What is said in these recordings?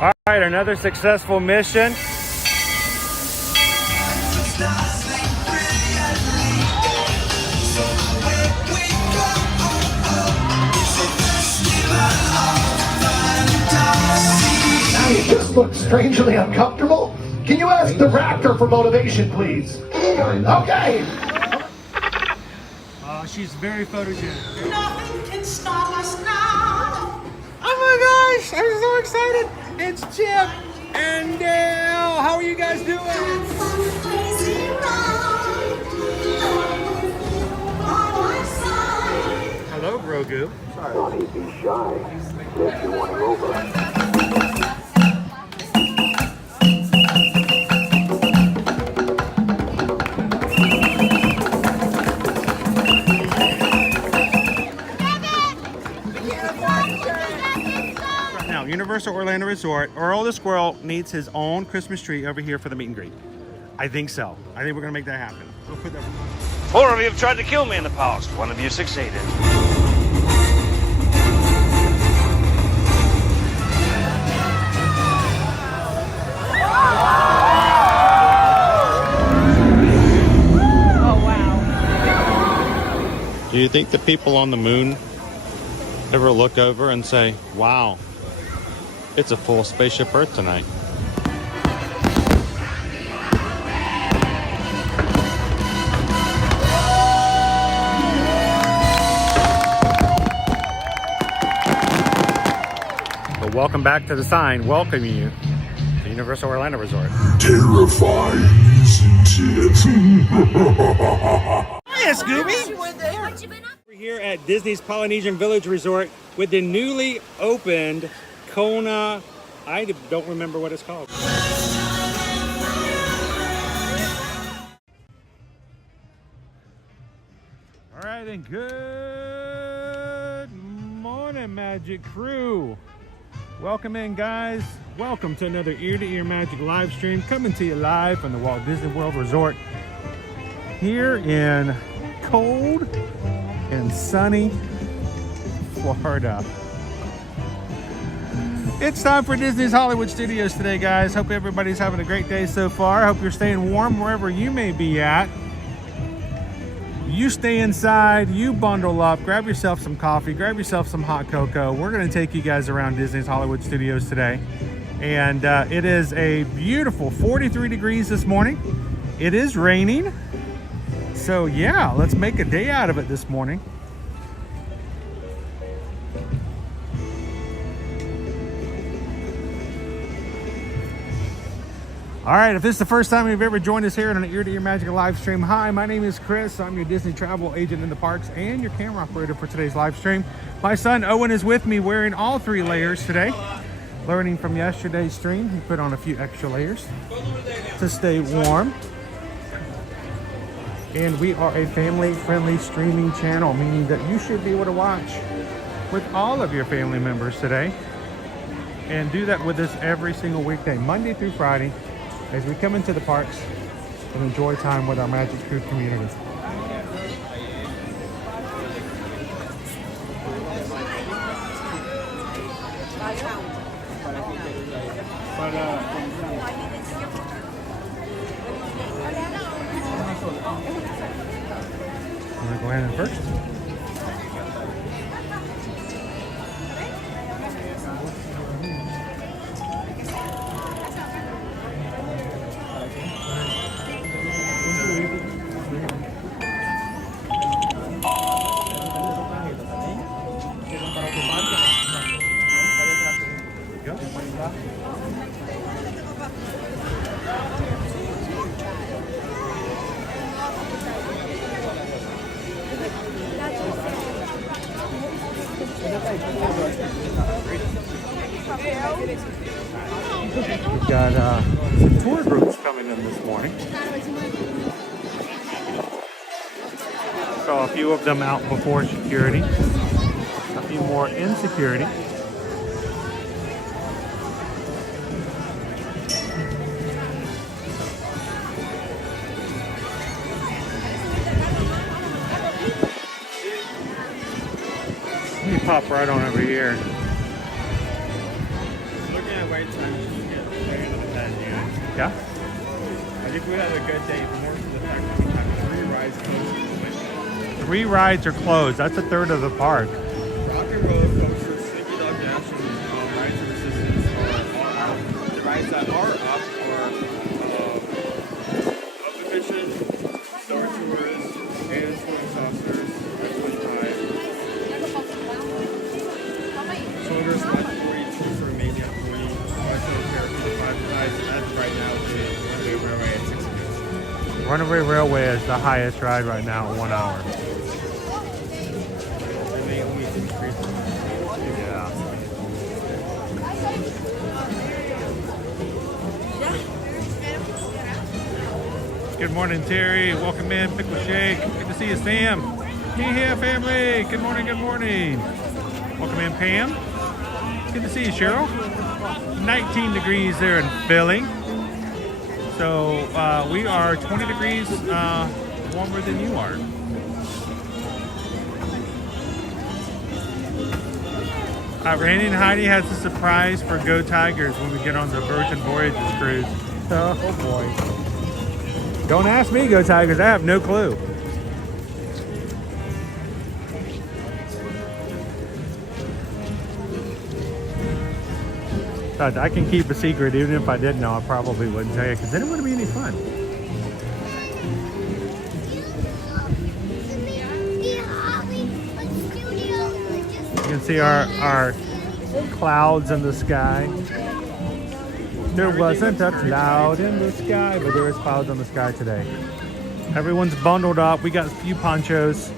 All right, another successful mission. Hey, this looks strangely uncomfortable. Can you ask the raptor for motivation, please? Okay. She's very photogenic. Nothing can stop us now. Oh my gosh, I'm so excited. It's Chip and Dale. How are you guys doing? Hello, Grogu. Don't he be shy. If you want him over. Now, Universal Orlando Resort, Earl the Squirrel needs his own Christmas tree over here for the meet and greet. I think so. I think we're gonna make that happen. We'll put that. 4 of you have tried to kill me in the past. 1 of you succeeded. Do you think the people on the moon ever look over and say, wow, it's a full spaceship Earth tonight? Well, welcome back to the sign welcoming you to Universal Orlando Resort. Terrifying, isn't it? Hiya, Scooby! We're here at Disney's Polynesian Village Resort with the newly opened Kona. I don't remember what it's called. All right, and good morning, Magic Crew. Welcome in, guys. Welcome to another Ear to Ear Magic live stream coming to you live from the Walt Disney World Resort here in cold and sunny Florida. It's time for Disney's Hollywood Studios today, guys. Hope everybody's having a great day so far. Hope you're staying warm wherever you may be at. You stay inside, you bundle up, grab yourself some coffee, grab yourself some hot cocoa. We're gonna take you guys around Disney's Hollywood Studios today. And it is a beautiful 43 degrees this morning. It is raining. So yeah, let's make a day out of it this morning. All right, if this is the first time you've ever joined us here on an Ear to Ear Magic live stream, hi, my name is Chris. I'm your Disney travel agent in the parks and your camera operator for today's live stream. My son Owen is with me wearing all 3 layers today. Learning from yesterday's stream, he put on a few extra layers to stay warm. And we are a family-friendly streaming channel, meaning that you should be able to watch with all of your family members today. And do that with us every single weekday, Monday through Friday, as we come into the parks and enjoy time with our Magic Crew community. I'm gonna go ahead and first. We've got some tour groups coming in this morning. Saw a few of them out before security, a few more in security. Let me pop right on over here. wait time to get there in the head, yeah. Yeah. I think we had a good day more for the fact that we have 3 rides closed. 3 rides are closed. That's a third of the park. Rock and roller coaster, Slinky Dog Dash, and rides of resistance are all out. The rides that are up are Muppet Vision, Star Tours, and Swing Saucers, X-25. Smugglers Run 42 for maybe at 40. Also, Parakeet 5 rides, and that's right now the Runaway Railway at 6 minutes. Runaway Railway is the highest ride right now at 1 hour. And they only increase. Yeah. Good morning, Terry. Welcome in, Pickle Shake. Good to see you, Sam. Me here, family. Good morning, good morning. Welcome in, Pam. Good to see you, Cheryl. 19 degrees there in Philly. So we are 20 degrees warmer than you are. Randy and Heidi has a surprise for Go Tigers when we get on the Virgin Voyages cruise. Oh boy. Don't ask me, Go Tigers. I have no clue. I can keep a secret. Even if I didn't know, I probably wouldn't tell you because then it wouldn't be any fun. You can see our clouds in the sky. There wasn't a cloud in the sky, but there is clouds in the sky today. Everyone's bundled up. We got a few ponchos.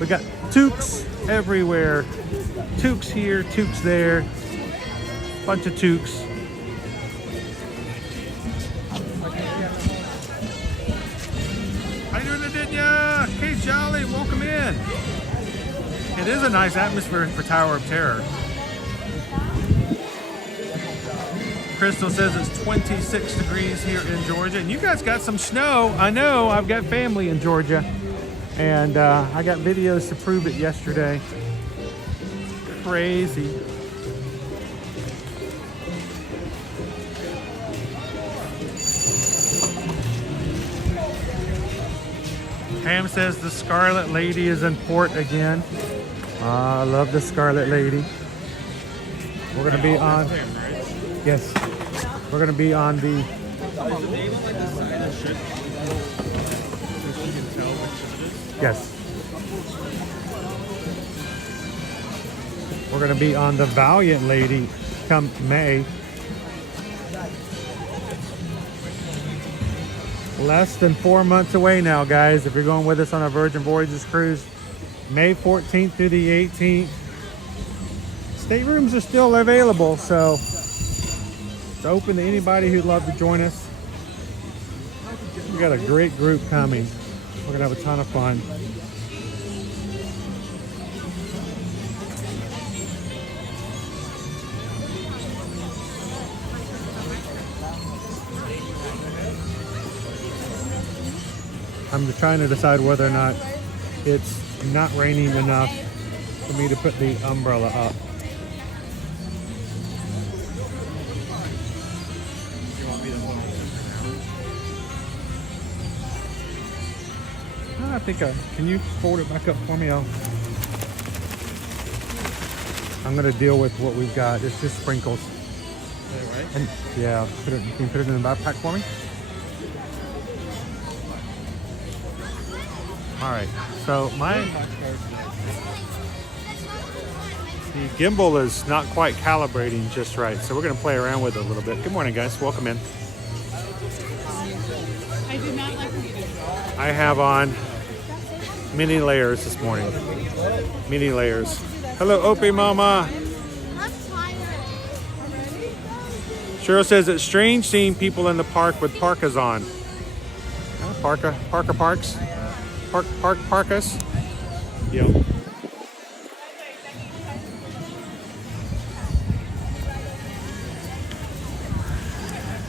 We got toques everywhere. Toques here, toques there. Bunch of toques. How you doing, Aditya? Hey, Jolly, welcome in. It is a nice atmosphere for Tower of Terror. Crystal says it's 26 degrees here in Georgia, and you guys got some snow. I know, I've got family in Georgia, and I got videos to prove it yesterday. Crazy. Pam says the Scarlet Lady is in port again. I love the Scarlet Lady. We're going to be on... Yes. We're going to be on the... Yes. We're going to be on the Valiant Lady come May. Less than 4 months away now, guys. If you're going with us on a Virgin Voyages cruise, May 14th through the 18th. Staterooms are still available, so it's open to anybody who'd love to join us. We got a great group coming. We're gonna have a ton of fun. I'm trying to decide whether or not it's not raining enough for me to put the umbrella up. I think can you fold it back up for me? I'm gonna deal with what we've got. It's just sprinkles. And yeah, can you put it in the backpack for me? All right, so the gimbal is not quite calibrating just right, so we're gonna play around with it a little bit. Good morning, guys. Welcome in. I do not like the I have on mini layers this morning. Mini layers. Hello, Opie Mama. I'm tired. Cheryl says it's strange seeing people in the park with parkas on. Parka parks. Parkas. Yep.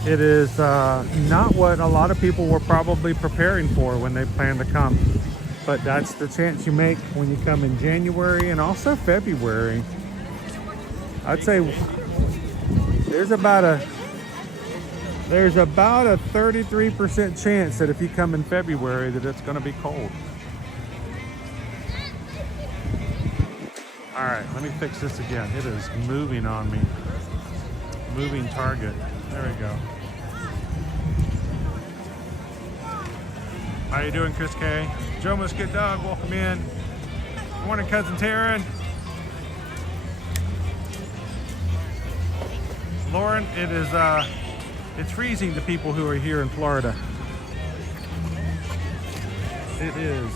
It is not what a lot of people were probably preparing for when they planned to come. But that's the chance you make when you come in January and also February. I'd say There's about a 33% chance that if you come in February that it's going to be cold. All right, let me fix this again. It is moving on me. Moving target. There we go. How you doing, Chris K? Joe Musket Dog, welcome in. Good morning, cousin Taryn. Lauren, it's freezing to people who are here in Florida. It is.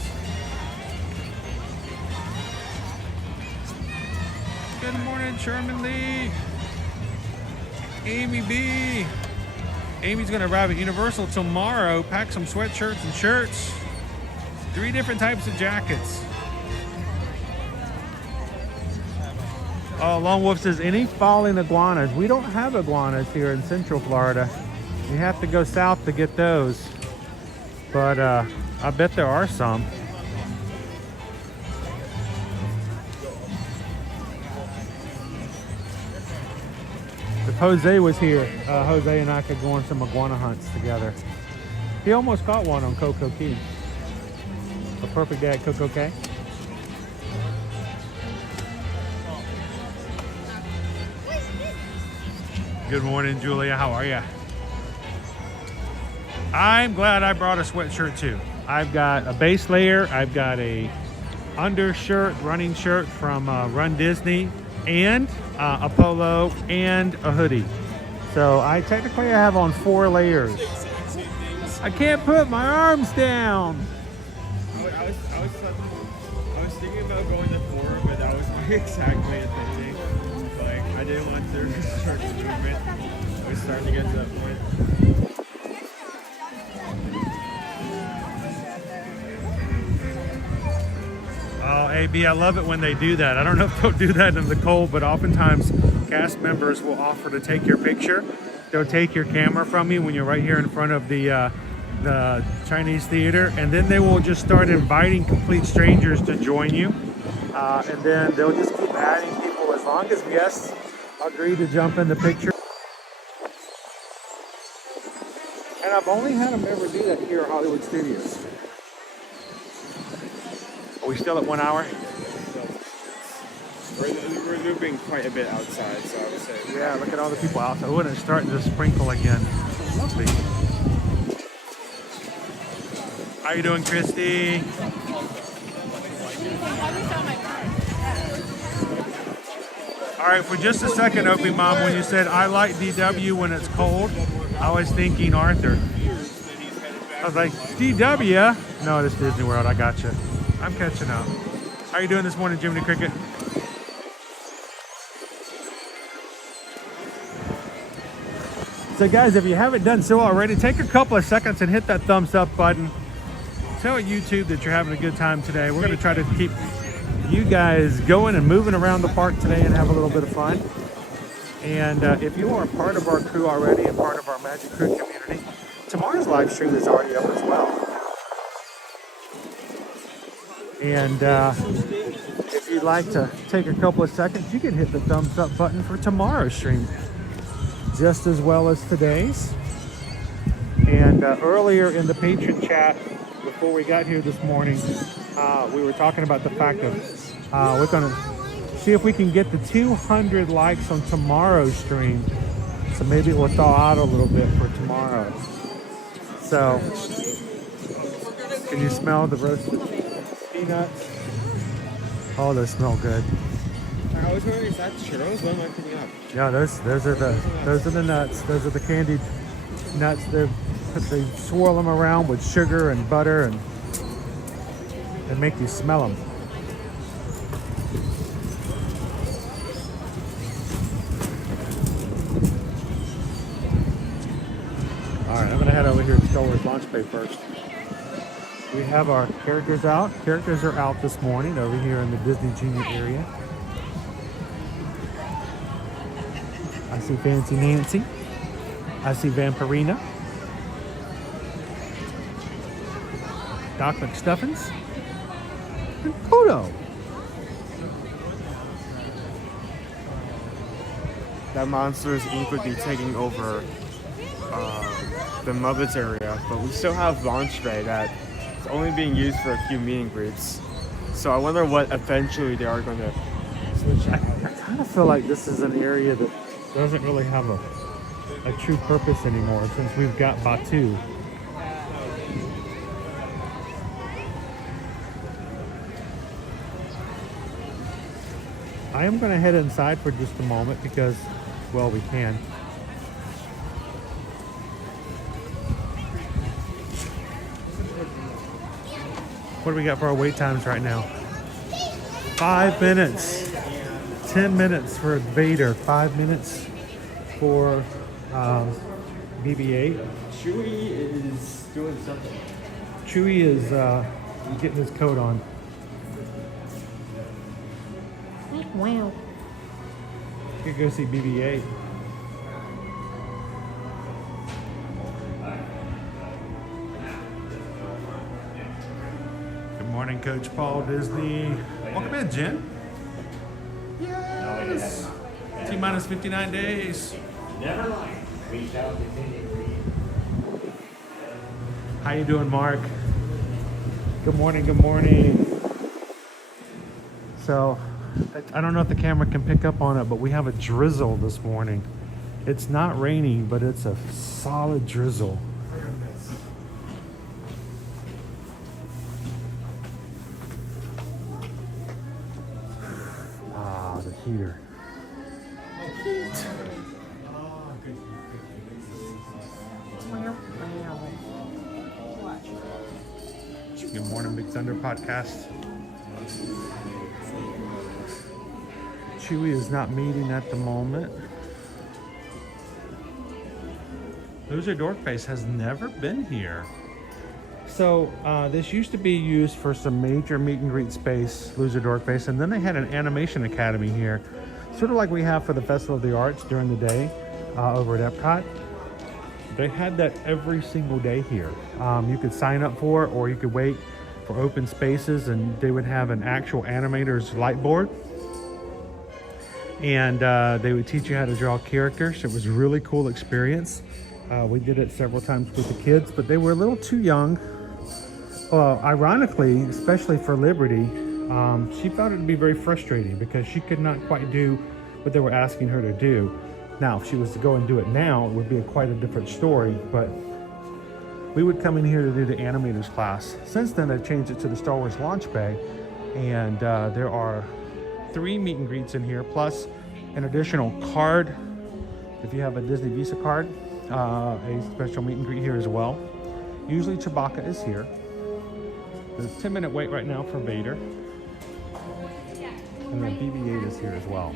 Good morning, Sherman Lee. Amy B. Amy's gonna arrive at Universal tomorrow, pack some sweatshirts and shirts. 3 different types of jackets. Lone Wolf says, any falling iguanas? We don't have iguanas here in Central Florida. You have to go south to get those. But I bet there are some. If Jose was here, Jose and I could go on some iguana hunts together. He almost caught one on Coco Key. A perfect day at Coco Cay. Good morning, Julia. How are you? I'm glad I brought a sweatshirt too. I've got a base layer. I've got a undershirt, running shirt from Run Disney, and a polo and a hoodie. So I technically have on 4 layers. I can't put my arms down. I was thinking about going to 4, but that was my exact way of thinking. Like, I didn't want to start the movement. I was starting to get to that point. Oh, AB, I love it when they do that. I don't know if they'll do that in the cold, but oftentimes cast members will offer to take your picture. They'll take your camera from you when you're right here in front of the Chinese theater, and then they will just start inviting complete strangers to join you. And then they'll just keep adding people as long as guests agree to jump in the picture. And I've only had them ever do that here at Hollywood Studios. Are we still at 1 hour? We're moving quite a bit outside, so I would say. Yeah, look at all the people outside. Oh, and it's starting to sprinkle again. Lovely. How you doing, Christy? All right, for just a second, Opie Mom, when you said I like DW when it's cold, I was thinking Arthur. I was like, DW? No, it's Disney World. I got you. I'm catching up. How you doing this morning, Jiminy Cricket? So guys, if you haven't done so already, take a couple of seconds and hit that thumbs up button. Tell YouTube that you're having a good time today. We're going to try to keep you guys going and moving around the park today and have a little bit of fun. And if you are a part of our crew already and part of our Magic Crew community, tomorrow's live stream is already up as well. And if you'd like to take a couple of seconds, you can hit the thumbs up button for tomorrow's stream, just as well as today's. And earlier in the patron chat, before we got here this morning, we were talking about the fact that we're going to see if we can get the 200 likes on tomorrow's stream. So maybe it will thaw out a little bit for tomorrow. So, can you smell the roasted peanuts? Oh, they smell good. I was wondering, is that churros? What am I picking up? Yeah, those are the nuts. Those are the candied nuts. They swirl them around with sugar and butter and make you smell them. All right, I'm gonna head over here to Star Wars Launch Bay first. We have our characters out. Characters are out this morning over here in the Disney Junior area. I see Fancy Nancy. I see Vampirina. Doc McStuffins. And Pluto. that Monsters Inc. would be taking over the Muppets area, but we still have Launch Bay that is only being used for a few meet and greets. So I wonder what eventually they are going to switch out. I kind of feel like this is an area that doesn't really have a true purpose anymore since we've got Batu. I am going to head inside for just a moment because, well, we can. What do we got for our wait times right now? 5 minutes. 10 minutes for Vader. 5 minutes for BB-8. Chewie is doing something. Chewie is getting his coat on. Wow. You could go see BB-8. Good morning, Coach Paul Disney. Welcome in, Jen. Yes. T-minus 59 days. Never mind. We shall continue. How you doing, Mark? Good morning, good morning. So, I don't know if the camera can pick up on it, but we have a drizzle this morning. It's not raining, but it's a solid drizzle. Ah, the heater. Good morning, Big Thunder Podcast. Chewie is not meeting at the moment. Loser Dorkface has never been here. So this used to be used for some major meet and greet space, Loser Dorkface, and then they had an animation academy here, sort of like we have for the Festival of the Arts during the day over at Epcot. They had that every single day here. You could sign up for it, or you could wait for open spaces, and they would have an actual animator's light board. And they would teach you how to draw characters. It was a really cool experience. We did it several times with the kids, but they were a little too young. Ironically, especially for Liberty, she found it to be very frustrating because she could not quite do what they were asking her to do. Now, if she was to go and do it now, it would be quite a different story, but we would come in here to do the animators class. Since then, they've changed it to the Star Wars Launch Bay, and there are 3 meet and greets in here, plus an additional card. If you have a Disney Visa card, a special meet and greet here as well. Usually Chewbacca is here. There's a 10-minute wait right now for Vader. And then BB-8 is here as well.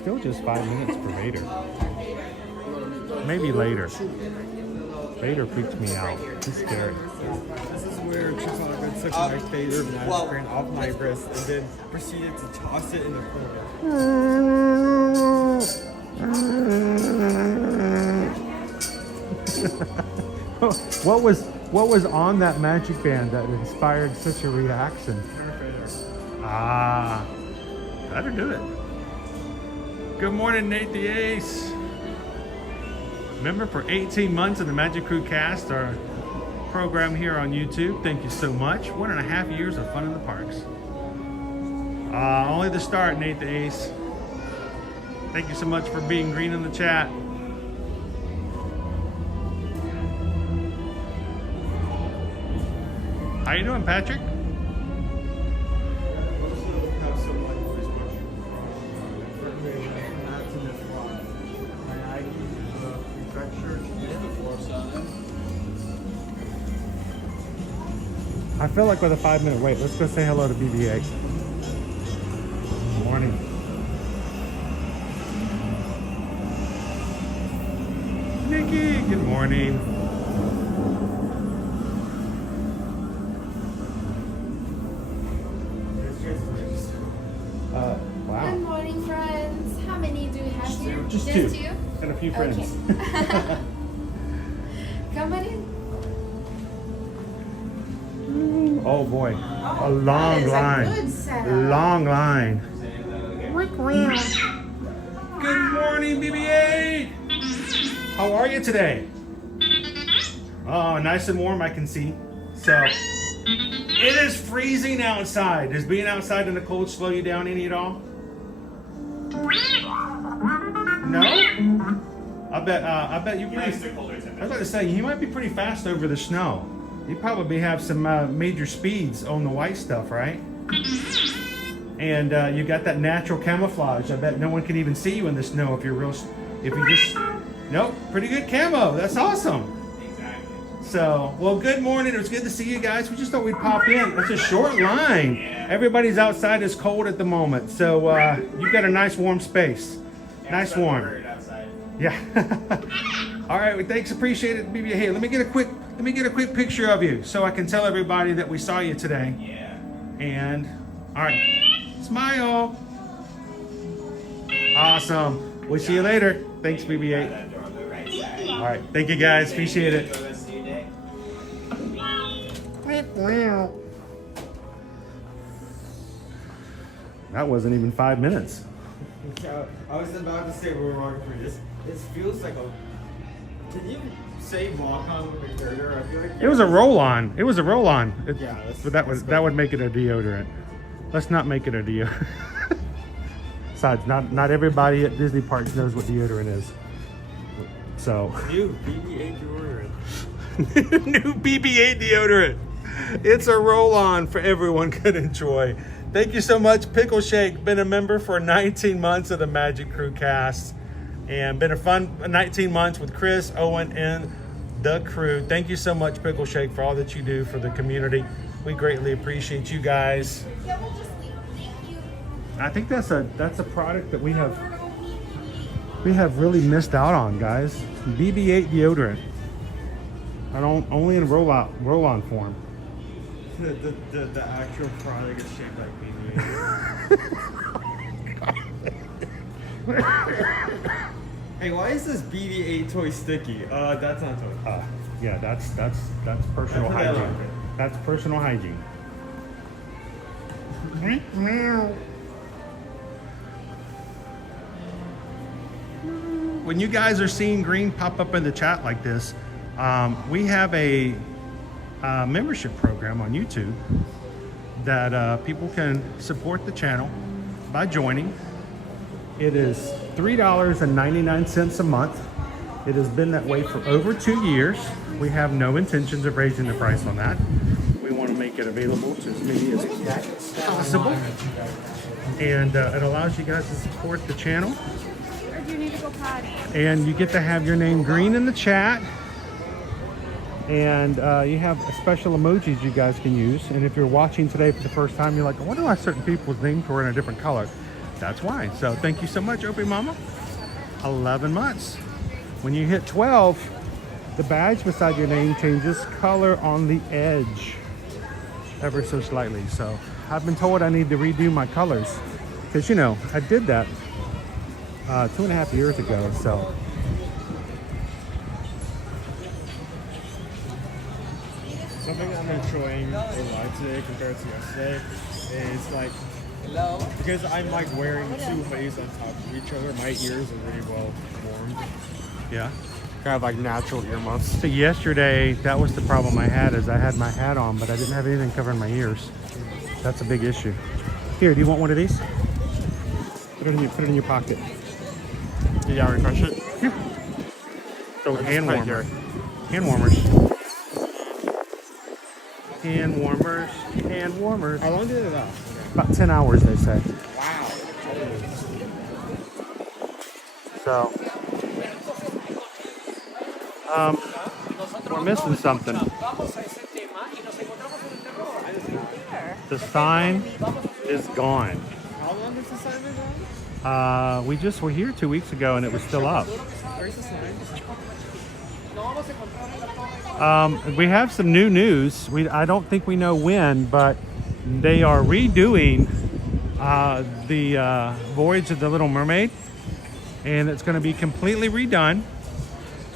Still just 5 minutes for Vader. Maybe later. Vader freaks me out. He's scary. This is where Chewbacca took my Vader magic ring off my wrist and then proceeded to toss it in the corner. What was on that magic band that inspired such a reaction? Ah, that'll do it. Good morning, Nate the Ace. Member for 18 months in the Magic Crew cast, our program here on YouTube. Thank you so much. 1.5 years of fun in the parks. Only the start, Nate the Ace. Thank you so much for being green in the chat. How you doing, Patrick? I feel like with a 5-minute wait, let's go say hello to BB-8. Good morning. Nikki, good morning. Wow. Good morning, friends. How many do we have here? Just two. And a few friends. Okay. Come on in. Oh boy, a long that is line. a good setup. Long line. morning, BB-8. How are you today? Oh, nice and warm, I can see. So, it is freezing outside. Does being outside in the cold slow you down any at all? No? I bet you pretty. I was about to say, you might be pretty fast over the snow. You probably have some major speeds on the white stuff, right? And you got that natural camouflage. I bet no one can even see you in the snow if you're real. If you just, nope, pretty good camo. That's awesome. Exactly. So, well, good morning. It was good to see you guys. We just thought we'd pop in. It's a short line. Everybody's outside. It's cold at the moment, so you've got a nice warm space. Nice warm. Yeah. All right. Well, thanks. Appreciate it, BB. Hey, let me get a quick picture of you so I can tell everybody that we saw you today. Yeah. And all right. Smile. Awesome. We'll see you later. Thanks, BB-8. All right. Thank you, guys. Appreciate it. That wasn't even 5 minutes. I was about to say we're wrong for this. This feels like a. Can you say walk on with a deodorant? I feel like It was a roll-on. It was a roll-on. Yeah, but that would make it a deodorant. Let's not make it a deodorant. Besides, not everybody at Disney parks knows what deodorant is. So. New BB-8 deodorant. New BB-8 deodorant. It's a roll-on for everyone can enjoy. Thank you so much, Pickle Shake. Been a member for 19 months of the Magic Crew cast. And been a fun 19 months with Chris, Owen, and the crew. Thank you so much, Pickle Shake, for all that you do for the community. We greatly appreciate you guys. I think that's a product that we have really missed out on, guys. BB-8 deodorant. Only in roll-on form. The actual product is shaped like BB-8. Hey, why is this BB-8 toy sticky? That's not toy. Yeah, that's personal hygiene. That's personal hygiene. When you guys are seeing green pop up in the chat like this, we have a membership program on YouTube that people can support the channel by joining. It is $3.99 a month. It has been that way for over 2 years. We have no intentions of raising the price on that. We want to make it available to as many as possible. And it allows you guys to support the channel. Or do you need to go potty? And you get to have your name green in the chat. And you have special emojis you guys can use. And if you're watching today for the first time, you're like, I wonder why certain people's names were in a different color. That's why. So thank you so much, Opie Mama. 11 months. When you hit 12, the badge beside your name changes color on the edge ever so slightly. So I've been told I need to redo my colors because, you know, I did that 2.5 years ago. So Something I'm enjoying a lot today compared to yesterday is like, because I'm like wearing two hoodies on top of each other, my ears are really well formed. yeah. I have like natural earmuffs. So yesterday, that was the problem I had, is I had my hat on, but I didn't have anything covering my ears. That's a big issue. Here, do you want one of these? Put it in your pocket. Did you already crush it? Here. So hand right warmer. here. Hand warmers. Hand warmers. Hand warmers. How long did it last? About 10 hours, they say. Wow. So, we're missing something. The sign is gone. How long has the sign been gone? We just were here 2 weeks ago and it was still up. Where's the sign? We have some new news. I don't think we know when, but they are redoing the Voyage of the Little Mermaid, and it's going to be completely redone.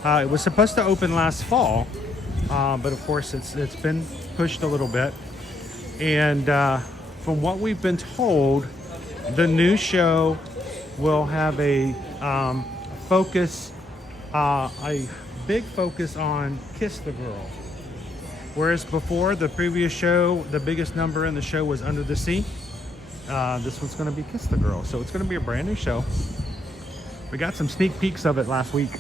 It was supposed to open last fall, but of course it's been pushed a little bit. And from what we've been told, the new show will have a focus, a big focus on Kiss the Girl. Whereas before, the previous show, the biggest number in the show was Under the Sea. This one's going to be Kiss the Girl. So it's going to be a brand new show. We got some sneak peeks of it last week.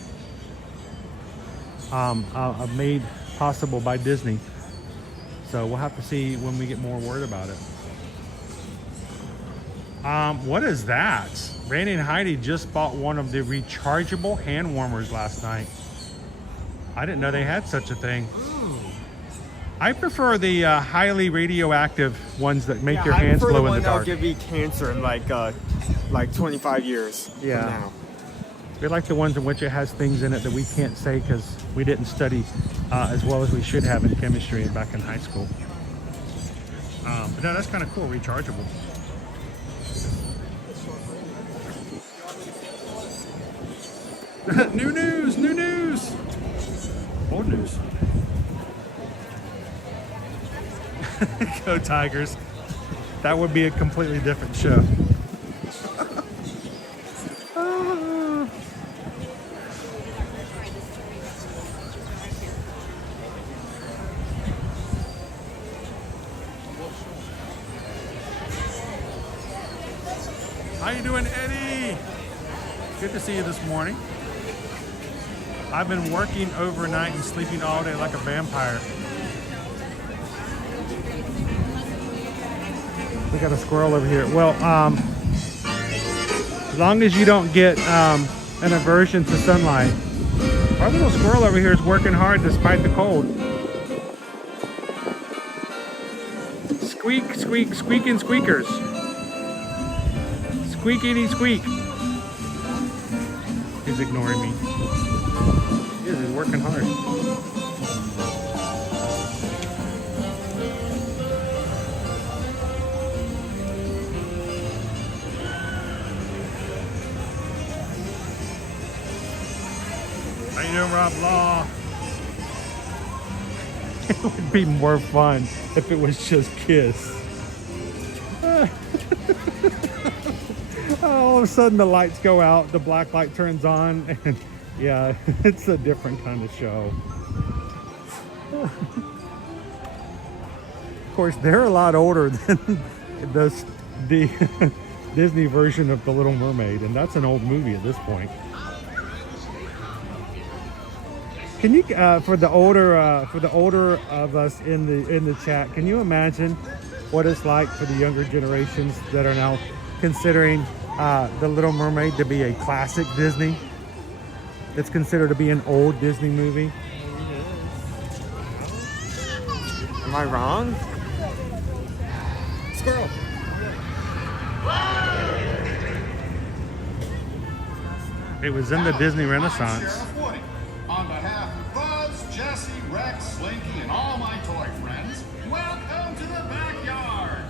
Made possible by Disney. So we'll have to see when we get more word about it. What is that? Randy and Heidi just bought one of the rechargeable hand warmers last night. I didn't know they had such a thing. I prefer the highly radioactive ones that make your hands glow in the dark. That'll give me cancer in like 25 years from now. We like the ones in which it has things in it that we can't say because we didn't study as well as we should have in chemistry back in high school. But no, that's kind of cool, rechargeable. New news, new news. Old news. Go Tigers. That would be a completely different show. How you doing, Eddie? Good to see you this morning. I've been working overnight and sleeping all day like a vampire. We got a squirrel over here. Well, as long as you don't get an aversion to sunlight. Our little squirrel over here is working hard despite the cold. Squeak, squeak, squeaking squeakers. Squeakity squeak. He's ignoring me. He is, he's working hard. How you doing, Rob Law? It would be more fun if it was just Kiss. All of a sudden the lights go out, the black light turns on, and yeah, it's a different kind of show. Of course, they're a lot older than the Disney version of The Little Mermaid, and that's an old movie at this point. Can you, for the older of us in the chat, can you imagine what it's like for the younger generations that are now considering The Little Mermaid to be a classic Disney? It's considered to be an old Disney movie. Am I wrong? Squirrel. It was in the Disney Renaissance. On behalf of Buzz, Jesse, Rex, Slinky, and all my toy friends, welcome to the backyard!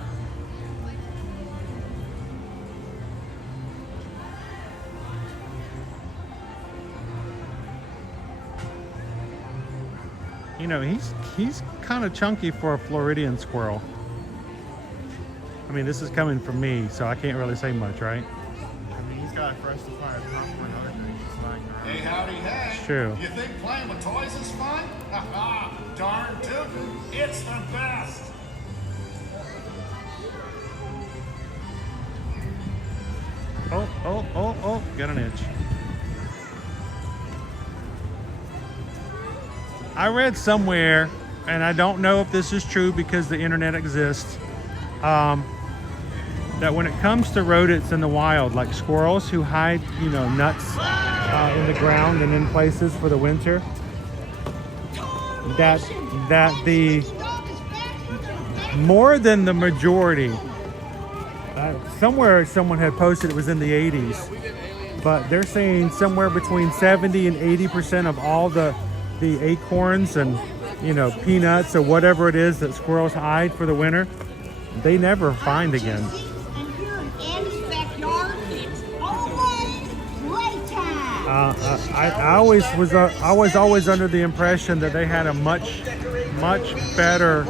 You know, he's kind of chunky for a Floridian squirrel. I mean, this is coming from me, so I can't really say much, right? I mean, he's got a fresh supply of popcorn and other things just lying around. Hey, howdy, hey! It's true. You think playing with toys is fun? Ha darn tootin', it's the best! Oh, got an itch. I read somewhere, and I don't know if this is true because the internet exists, that when it comes to rodents in the wild, like squirrels who hide, you know, nuts in the ground and in places for the winter, that the more than the majority, somewhere someone had posted it was in the 80s, but they're saying somewhere between 70 and 80% of all the acorns and, you know, peanuts or whatever it is that squirrels hide for the winter, they never find again. And here in Andy's backyard, it's always playtime. I was always under the impression that they had a much better,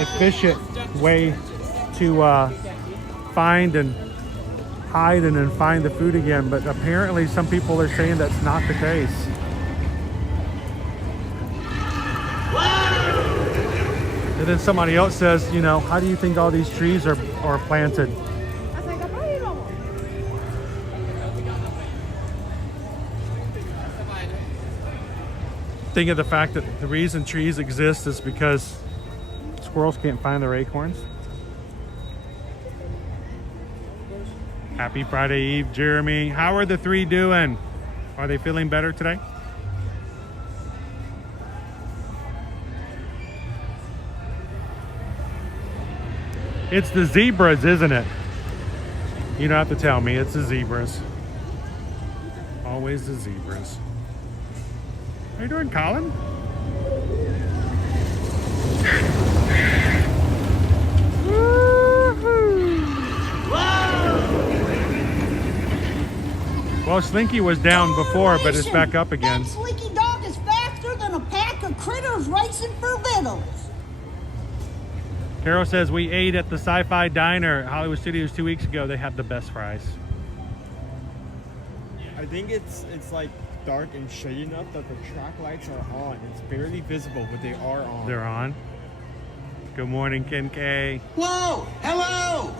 efficient way to find and hide and then find the food again, but apparently some people are saying that's not the case. And then somebody else says, you know, how do you think all these trees are planted? Think of the fact that the reason trees exist is because squirrels can't find their acorns. Happy Friday Eve, Jeremy. How are the three doing? Are they feeling better today? It's the zebras, isn't it? You don't have to tell me, it's the zebras. Always the zebras. How you doing, Colin? Well, Slinky was down before, but it's back up again. That Slinky dog is faster than a pack of critters racing for victuals. Carol says we ate at the Sci-Fi Diner at Hollywood Studios 2 weeks ago. They have the best fries. I think it's like dark and shady enough that the track lights are on. It's barely visible, but they are on. They're on. Good morning, Ken K. Whoa! Hello!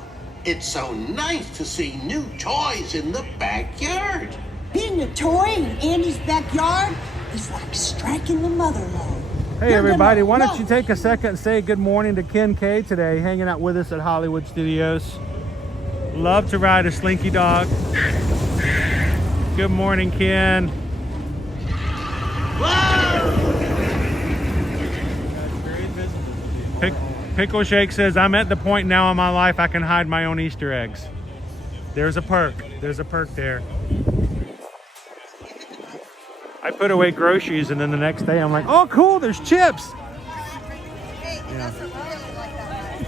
It's so nice to see new toys in the backyard. Being a toy in Andy's backyard is like striking the motherlode. Hey everybody, why don't you take a second and say good morning to Ken K today, hanging out with us at Hollywood Studios. Love to ride a Slinky dog. Good morning, Ken. Pickle Shake says, I'm at the point now in my life I can hide my own Easter eggs. There's a perk. There's a perk there. I put away groceries and then the next day I'm like, oh cool, there's chips. Yeah.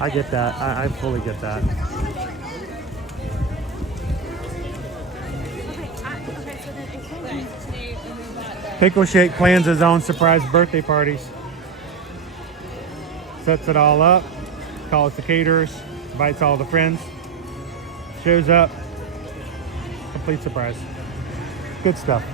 I get that. I fully get that. Pickle Shake plans his own surprise birthday parties. Sets it all up, calls the caterers, invites all the friends, shows up, complete surprise. Good stuff.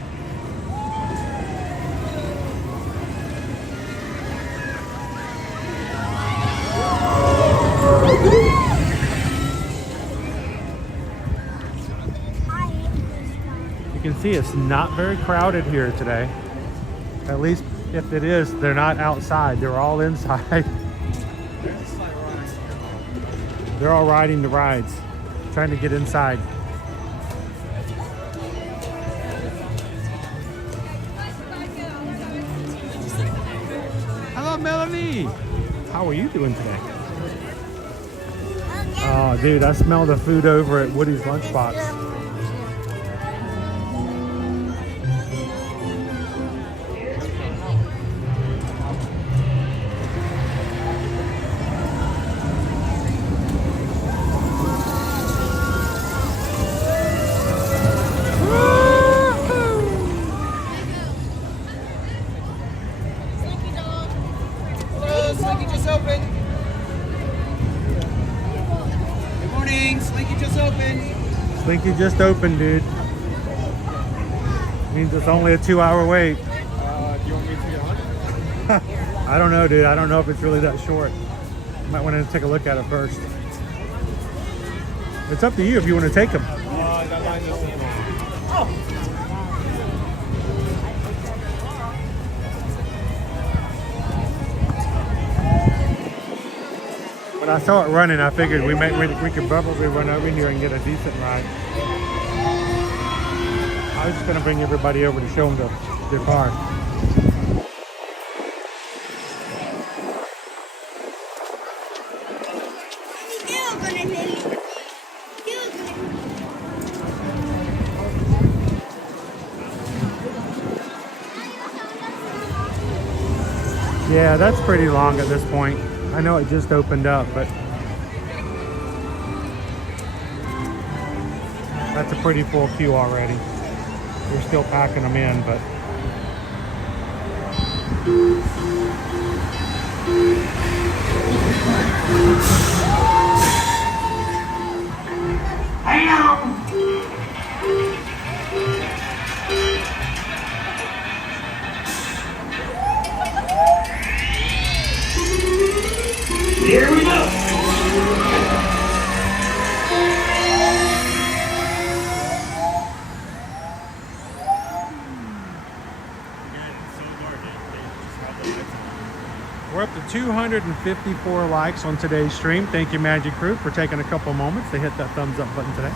You can see it's not very crowded here today. At least if it is, they're not outside, they're all inside. They're all riding the rides, trying to get inside. Hello, Melanie. How are you doing today? Oh, dude, I smell the food over at Woody's Lunchbox. Slinky just opened, dude. Means it's only a 2-hour wait. Do you want me to get on? I don't know, dude. I don't know if it's really that short. Might want to take a look at it first. It's up to you if you want to take them. That line doesn't go. When I saw it running, I figured we could probably run over here and get a decent ride. I was just going to bring everybody over to show them their car. Yeah, that's pretty long at this point. I know it just opened up, but that's a pretty full queue already. We're still packing them in, but We're up to 254 likes on today's stream. Thank you, Magic Crew, for taking a couple moments to hit that thumbs up button today.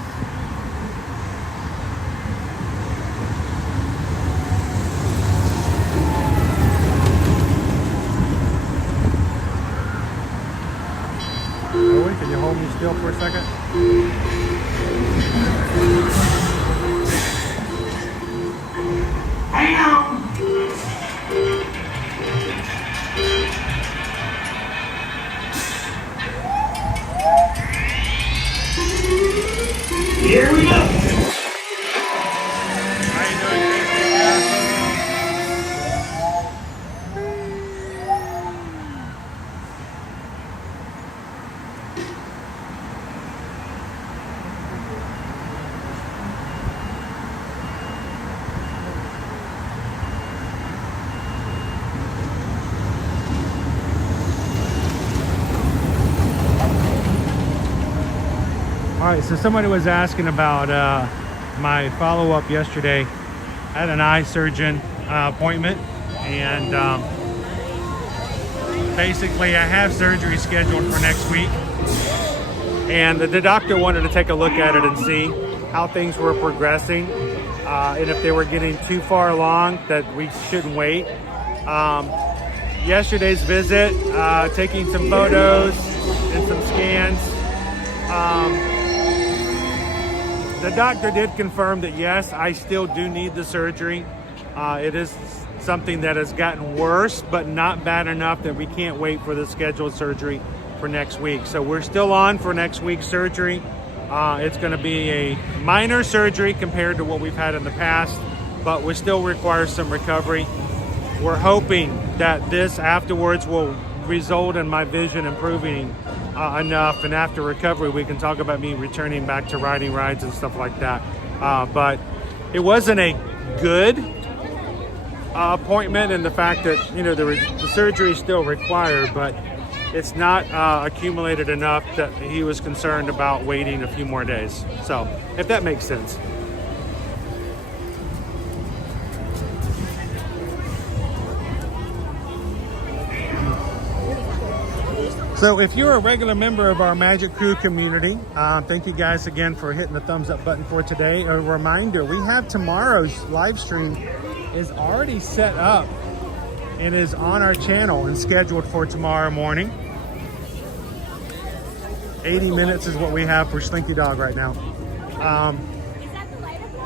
Joey, can you hold me still for a second? Hang on. Here we go. How you doing, All right, so somebody was asking about my follow-up yesterday. I had an eye surgeon appointment, and basically I have surgery scheduled for next week. And the doctor wanted to take a look at it and see how things were progressing, and if they were getting too far along that we shouldn't wait. Yesterday's visit, taking some photos and some scans, the doctor did confirm that yes, I still do need the surgery. It is something that has gotten worse, but not bad enough that we can't wait for the scheduled surgery for next week. So we're still on for next week's surgery. It's going to be a minor surgery compared to what we've had in the past, but we still require some recovery. We're hoping that this afterwards will result in my vision improving enough, and after recovery we can talk about me returning back to riding rides and stuff like that. But it wasn't a good appointment in the fact that, you know, the surgery is still required, but it's not accumulated enough that he was concerned about waiting a few more days. So if that makes sense. So if you're a regular member of our Magic Crew community, thank you guys again for hitting the thumbs up button for today. A reminder, we have tomorrow's live stream is already set up and is on our channel and scheduled for tomorrow morning. 80 minutes is what we have for Slinky Dog right now.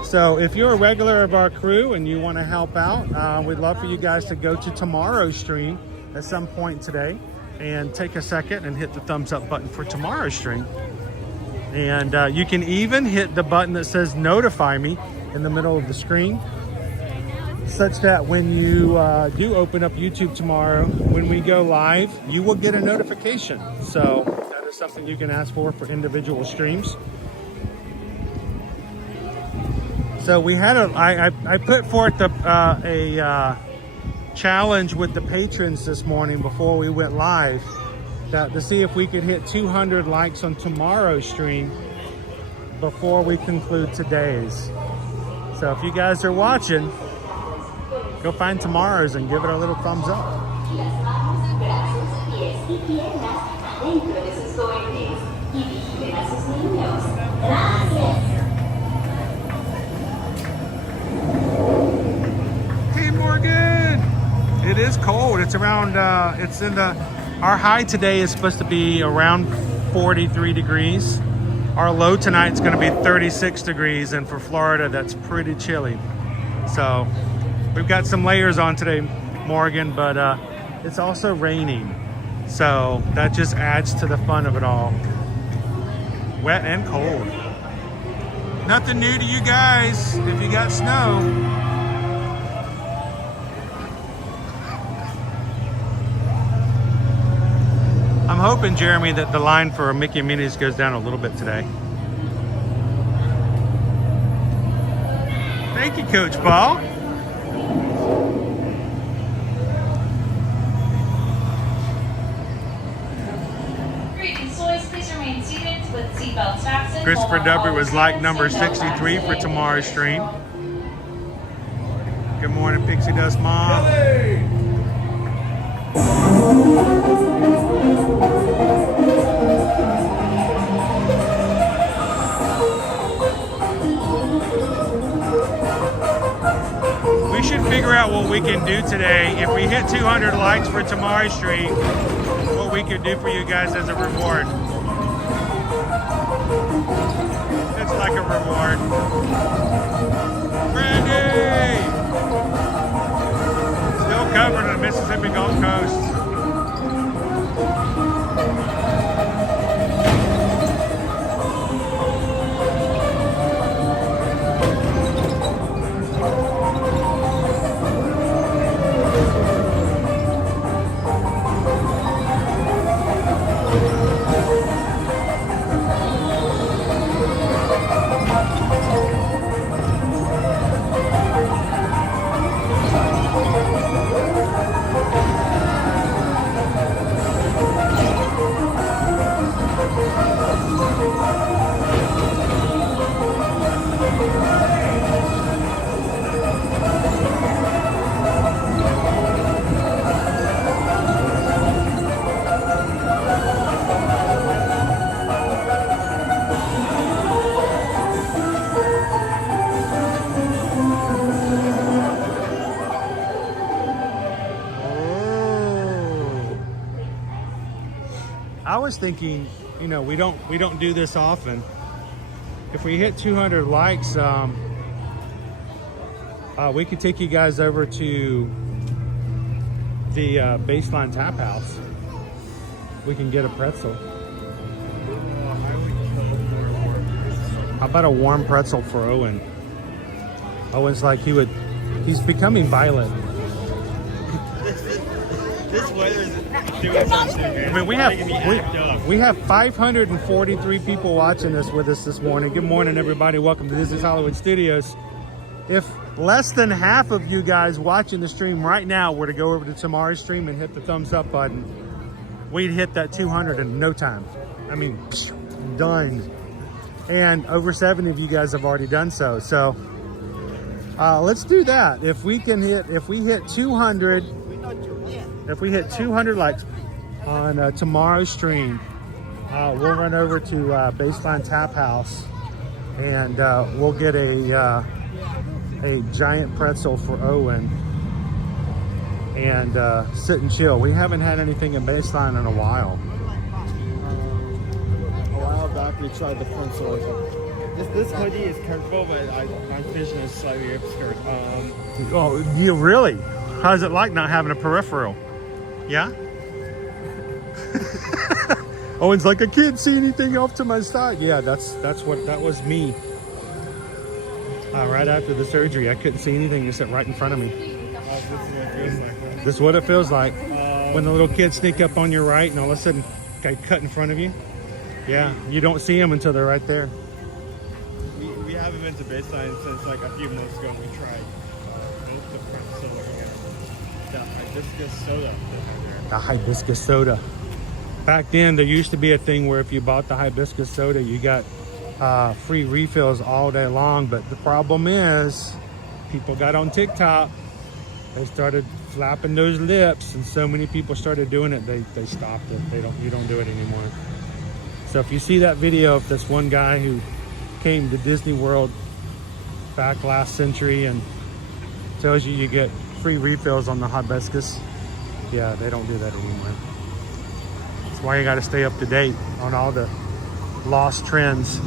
So if you're a regular of our crew and you want to help out, we'd love for you guys to go to tomorrow's stream at some point today and take a second and hit the thumbs up button for tomorrow's stream. And you can even hit the button that says notify me in the middle of the screen, such that when you do open up YouTube tomorrow, when we go live, you will get a notification. So that is something you can ask for individual streams. So we had I put forth a challenge with the patrons this morning before we went live to see if we could hit 200 likes on tomorrow's stream before we conclude today's. So if you guys are watching, go find tomorrow's and give it a little thumbs up. Hey Morgan! It is cold. It's around, our high today is supposed to be around 43 degrees. Our low tonight is going to be 36 degrees, and for Florida, that's pretty chilly. So we've got some layers on today, Morgan, but it's also raining. So that just adds to the fun of it all. Wet and cold. Nothing new to you guys if you got snow. I'm hoping, Jeremy, that the line for Mickey and Minnie's goes down a little bit today. Thank you, Coach Paul. Christopher W. was like number 63 for tomorrow's stream. Good morning, Pixie Dust Mom. We should figure out what we can do today. If we hit 200 likes for tomorrow's stream, what we could do for you guys as a reward. It's like a reward. Brandy! Still covered in the Mississippi Gulf Coast. I was thinking, you know, we don't do this often. If we hit 200 likes, we could take you guys over to the Baseline Tap House. We can get a pretzel. How about a warm pretzel for Owen? Owen's like he's becoming violent. This weather's doing something. I mean, we have 543 people watching this with us this morning. Good morning, everybody. Welcome to Disney's Hollywood Studios. If less than half of you guys watching the stream right now were to go over to tomorrow's stream and hit the thumbs up button, we'd hit that 200 in no time. I mean, done. And over 70 of you guys have already done so. So let's do that. If we hit 200. If we hit 200 likes on tomorrow's stream, we'll run over to Baseline Tap House and we'll get a giant pretzel for Owen and sit and chill. We haven't had anything in Baseline in a while. A while back we tried the front soles. This hoodie is comfortable, but my vision is slightly obscured. Oh, you really? How's it like not having a peripheral? Yeah? Owen's like, I can't see anything off to my side. Yeah, that was me. Right after the surgery, I couldn't see anything except right in front of me. This is what it feels like. When the little kids sneak up on your right and all of a sudden cut in front of you. Yeah, you don't see them until they're right there. We haven't been to Baseline since like a few months ago. We tried both the front soda and the hibiscus soda. The hibiscus soda. Back then, there used to be a thing where if you bought the hibiscus soda, you got free refills all day long. But the problem is, people got on TikTok. They started flapping those lips, and so many people started doing it. They stopped it. You don't do it anymore. So if you see that video of this one guy who came to Disney World back last century and tells you get free refills on the hibiscus, yeah, they don't do that anymore. That's why you got to stay up to date on all the lost trends.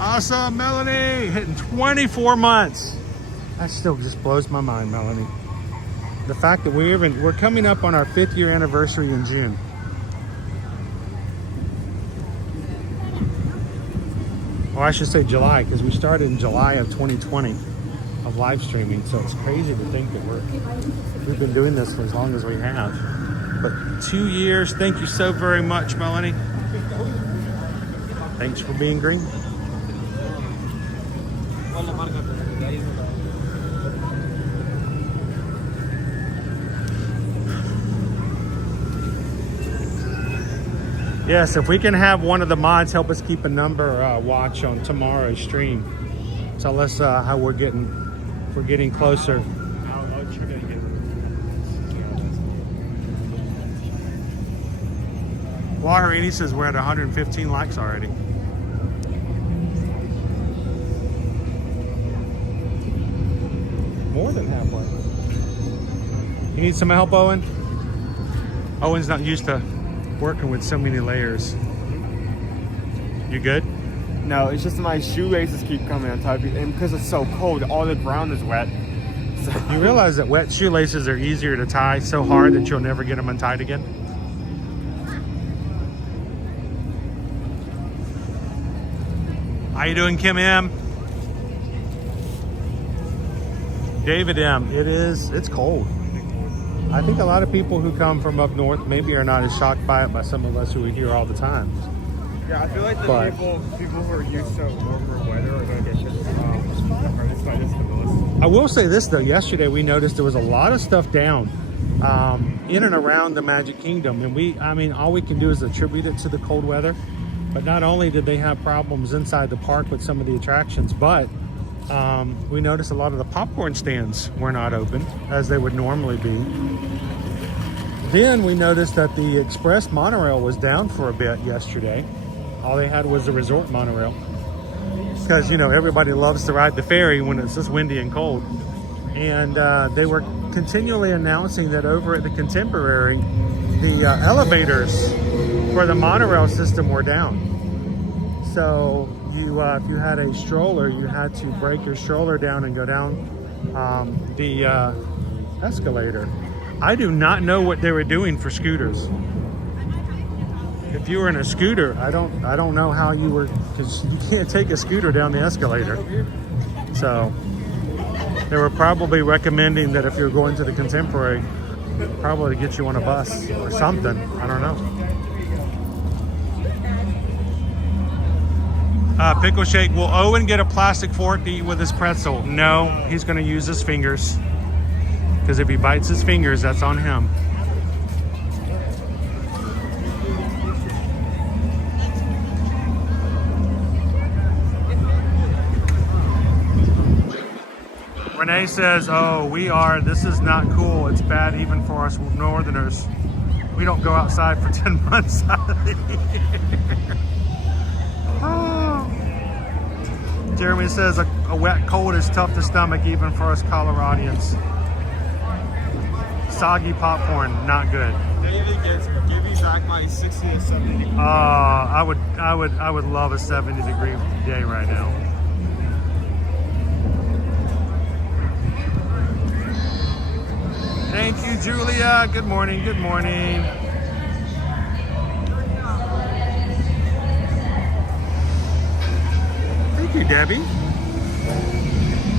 Awesome, Melanie, hitting 24 months. That still just blows my mind, Melanie. The fact that we're coming up on our 5th year anniversary in June. Or I should say July, because we started in July of 2020 of live streaming. So it's crazy to think that we've been doing this for as long as we have. But 2 years, thank you so very much, Melanie. Thanks for being green. Yes, if we can have one of the mods help us keep a number watch on tomorrow's stream. Tell us how we're getting closer. I'll try to get. Waharini says we're at 115 likes already. More than halfway. You need some help, Owen? Owen's not used to working with so many layers. You good? No, it's just my shoelaces keep coming on top, and because it's so cold, all the ground is wet. So You realize that wet shoelaces are easier to tie so hard that you'll never get them untied again? How you doing, Kim M? David M, it's cold. I think a lot of people who come from up north maybe are not as shocked by it by some of us who are here all the time. yeah, I feel like the But- people who are used to warmer weather are gonna get hurt by this the most. I will say this though, yesterday we noticed there was a lot of stuff down in and around the Magic Kingdom, and I mean all we can do is attribute it to the cold weather. But not only did they have problems inside the park with some of the attractions, but we noticed a lot of the popcorn stands were not open as they would normally be. Then we noticed that the express monorail was down for a bit yesterday. All they had was the resort monorail. Because, you know, everybody loves to ride the ferry when it's this windy and cold. And they were continually announcing that over at the Contemporary, the elevators for the monorail system were down. So if you had a stroller, you had to break your stroller down and go down the escalator. I do not know what they were doing for scooters. If you were in a scooter, I don't know how you were, because you can't take a scooter down the escalator. So they were probably recommending that if you're going to the Contemporary, probably to get you on a bus or something. I don't know. Pickle Shake, will Owen get a plastic fork to eat with his pretzel? No, he's going to use his fingers. Because if he bites his fingers, that's on him. Renee says, oh, this is not cool. It's bad even for us northerners. We don't go outside for 10 months out of the year. Jeremy says a wet cold is tough to stomach even for us Coloradians. Soggy popcorn, not good. Give me back my 60 to 70 degrees. I would love a 70-degree day right now. Thank you, Julia. Good morning. Good morning. Thank you, Debbie.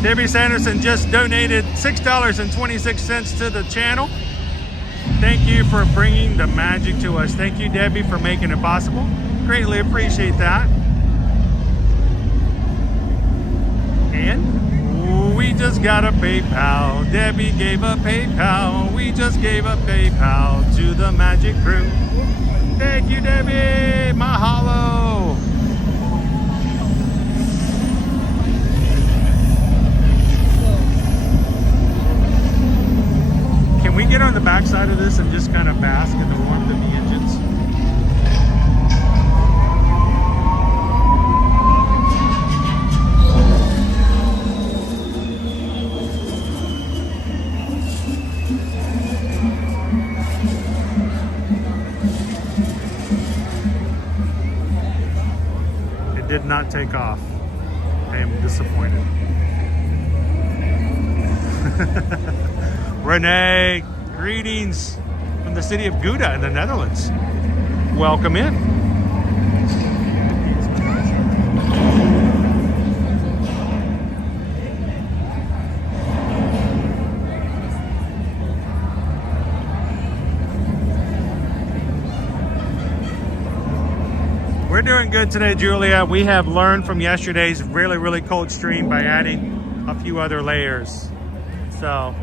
Debbie Sanderson just donated $6.26 to the channel. Thank you for bringing the magic to us. Thank you, Debbie, for making it possible. Greatly appreciate that. And we just got a PayPal. Debbie gave a PayPal. We just gave a PayPal to the Magic Crew. Thank you, Debbie. Mahalo. Can we get on the backside of this and just kind of bask in the warmth of the engines? It did not take off. I am disappointed. Renee, greetings from the city of Gouda in the Netherlands. Welcome in. We're doing good today, Julia. We have learned from yesterday's really, really cold stream by adding a few other layers. So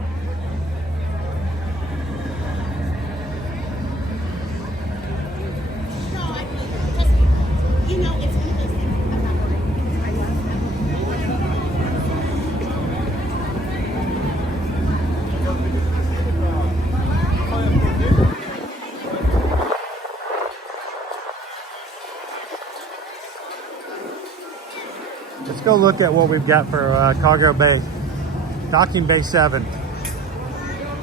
go look at what we've got for cargo bay. Docking bay 7.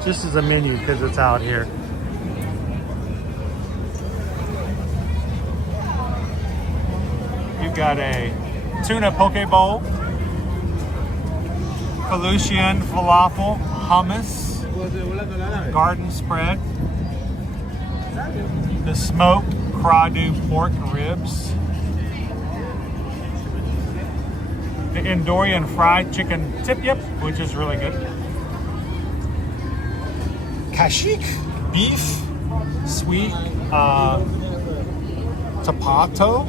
Just as a menu because it's out here. You've got a tuna poke bowl, Felucian falafel, hummus, garden spread, the smoked cradu pork ribs, the Endorian fried chicken tip-yip, which is really good, kashik beef, sweet tapato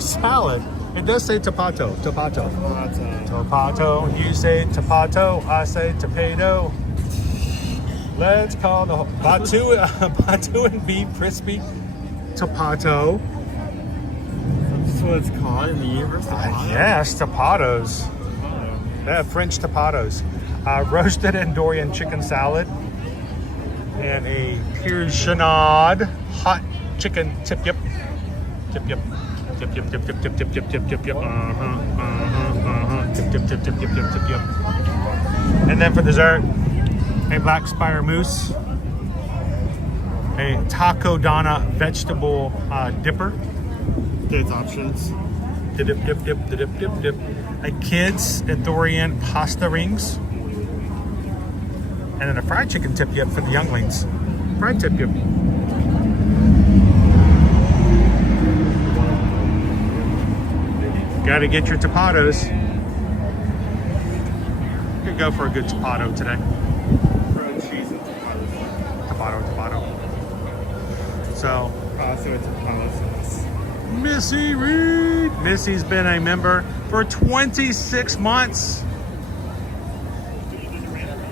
salad. It does say tapato. You say tapato, I say tapato. Let's call the batu and beef crispy tapato. That's what it's called in the universe. Yes, tapatos. They have French tapatos. Roasted Endorian chicken salad and a Pierre hot chicken tip-yip. Tip-yip. Tip-yip. And then for dessert, a black spire mousse, a taco donna vegetable dipper. There's options. Dip. A kids Endorian pasta rings. And then a fried chicken tip-yip for the younglings. Fried tip-yip. Gotta get your tapatos. Could go for a good tapato today. Grilled cheese and Tapato. So, it's Missy Reed. Missy's been a member for 26 months.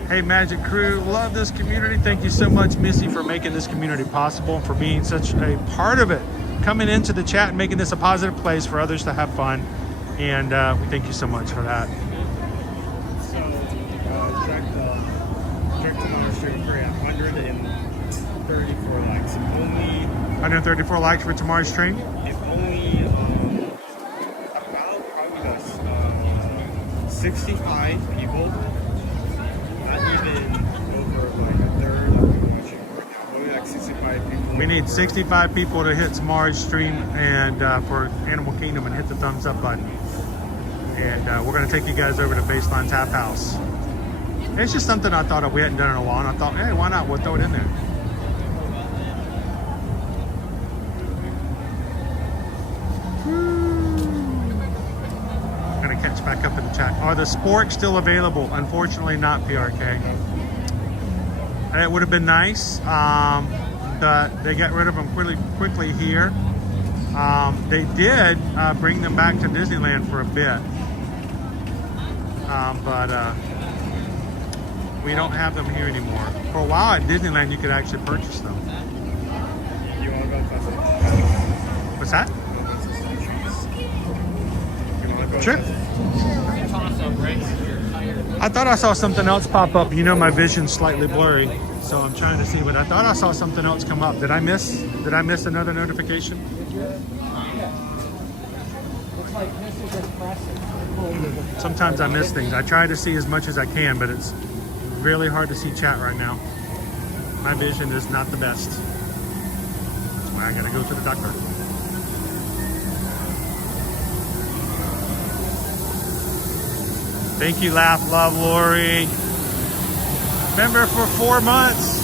Hey, Magic Crew, love this community. Thank you so much, Missy, for making this community possible and for being such a part of it. Coming into the chat and making this a positive place for others to have fun. And we thank you so much for that. So, direct to Livestream for 134 likes. Only 134 likes for tomorrow's stream. If only about probably 65 people, not even over like a third of people watching right now. Only like 65 people. We need 65 people to hit tomorrow's stream and for Animal Kingdom and hit the thumbs up button. And we're going to take you guys over to Baseline Tap House. It's just something I thought of we hadn't done in a while, and I thought, hey, why not? We'll throw it in there. Going to catch back up in the chat. Are the sporks still available? Unfortunately not, PRK. It would have been nice, but they got rid of them quickly here. They did bring them back to Disneyland for a bit. But we don't have them here anymore. For a while at Disneyland, you could actually purchase them. You want to go past it? What's that? You want to go Sure. past it? I thought I saw something else pop up. You know, my vision's slightly blurry, so I'm trying to see. But I thought I saw something else come up. Did I miss another notification? Sometimes I miss things. I try to see as much as I can, but it's really hard to see chat right now. My vision is not the best. That's why I gotta go to the doctor. Thank you, Laugh, Love, Lori. Member for 4 months.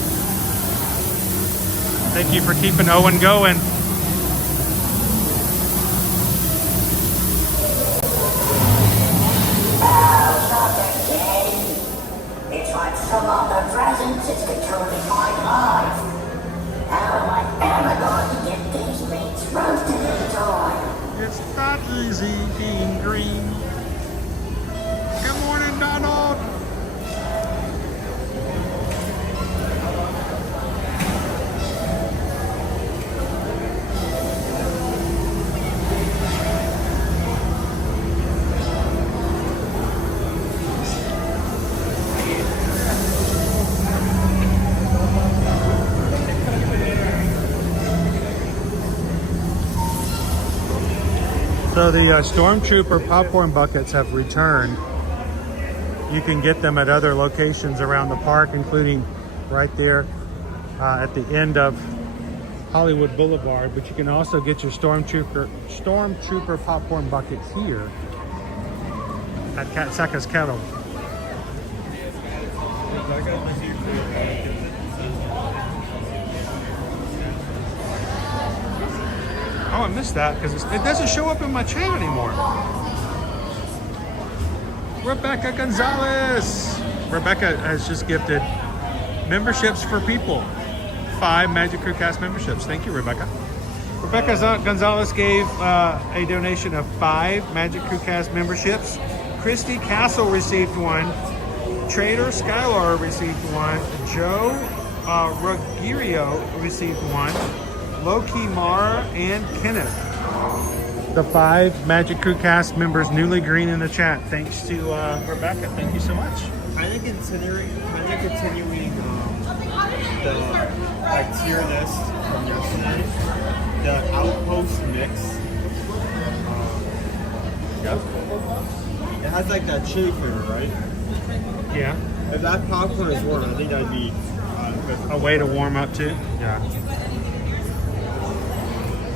Thank you for keeping Owen going. It's like some of the presents is controlling my life. How am I ever going to get these meats roasted in time? It's not easy being green. Good morning, Donald. So the Stormtrooper popcorn buckets have returned. You can get them at other locations around the park, including right there at the end of Hollywood Boulevard. But you can also get your Stormtrooper popcorn bucket here at Saka's Kettle. Oh, I missed that because it doesn't show up in my chat anymore. Rebecca Gonzalez. Rebecca has just gifted memberships for people. 5 Magic Crew Cast memberships. Thank you, Rebecca. Rebecca Gonzalez gave a donation of 5 Magic Crew Cast memberships. Christy Castle received 1. Trader Skylar received 1. Joe Ruggiero received 1. Loki Mara and Kenneth. The 5 Magic Crew Cast members newly green in the chat. Thanks to Rebecca. Thank you so much. Kind of continuing the tier list from yesterday. The Outpost mix. Yep. It has like that chili flavor, right? Yeah. If that popcorn is warm, I think that'd be a way to warm up too. Yeah.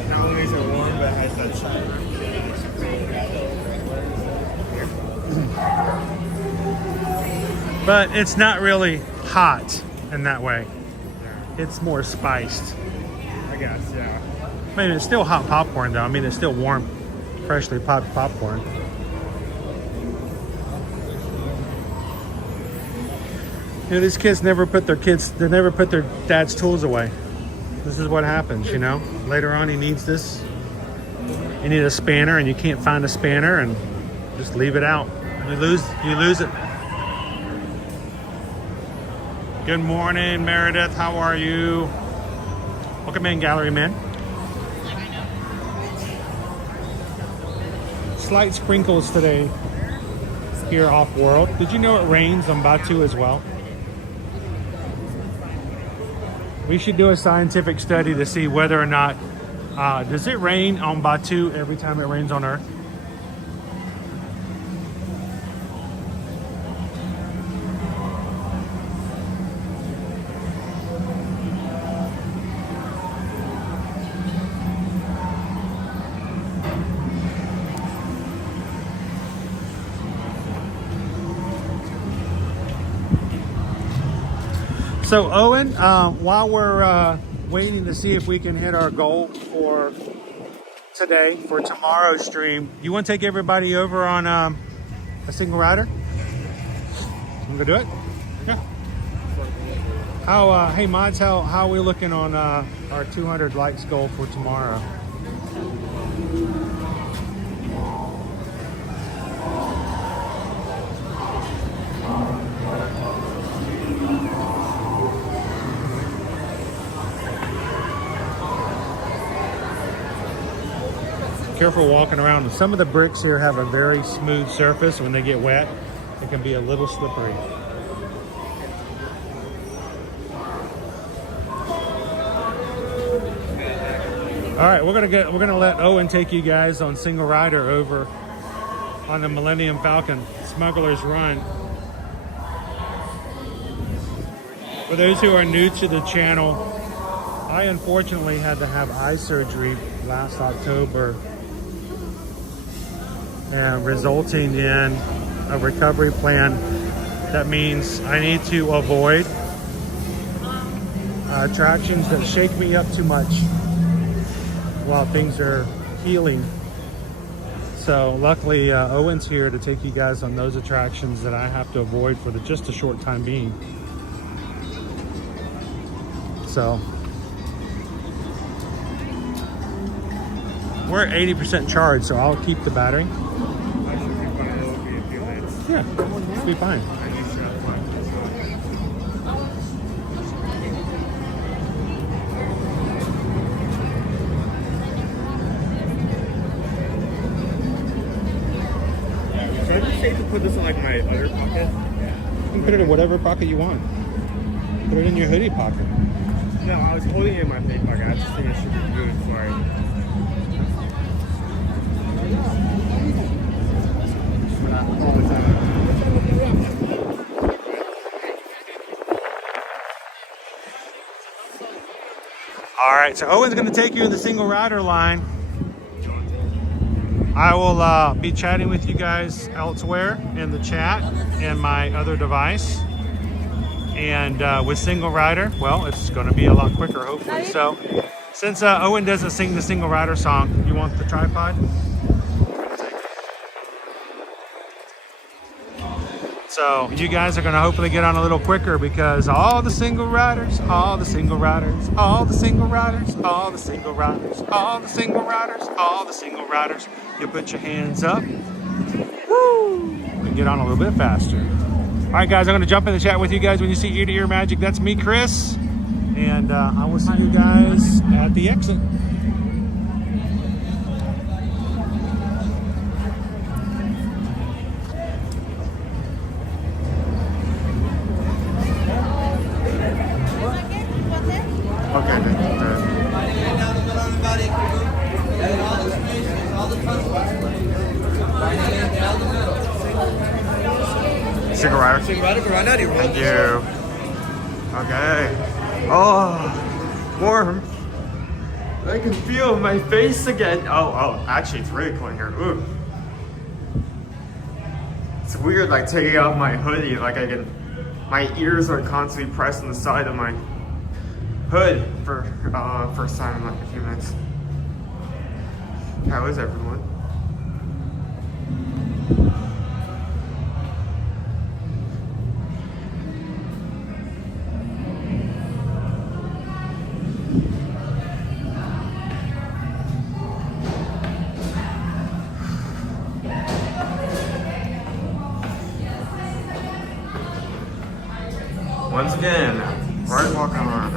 Not only is it warm, but it has that chili. But it's not really hot in that way. It's more spiced. I guess, yeah. I mean, it's still hot popcorn though. I mean, it's still warm, freshly popped popcorn. You know, these kids never put their dad's tools away. This is what happens, you know. Later on, he needs this. You need a spanner, and you can't find a spanner, and just leave it out. You lose it. Good morning, Meredith. How are you? Welcome in, Gallery Man. Slight sprinkles today here off-world. Did you know it rains on Batu as well? We should do a scientific study to see whether or not, does it rain on Batu every time it rains on Earth? So Owen, while we're waiting to see if we can hit our goal for today, for tomorrow's stream, you want to take everybody over on a single rider? I'm gonna do it. Yeah. How? Hey mods, how are we looking on our 200 likes goal for tomorrow? Careful walking around. Some of the bricks here have a very smooth surface. When they get wet, it can be a little slippery. All right, we're gonna let Owen take you guys on single rider over on the Millennium Falcon, Smugglers Run. For those who are new to the channel, I unfortunately had to have eye surgery last October, and resulting in a recovery plan. That means I need to avoid attractions that shake me up too much while things are healing. So luckily Owen's here to take you guys on those attractions that I have to avoid for just a short time being. So we're at 80% charged, so I'll keep the battery. Yeah, it'll be fine. Should I just say to put this in like my other pocket? You can put it in whatever pocket you want. Put it in your hoodie pocket. No, I was holding it in my hoodie pocket. I just think it should be good. Sorry. All right, so Owen's going to take you to the single rider line. I will be chatting with you guys elsewhere in the chat and my other device. And with single rider, well, it's going to be a lot quicker, hopefully. So, since Owen doesn't sing the single rider song, you want the tripod? So you guys are going to hopefully get on a little quicker because all the single riders, all the single riders, all the single riders, all the single riders, all the single riders, all the single riders. You put your hands up, woo, and get on a little bit faster. All right, guys, I'm going to jump in the chat with you guys when you see ear-to-ear magic. That's me, Chris, and I will see you guys at the exit. Okay, single rider. Single rider, go right out here. Thank you. Okay. Oh, warm. I can feel my face again. Oh, actually, it's really cold in here. Ooh. It's weird, like taking off my hoodie. Like my ears are constantly pressed on the side of my hood for first time in like a few minutes. How is everyone? Once again, right walking around.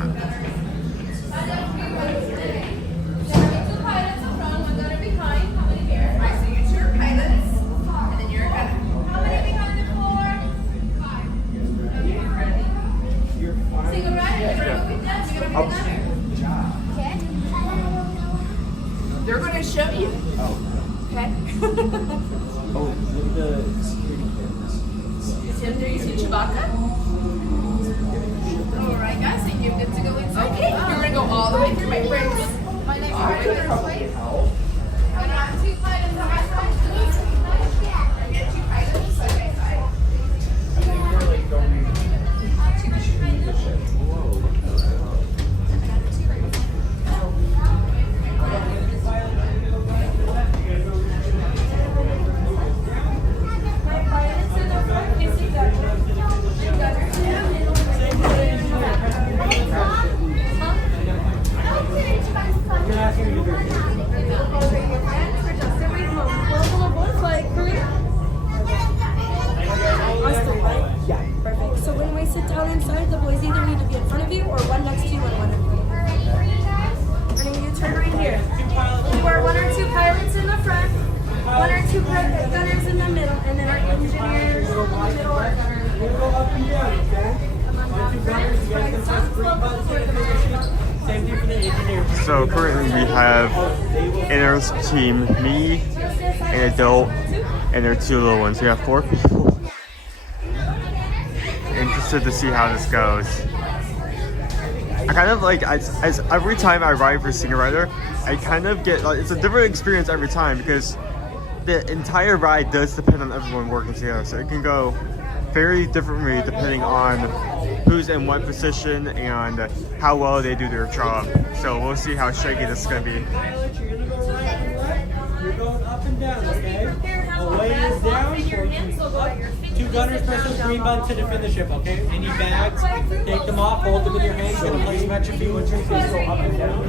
They're going to show you. Okay? Oh, look at the security cameras. Is him there? You see Chewbacca? Alright, guys, so you're good to go inside. Okay, you're going to go all the way through my brakes. My next place. I have 2 items on my side. I get 2 items side by side. So when we sit down inside, the boys either need to be in front of you or one next to you and one in front of you. And then you turn right here. You are 1 or 2 pilots in the front, 1 or 2 gunners in the middle, and then our engineers in the middle are gunners. Go up and down, okay? One, 2 gunners, you guys can press the green button to the position. Same thing for the engineer. So currently we have in our team me, an adult, and there are 2 little ones. We have 4 people. Interested to see how this goes. I kind of like, as every time I ride for Single Rider, I kind of get, like, it's a different experience every time because the entire ride does depend on everyone working together. So it can go very differently depending on who's in what position and how well they do their job. So we'll see how shaky this is going to be. You're going up and down, okay? Away is down, 2 gunners press the green button to defend the ship, okay? Any bags, take them off, hold them in your hands, and place them at your feet. Go up and down.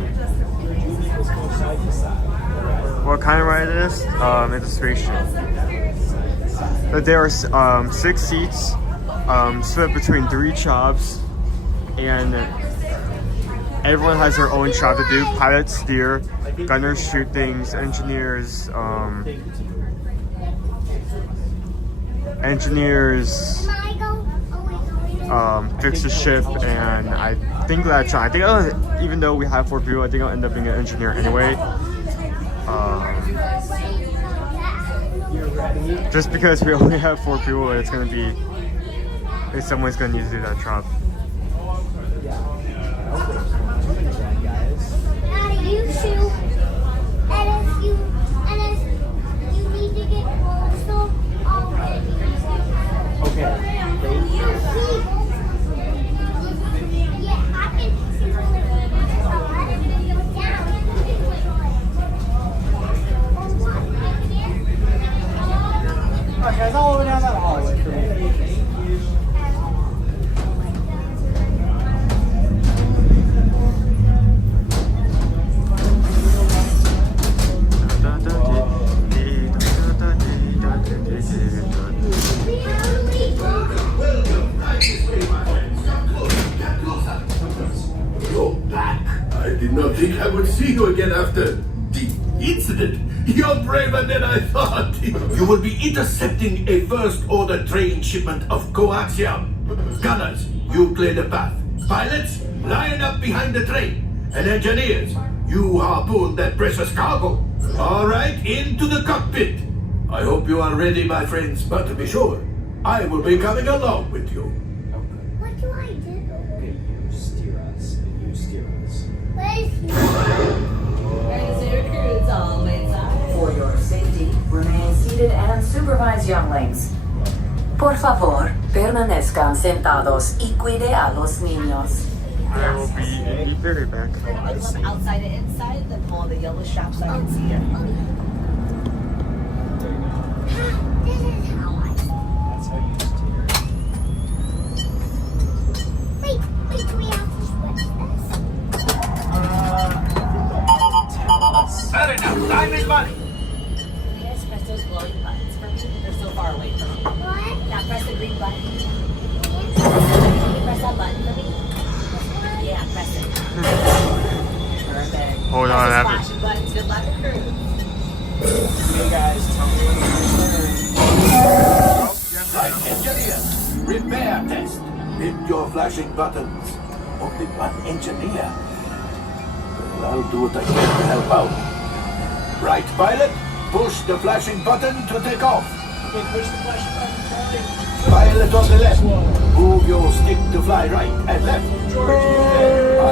Your vehicles go side to side. What kind of ride it is? It's a spaceship. But there are 6 seats, split between 3 jobs, and everyone has their own job to do. Pilots steer, gunners shoot things, engineers fix the ship, and I think that's I think even though we have 4 people, I think I'll end up being an engineer anyway. Just because we only have 4 people, it's gonna be, someone's gonna need to do that job. Daddy, you shoot. And if you need to get closer already. Okay. Yeah, I can see the video down. Alright guys, all the way down that hallway for me. You're back. I did not think I would see you again after the incident. You're braver than I thought. You will be intercepting a first-order train shipment of coaxium. Gunners, you clear the path. Pilots, line up behind the train. And engineers, you harpoon that precious cargo. All right, into the cockpit. I hope you are ready, my friends, but to be sure, I will be coming along with you. What do I do? Okay, you steer us. You steer us. Where's he? For your safety, remain seated and supervise younglings. Por favor, permanezcan sentados y cuide a los niños. I will be very back. Outside and inside, then pull the yellow straps so I can see it. This is how I. That's how you steer. Wait, do we have to switch this? Fair enough. Time is money. Yes, press those glowing buttons for me. They're so far away from me. What? Now press the green button. Can you press that button for me? Yeah, press it. Perfect. Hold on, Press the Amber. flashing buttons. Good luck, crew. Hey guys, tell me when you're Right, engineers, repair test. Hit your flashing buttons. Only one engineer. Well, I'll do what I can to help out. Right, pilot, push the flashing button to take off. Okay, push the flashing button, Charlie. Pilot on the left. Move your stick to fly right and left. I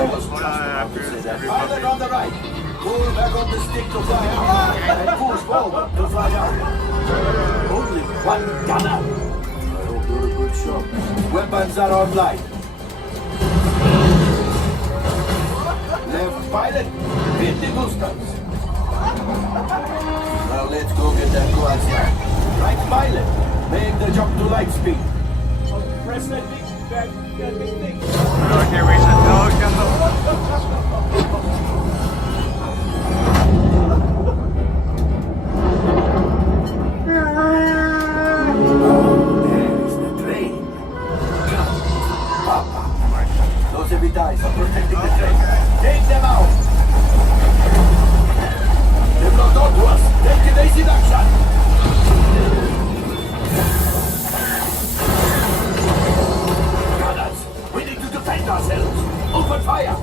was just about to say that. Pilot on the right. Pull back on the stick to fly out and push forward to fly out. Only one gunner. I hope you're a good shot. Weapons are online. Left pilot, hit the boosters. Now let's go get that coaxium. Right pilot, make the jump to light speed. Press that big thing. No, I can't reach it. No, There's the train. Papa. Those heavy ties are protecting the train. Take them out. They've locked onto us. Take evasive action. Gunners, we need to defend ourselves. Open fire.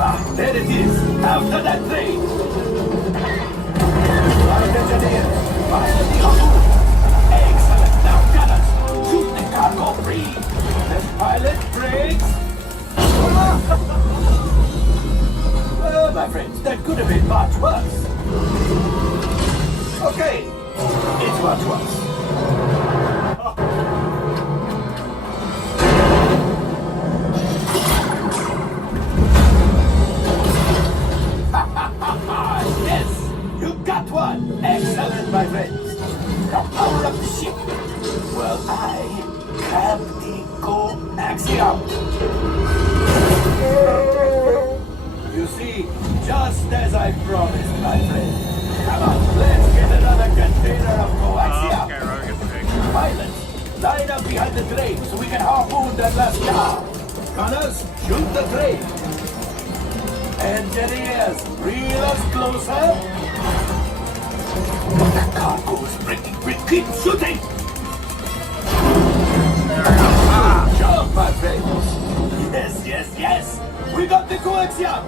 Ah, there it is. After that train. Right, engineers. Fire the harpoon. Excellent. Now, gunners, shoot the cargo free. Left pilot, brakes. Well, my friends, that could have been much worse. Okay, it's much worse. Yes, you got one. Excellent, my friends. The power of the ship. Well, I have the coaxium. You see, just as I promised, my friend. Come on, let's get another container of coaxium. okay, we're gonna get the picture. Pilots, line up behind the train so we can harpoon that last car. Gunners, shoot the train. Engineers, reel us closer. The cargo is breaking. Keep shooting. Good job, my friends. Yes. We got the coaxium.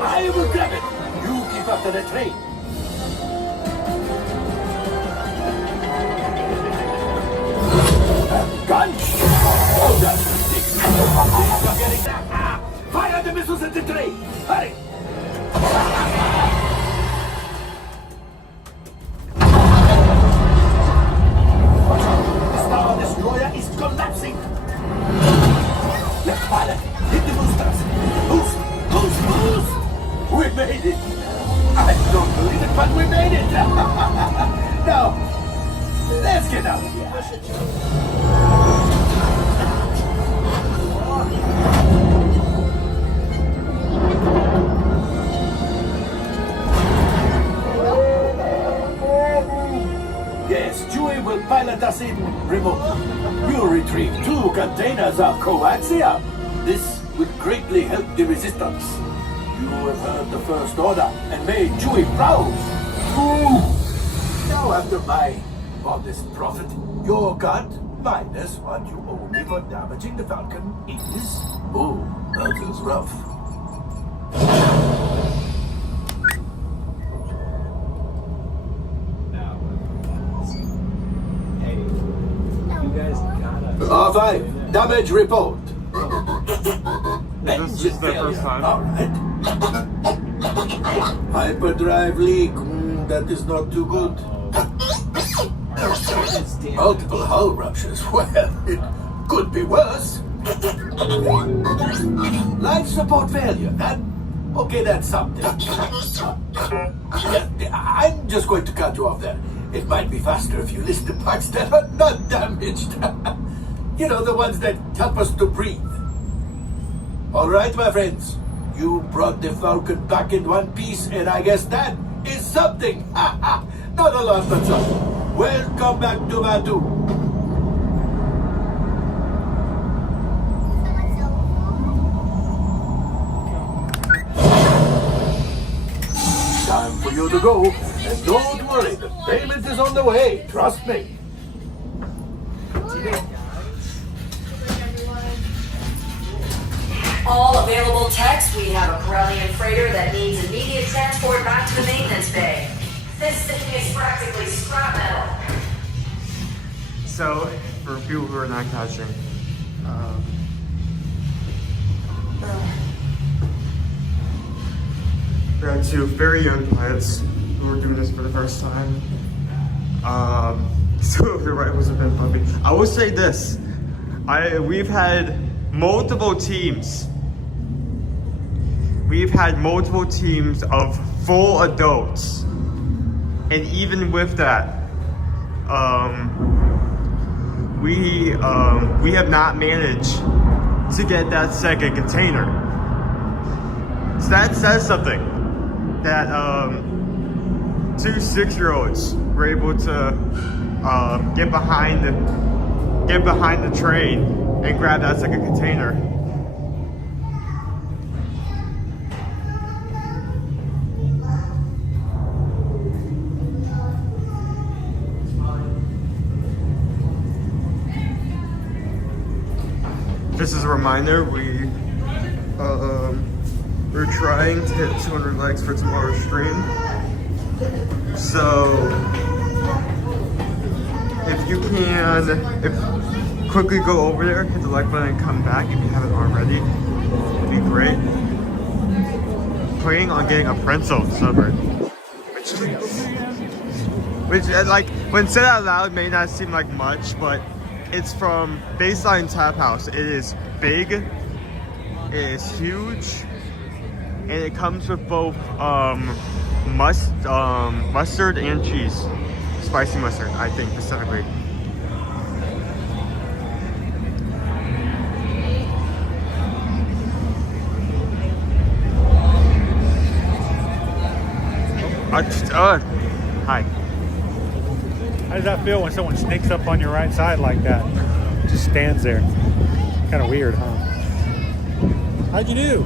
I will grab it. You keep after the train. the missiles at the train! Hurry! The Star Destroyer is collapsing! Left pilot, hit the boosters! Boost! Boost! Boost! We made it! I don't believe it, but we made it! Now, let's get out of here. Yes, Chewie will pilot us in remote. You'll retrieve 2 containers of coaxium. This will greatly help the resistance. You have heard the First Order and made Chewie proud. Ooh. Now, after my modest profit, your cut minus what you owe me for damaging the Falcon is... Oh, that is rough. R5, damage report. This is the first time. All right. Hyperdrive leak. That is not too good. Multiple hull ruptures. Well, it could be worse. Life support failure. That's something. I'm just going to cut you off there. It might be faster if you list the parts that are not damaged. You know, the ones that help us to breathe. All right, my friends. You brought the Falcon back in one piece, and I guess that is something. Not a lot, but some. Welcome back to Batu. Time for you to go. And don't worry, the payment is on the way. Trust me. All available techs, we have a Corellian freighter that needs immediate transport back to the maintenance bay. This thing is practically scrap metal. So, for people who are not catching, we have 2 very young pilots who are doing this for the first time. So the rifles have been bumpy. I will say this, we've had multiple teams. We've had multiple teams of full adults. And even with that, we have not managed to get that second container. So that says something, that 2 6-year-olds were able to get behind the train and grab that second container. Just as a reminder, we're trying to hit 200 likes for tomorrow's stream. So if you can, quickly go over there, hit the like button, and come back if you haven't already. It'd be great. Planning on getting a Prenzel suburb, which like when said out loud may not seem like much, but it's from Baseline Tap House. It is big, it is huge, and it comes with both mustard and cheese. Spicy mustard, I think, specifically. Hi. How does that feel when someone sneaks up on your right side like that? Just stands there. Kind of weird, huh? How'd you do?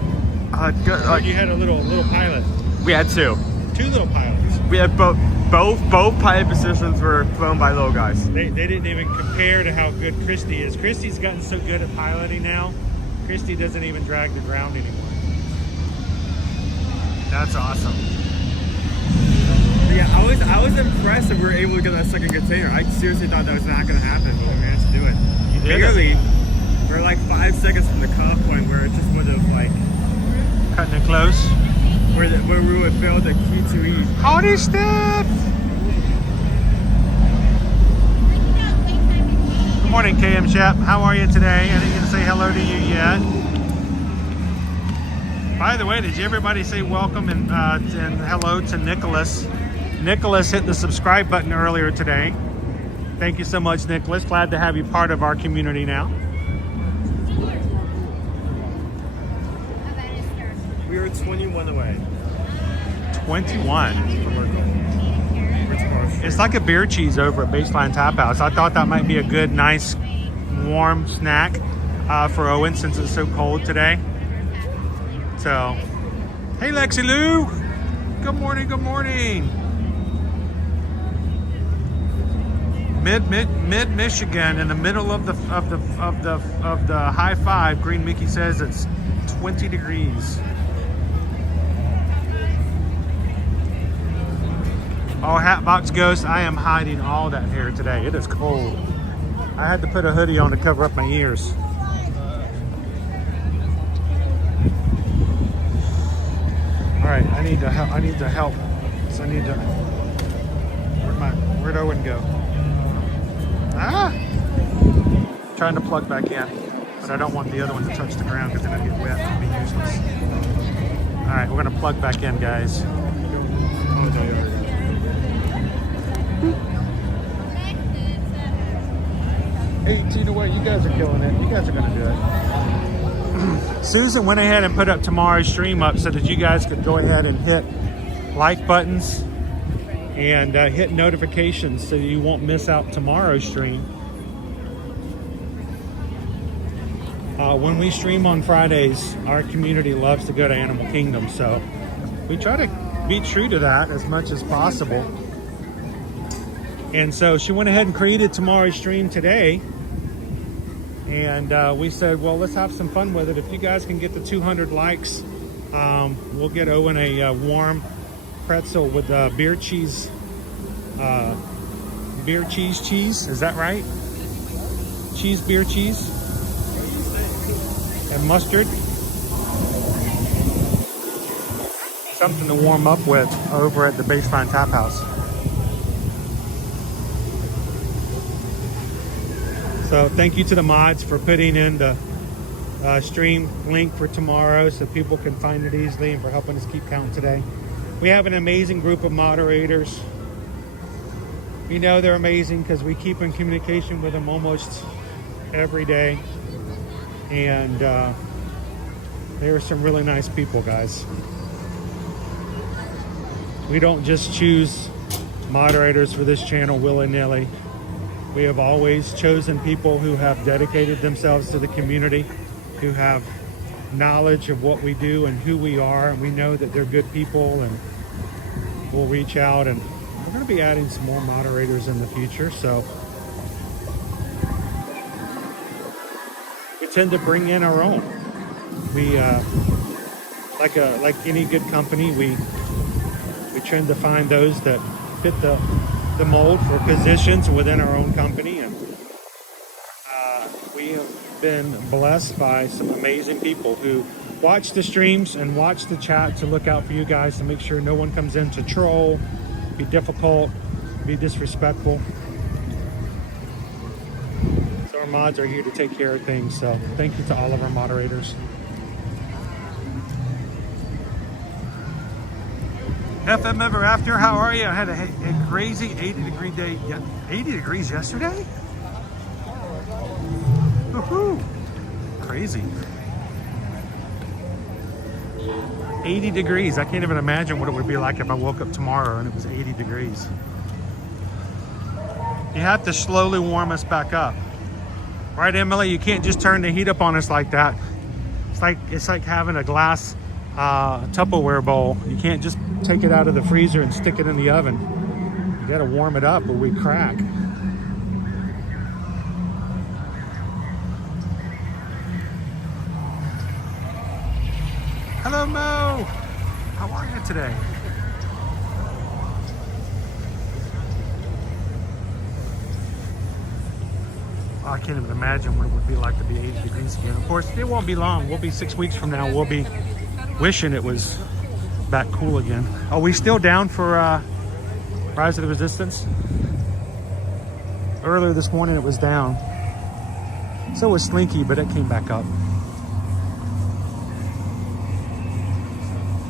Good. You had a little pilot. We had 2 little pilots. We had both pilot positions were flown by little guys. They didn't even compare to how good Christy is. Christy's gotten so good at piloting now. Christy doesn't even drag the ground anymore. That's awesome. Yeah, I was impressed that we were able to get that second container. I seriously thought that was not going to happen, but we managed to do it. You did Barely. We're like 5 seconds from the cutoff point where it just would have like Cutting it close. Where we would build a Q2E. Howdy, Steph! Good morning, KM Shep. How are you today? I didn't get to say hello to you yet. By the way, did everybody say welcome and hello to Nicholas? Nicholas hit the subscribe button earlier today. Thank you so much, Nicholas. Glad to have you part of our community now. We are 21 away. 21. It's like a beer cheese over at Baseline Tap House. I thought that might be a good, nice, warm snack for Owen since it's so cold today. So, hey Lexi Lou. Good morning. Good morning. Mid Michigan, in the middle of the high five. Green Mickey says it's 20 degrees. Oh, Hatbox Ghost, I am hiding all that hair today. It is cold. I had to put a hoodie on to cover up my ears. All right, I need to help. So I need to. Where'd Owen go? Ah! Trying to plug back in, but I don't want the other one to touch the ground because then it'd get wet and be useless. All right, we're gonna plug back in, guys. 18 away. You guys are killing it. You guys are gonna do it. Susan went ahead and put up tomorrow's stream up so that you guys could go ahead and hit like buttons and hit notifications so you won't miss out tomorrow's stream. When we stream on Fridays, our community loves to go to Animal Kingdom, so we try to be true to that as much as possible. And so she went ahead and created tomorrow's stream today. And we said, well, let's have some fun with it. If you guys can get the 200 likes, we'll get Owen a warm pretzel with beer cheese. Cheese. Is that right? Beer cheese. And mustard. Something to warm up with over at the Baseline Tap House. So thank you to the mods for putting in the stream link for tomorrow so people can find it easily, and for helping us keep count today. We have an amazing group of moderators. We know they're amazing because we keep in communication with them almost every day. And they're some really nice people, guys. We don't just choose moderators for this channel willy-nilly. We have always chosen people who have dedicated themselves to the community, who have knowledge of what we do and who we are, and we know that they're good people, and we'll reach out. And we're going to be adding some more moderators in the future, so we tend to bring in our own. We like any good company, we tend to find those that fit the mold for positions within our own company. And we have been blessed by some amazing people who watch the streams and watch the chat to look out for you guys to make sure no one comes in to troll, be difficult, be disrespectful. So our mods are here to take care of things. So thank you to all of our moderators. FM Ever After, how are you? I had a crazy 80-degree day. 80 degrees yesterday? Woohoo! Crazy. 80 degrees. I can't even imagine what it would be like if I woke up tomorrow and it was 80 degrees. You have to slowly warm us back up. Right, Emily? You can't just turn the heat up on us like that. It's like having a glass Tupperware bowl. You can't just take it out of the freezer and stick it in the oven. You gotta warm it up or we crack. Hello, Mo. How are you today? Oh, I can't even imagine what it would be like to be 80 degrees again. Of course, it won't be long. We'll be 6 weeks from now. We'll be Wishing it was back cool again. Are we still down for Rise of the Resistance? Earlier this morning it was down. So was Slinky, but it came back up.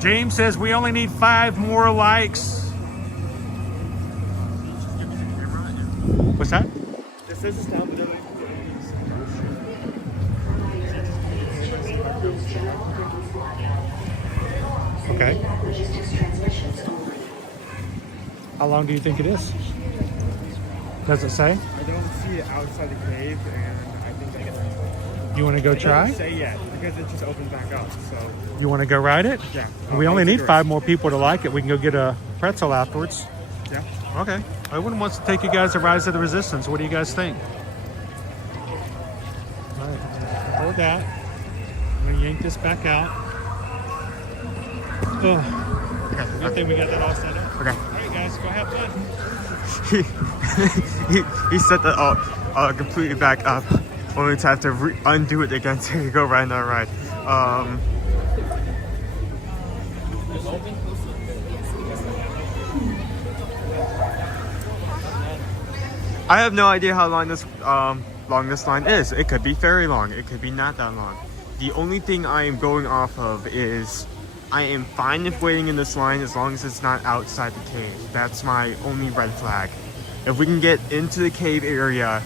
James says we only need 5 more likes. What's that? It says it's down, but then Okay. How long do you think it is? Does it say? I don't see it outside the cave, and I think You want to go try? It doesn't say yet because it just opened back up. So You want to go ride it? yeah. We only need 5 more people to like it. We can go get a pretzel afterwards. Yeah. Okay. Everyone wants to take you guys to Rise of the Resistance. What do you guys think? All right. Hold that. I'm going to yank this back out. Oh. Okay. Good thing we got that all set up. Okay. All right, guys. Go have fun. he set that completely back up, only to have to undo it again to go right on our ride. I have no idea how long this line is. It could be very long. It could be not that long. The only thing I am going off of is I am fine with waiting in this line as long as it's not outside the cave. That's my only red flag. If we can get into the cave area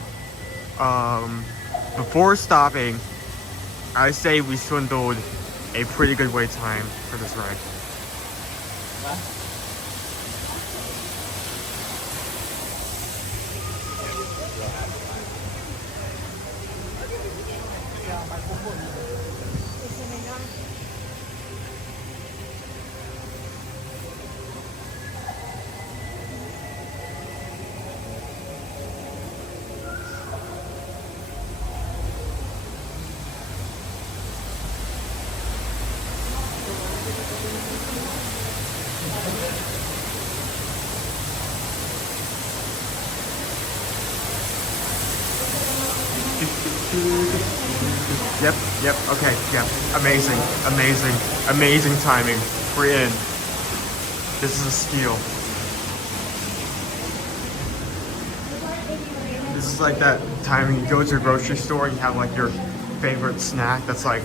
before stopping, I say we swindled a pretty good wait time for this ride. Yep, okay, yep. Amazing timing. We're in. This is a steal. This is like that time when you go to a grocery store and you have like your favorite snack that's like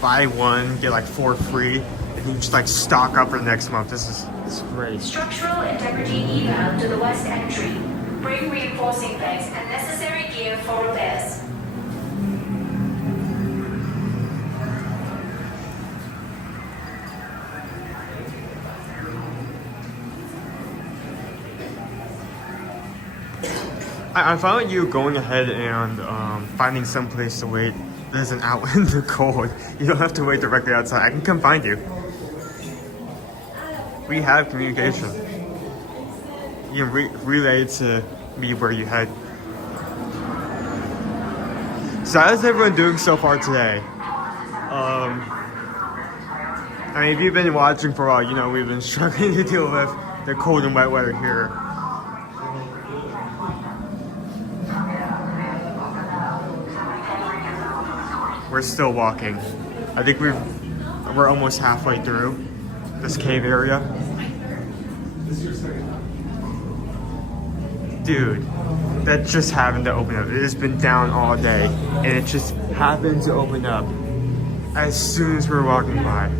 buy 1, get like 4 free, and you just like stock up for the next month. This is great. Structural integrity eval to the west entry. Bring reinforcing bags and necessary gear for repairs. I'm fine with you going ahead and finding some place to wait that isn't out in the cold. You don't have to wait directly outside. I can come find you. We have communication. You can relay to me where you head. So how's everyone doing so far today? I mean, if you've been watching for a while, you know we've been struggling to deal with the cold and wet weather here. We're still walking. I think we're almost halfway through this cave area. Dude, that just happened to open up. It has been down all day, and it just happened to open up as soon as we were walking by.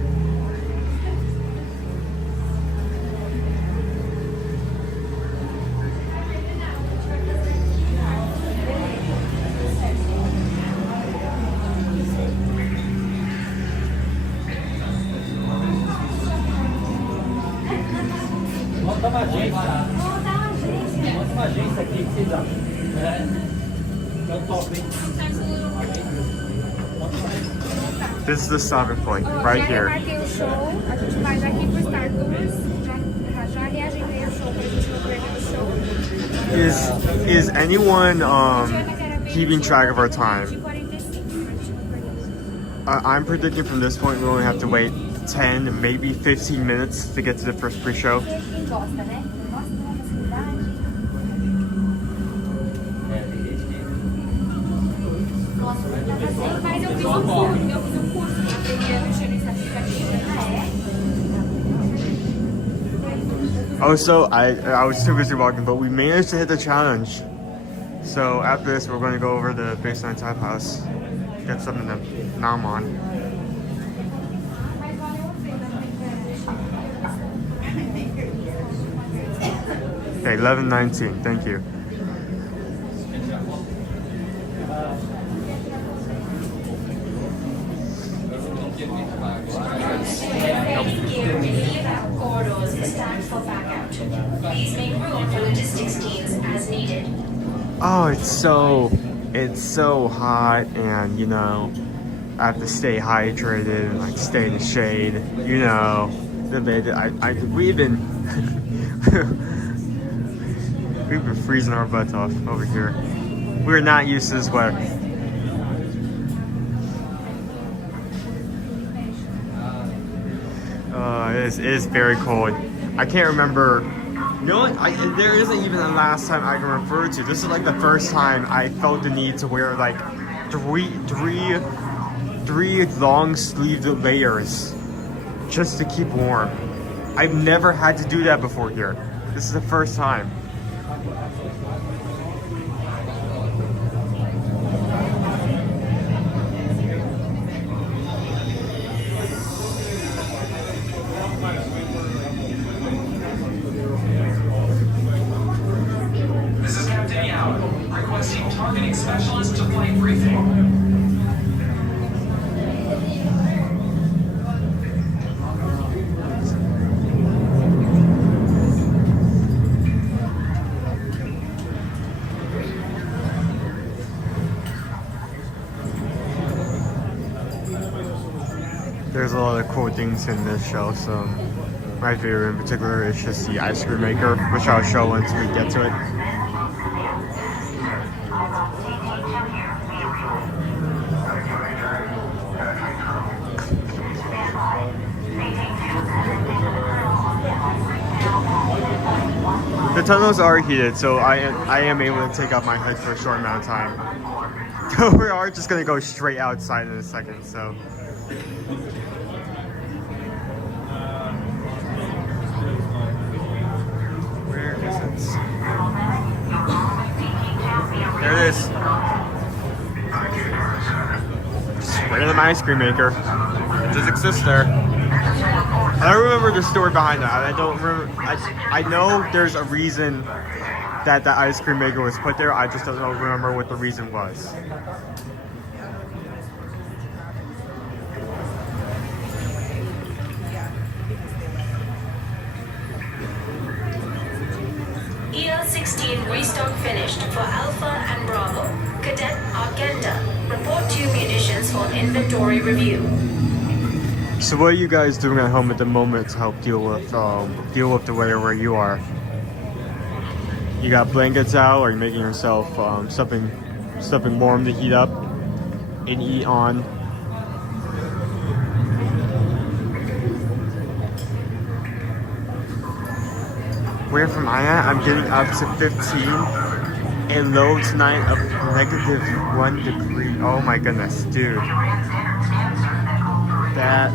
This is the stopping point, right here. Is anyone keeping track of our time? I'm predicting from this point we only have to wait 10, maybe 15 minutes to get to the first pre-show. Oh, so I was too busy walking, but we managed to hit the challenge. So after this, we're going to go over the baseline type house, get something to nom on. Okay, 11:19. Thank you. Please make room for logistics teams as needed. Oh, it's so hot, and you know, I have to stay hydrated and like stay in the shade. You know, we've been we've been freezing our butts off over here. We're not used to this weather. It is very cold. I can't remember. You know what? There isn't even a last time I can refer to. This is like the first time I felt the need to wear like three long sleeved layers just to keep warm. I've never had to do that before here. This is the first time. Specialist to flight briefing. There's a lot of cool things in this show, so my favorite in particular is just the ice cream maker, which I'll show once we get to it. The tunnels are heated, so I am able to take off my hood for a short amount of time. We are just gonna go straight outside in a second, so. Where is it? There it is. Just random ice cream maker. It just exists there. I don't remember the story behind that. I don't remember. I know there's a reason that the ice cream maker was put there. I just don't remember what the reason was. EL-16 restock finished for Alpha and Bravo. Cadet Argenda, report to munitions for inventory review. So what are you guys doing at home at the moment to help deal with the weather where you are? You got blankets out, or are you making yourself something warm to heat up and eat on? Where from I am, I'm getting up to 15. A low tonight of -1 degree. Oh my goodness, dude. That.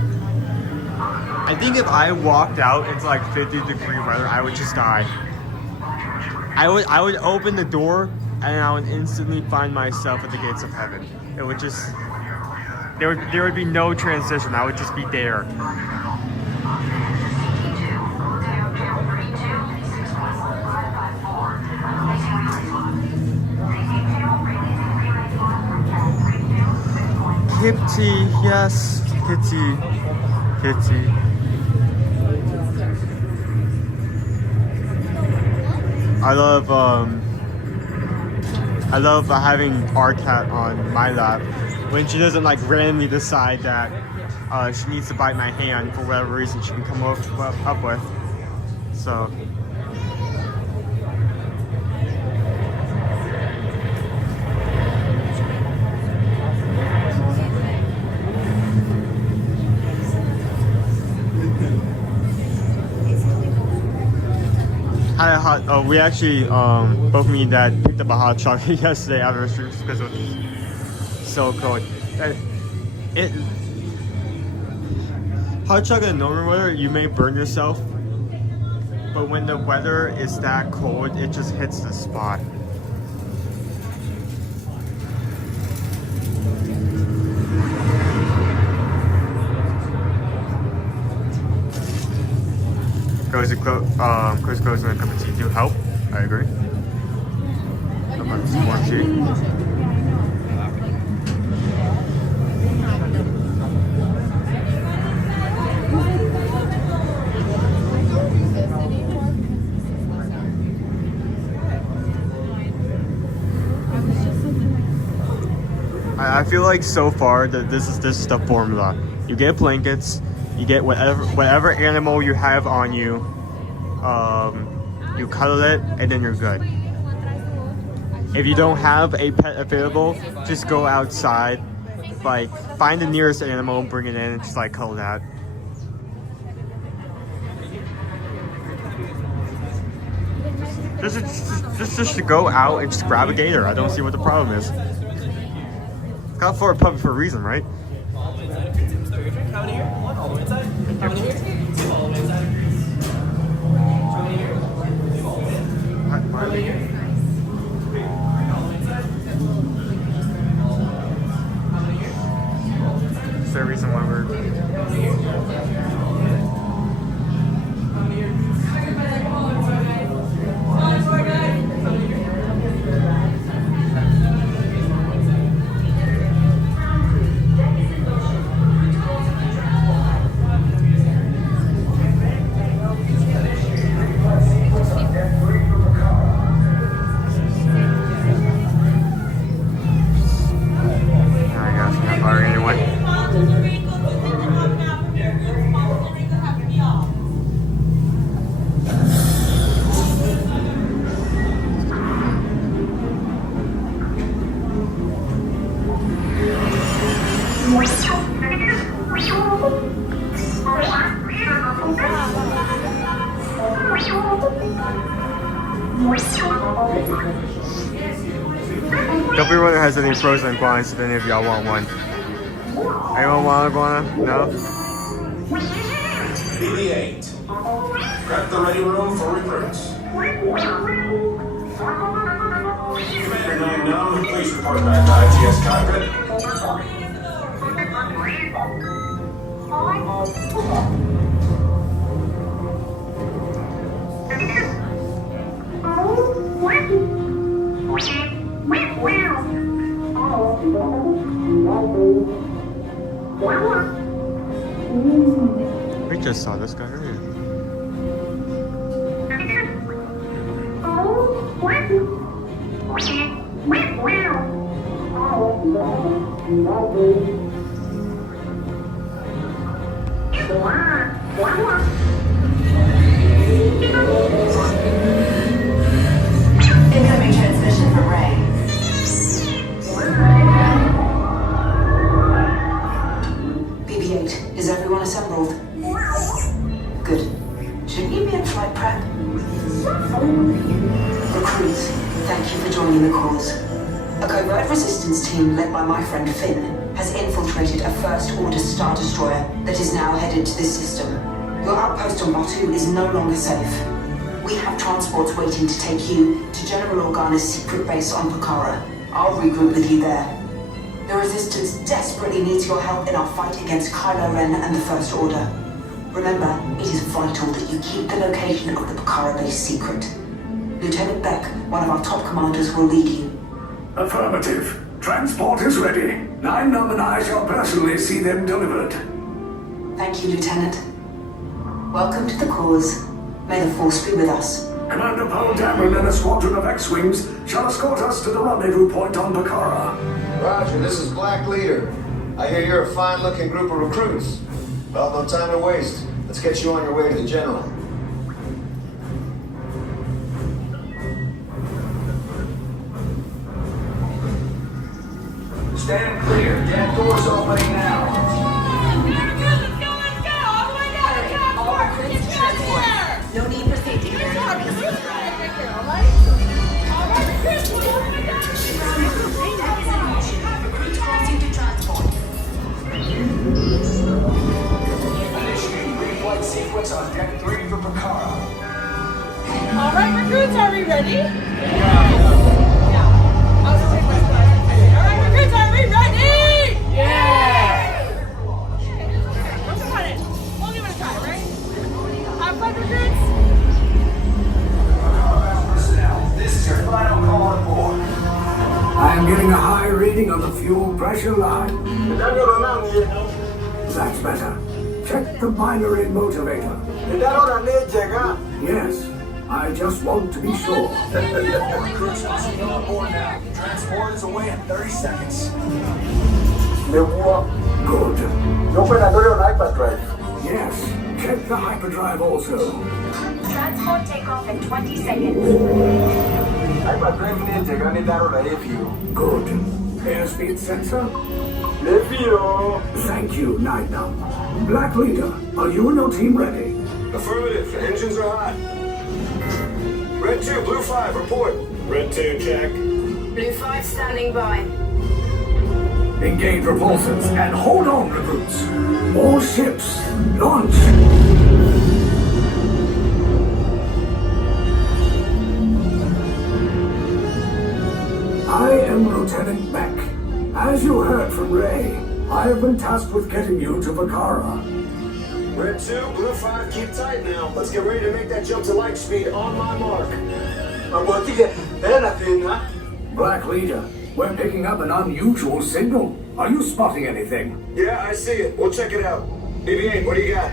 I think if I walked out into like 50-degree weather, I would just die. I would open the door and I would instantly find myself at the gates of heaven. It would just, there would be no transition. I would just be there. Kitty, yes, Kitty. I love having our cat on my lap when she doesn't like randomly decide that she needs to bite my hand for whatever reason she can come up with. So. We actually, both me and Dad picked up a hot chocolate yesterday after the stream because it was so cold. Hot chocolate in normal weather, you may burn yourself, but when the weather is that cold, it just hits the spot. Cozy clothes and a cup of tea do help. I agree. How about some more tea? I feel like so far that this is the formula. You get blankets, you get whatever animal you have on you, you cuddle it, and then you're good. If you don't have a pet available, just go outside, like find the nearest animal, bring it in, and just like cuddle that. Just to go out and just grab a gator. I don't see what the problem is. Got for a puppy for a reason, right? How many here? One all the way inside. How many here? Two all the way inside. How many here? Two all the way in. How many here? Three all the way inside. How many here? Is there a reason why we're... How many here? How many here? Don't be wondering has any frozen iguanas if any of y'all want one. Anyone want an iguana? No? BB-8. Prep the ready room for recruits. Commander 9 please report back to ITS cockpit. We just saw this guy earlier. Incoming transmission from Ray. BB-8, is everyone assembled? Good. Shouldn't you be in flight prep? Recruits, thank you for joining the cause. A covert resistance team led by my friend Finn has infiltrated a first-order Star Destroyer that is now headed to this system. Your outpost on Batu is no longer safe. We have transports waiting to take you to General Organa's secret base on Pucara. I'll regroup with you there. The Resistance desperately needs your help in our fight against Kylo Ren and the First Order. Remember, it is vital that you keep the location of the Pucara base secret. Lieutenant Beck, one of our top commanders, will lead you. Affirmative. Transport is ready. 9 Numb and I shall personally see them delivered. Thank you, Lieutenant. Welcome to the cause. May the Force be with us. Commander Poe Dameron and a squadron of X-Wings shall escort us to the rendezvous point on Pucara. Roger, this is Black Leader. I hear you're a fine-looking group of recruits. Well, no time to waste. Let's get you on your way to the General. Stand clear. Deck doors opening now. No need for safety here. Initial ready? Yeah. Alright, recruits, are we ready? Yeah! What's the fun? We'll give it a try, right? Have fun, recruits? This is your final call on board. I am getting a high reading on the fuel pressure line. That's better. Check the binary motivator. Yes, I just want to be sure. Recruits must get on board now. Transport is away in 30 seconds. Good. Hyperdrive. Yes, check the hyperdrive also. Transport takeoff in 20 seconds. Hyperdrive need to run it out of you. Good. Airspeed sensor? Thank you, Night Now. Black Leader, are you and your team ready? Affirmative. Engines are hot. Red 2, Blue 5, report. Red 2, check. Blue 5 standing by. Engage repulsors and hold on, recruits. All ships, launch. I am Lieutenant Beck. As you heard from Ray, I have been tasked with getting you to Vakara. Red 2, Blue 5, keep tight now. Let's get ready to make that jump to light speed on my mark. Black Leader, we're picking up an unusual signal. Are you spotting anything? Yeah, I see it. We'll check it out. BB-8, what do you got?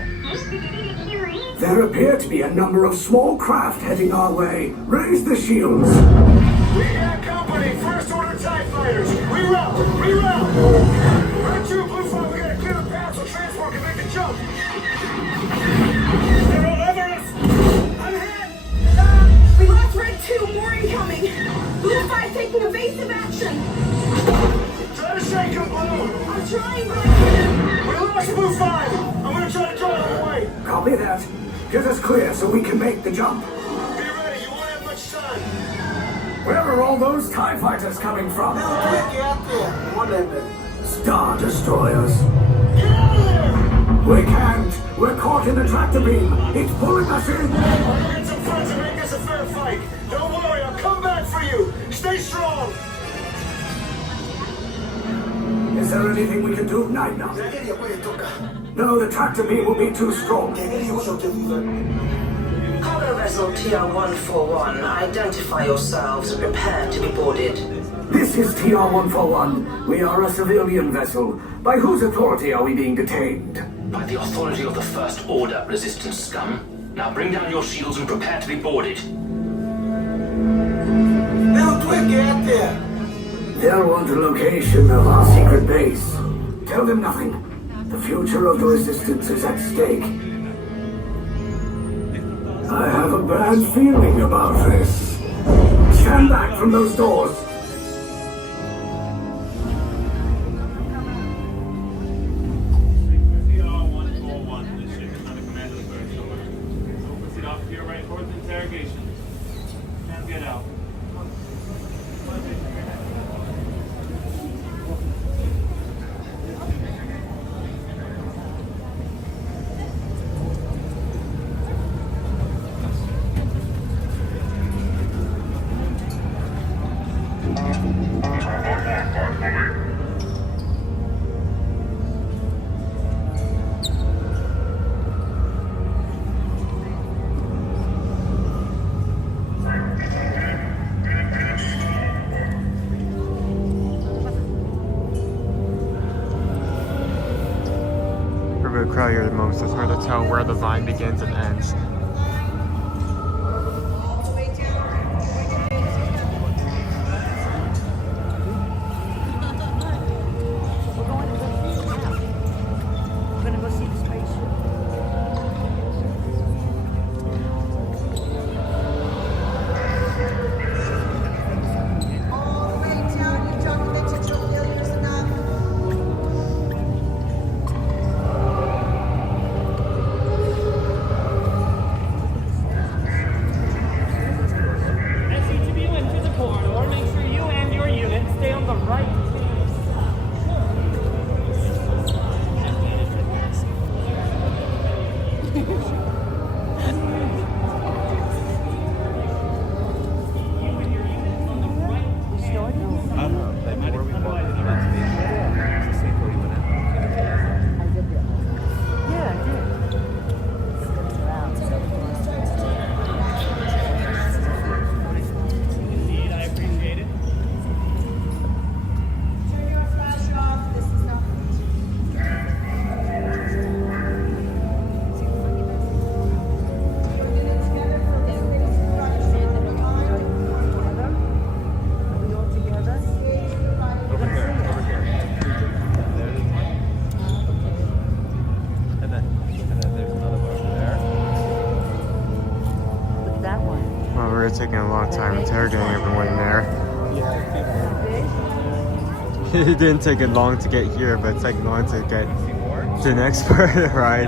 There appear to be a number of small craft heading our way. Raise the shields. We got company. First order TIE fighters. Reroute. Red 2, Blue 5, we got a clear path so transport can make the jump. They're all over us. I'm hit. We lost Red 2, more incoming. Blue 5 taking evasive action. Try to shake him, Blue. I'm trying, but we lost Blue 5. I'm gonna try to draw him away. Copy that. Get us clear so we can make the jump. Be ready. You won't have much time. Where are all those TIE fighters coming from? Star Destroyers. We can't. We're caught in the tractor beam. It's pulling us in. I'll get some friends and make this a fair fight. Don't worry, I'll come back for you. Stay strong. Is there anything we can do, Night Now? No, the tractor beam will be too strong. Cargo vessel TR-141, identify yourselves and prepare to be boarded. This is TR-141. We are a civilian vessel. By whose authority are we being detained? By the authority of the First Order, Resistance scum. Now bring down your shields and prepare to be boarded. They'll want a location of our secret base. Tell them nothing. The future of the Resistance is at stake. I have a bad feeling about this. Stand back from those doors. Crowd here the most. It's hard to tell where the vine begins and ends. really taking a long time interrogating everyone in there. It didn't take it long to get here, but it's taking long to get to the next part of the ride.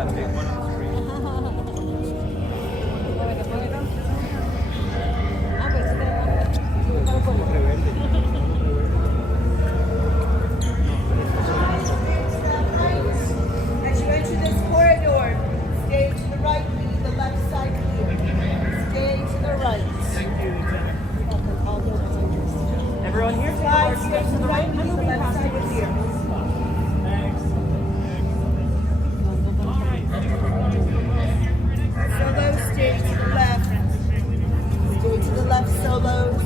As you enter this corridor, stay to the right, leave the left side clear. Stay to the right. Everyone here? Slide, stay to the right, leave the left side clear. Solos, stay to the left. Stay to the left, solos.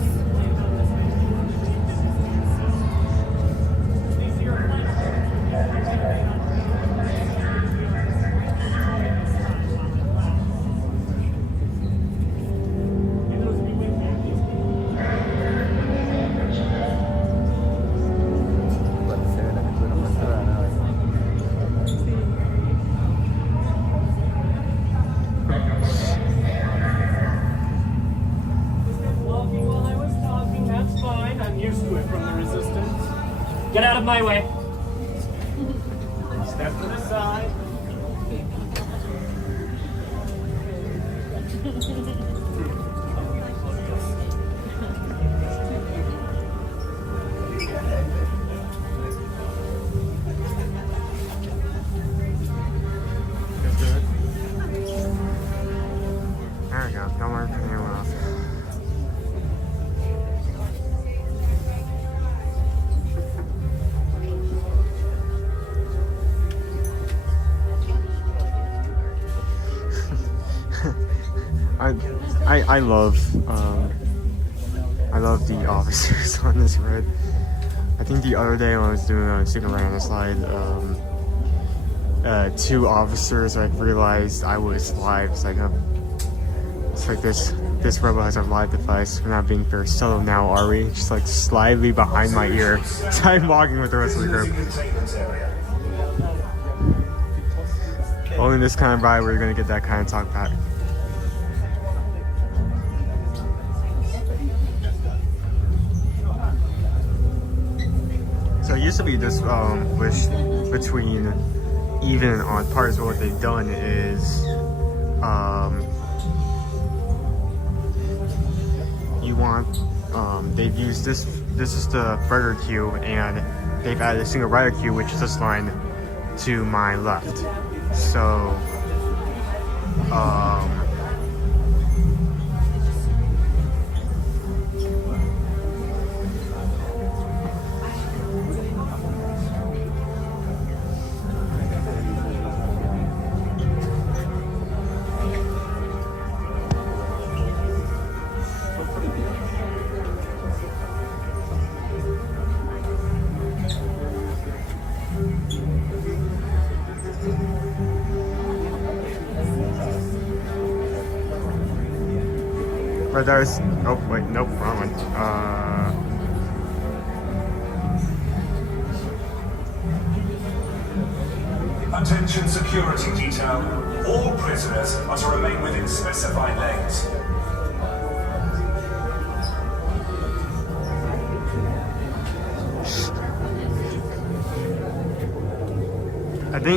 Get out of my way. Step to the side. There we go. No more turning off. I love the officers on this ride. I think the other day when I was doing a single ride on the slide, two officers like realized I was live. It's like this rebel has a live device. We're not being very subtle now, are we? Just like slightly behind my ear. So I'm walking with the rest of the group. Only this kind of ride where you're gonna get that kind of talk back. So it used to be this, which between even and odd parts, what they've done is, you want, they've used this is the rider queue, and they've added a single rider queue, which is this line to my left. So, but there's, oh wait, nope, wrong one. Attention security detail. All prisoners are to remain within specified lanes.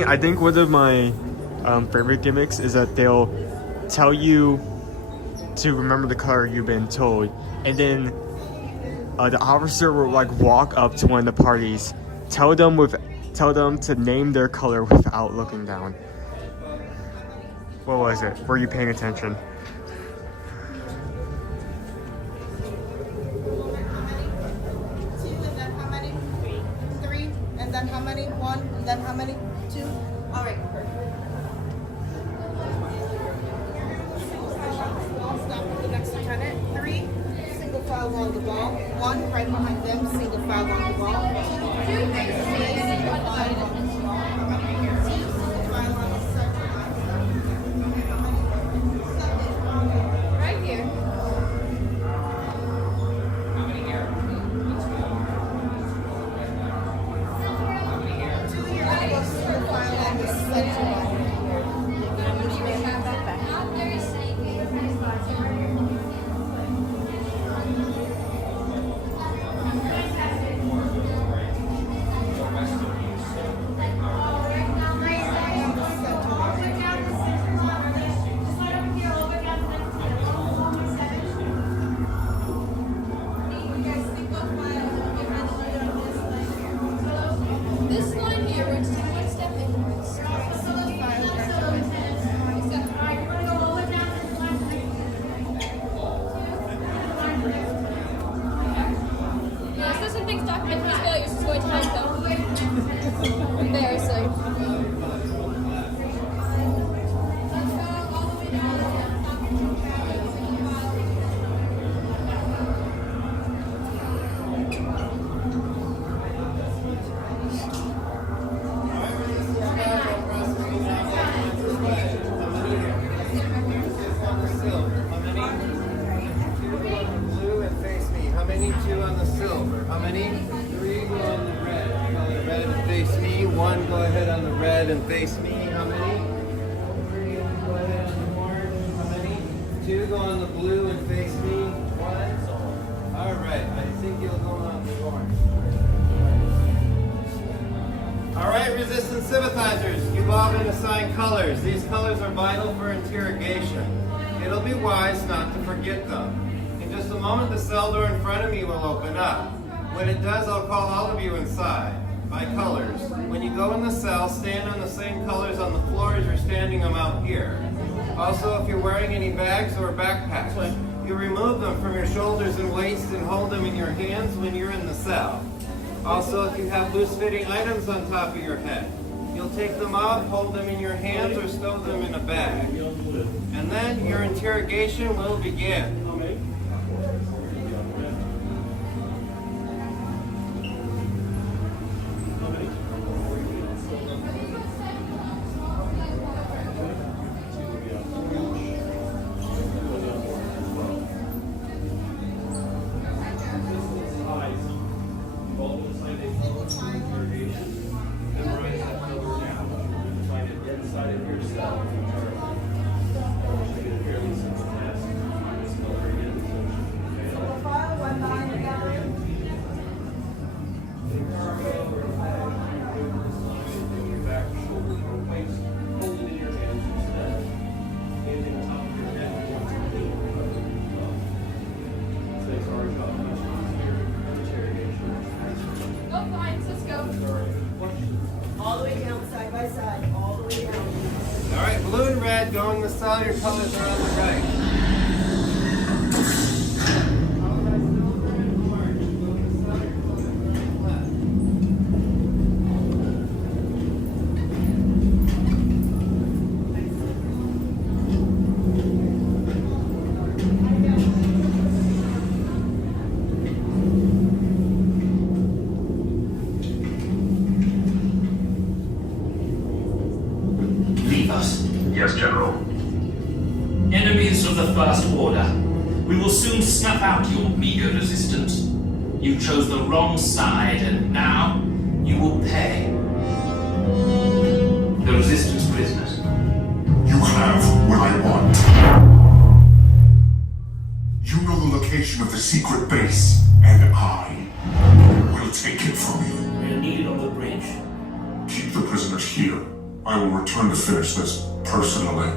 I think one of my favorite gimmicks is that they'll tell you to remember the color you've been told, and then the officer will like walk up to one of the parties, tell them to name their color without looking down. What was it? Were you paying attention? Three, and then how many? One, and then how many? Two. All right, perfect. Stop with the next lieutenant. Three, single file along the wall. One, right behind them, single file along the wall. Two, single file along the wall. Single file along the center line. Right here. Forwards, take one step inwards. Yes, there's some things documented as failures is going to help though. Embarrassing. And face me. How many? 3, go ahead on the orange. How many? 2, go on the blue and face me. 1. All right, I think you'll go on the orange. All right, resistance sympathizers, you've all been assigned colors. These colors are vital for interrogation. It'll be wise not to forget them. In just a moment, the cell door in front of me will open up. When it does, I'll call all of you inside. By colors. When you go in the cell, stand on the same colors on the floor as you're standing them out here. Also, if you're wearing any bags or backpacks, you remove them from your shoulders and waist and hold them in your hands when you're in the cell. Also, if you have loose-fitting items on top of your head, you'll take them off, hold them in your hands, or stow them in a bag. And then your interrogation will begin. Going the cell, your colors are on the right. Leave us. Yes, General. Enemies of the First Order, we will soon snuff out your meager resistance. You chose the wrong side, and now you will pay. The Resistance prisoners. You have what I want. You know the location of the secret base, and I will take it from you. We're needed on the bridge. Keep the prisoners here. I will return to finish this personally.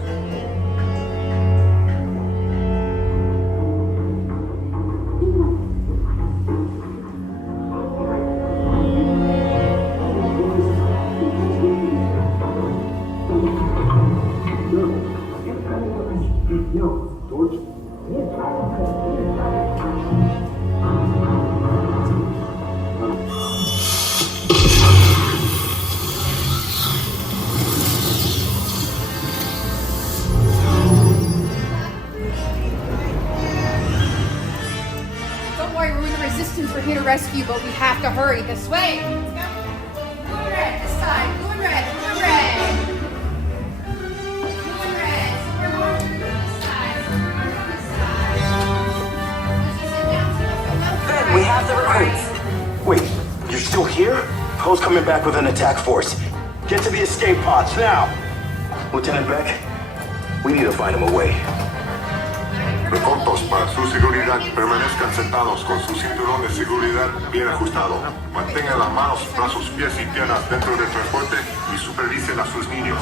Rescue, but we have to hurry this way. Blue and red, this side. Blue and red, blue and red. Blue and red. Super orange on this side. Super orange on this side. Ben, we have the recruits. Wait, you're still here? Poe's coming back with an attack force. Get to the escape pods now. Lieutenant Beck, we need to find him a way. Reportos para su seguridad. Permanezcan sentados con su cinturón de seguridad bien ajustado. Mantengan las manos, brazos, pies y piernas dentro del transporte y supervisen a sus niños.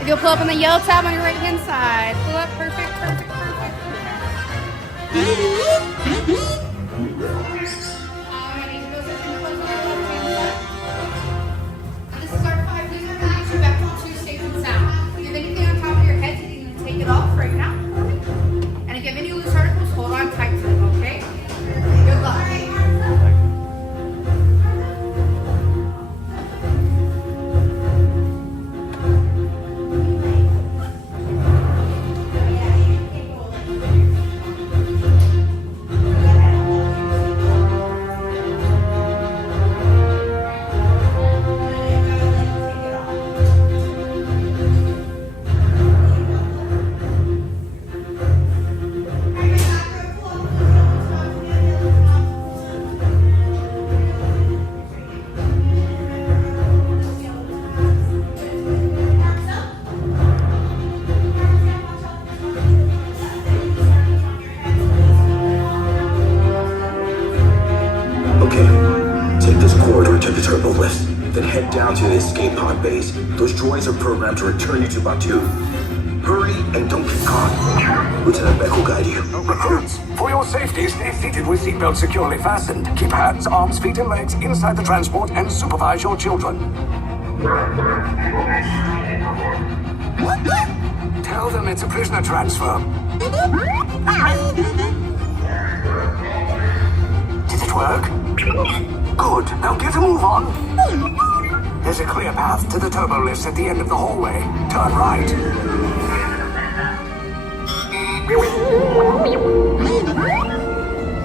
If you'll pull up on the yellow tab on your right hand side. Pull up, perfect, perfect, perfect. head down to the escape pod base. Those droids are programmed to return you to Batu. Hurry and don't get caught. Lieutenant Beck will guide you. Recruits, for your safety, stay seated with seatbelts securely fastened. Keep hands, arms, feet, and legs inside the transport and supervise your children. Tell them it's a prisoner transfer. Did it work? Good. Now get a move on. There's a clear path to the turbo lifts at the end of the hallway. Turn right.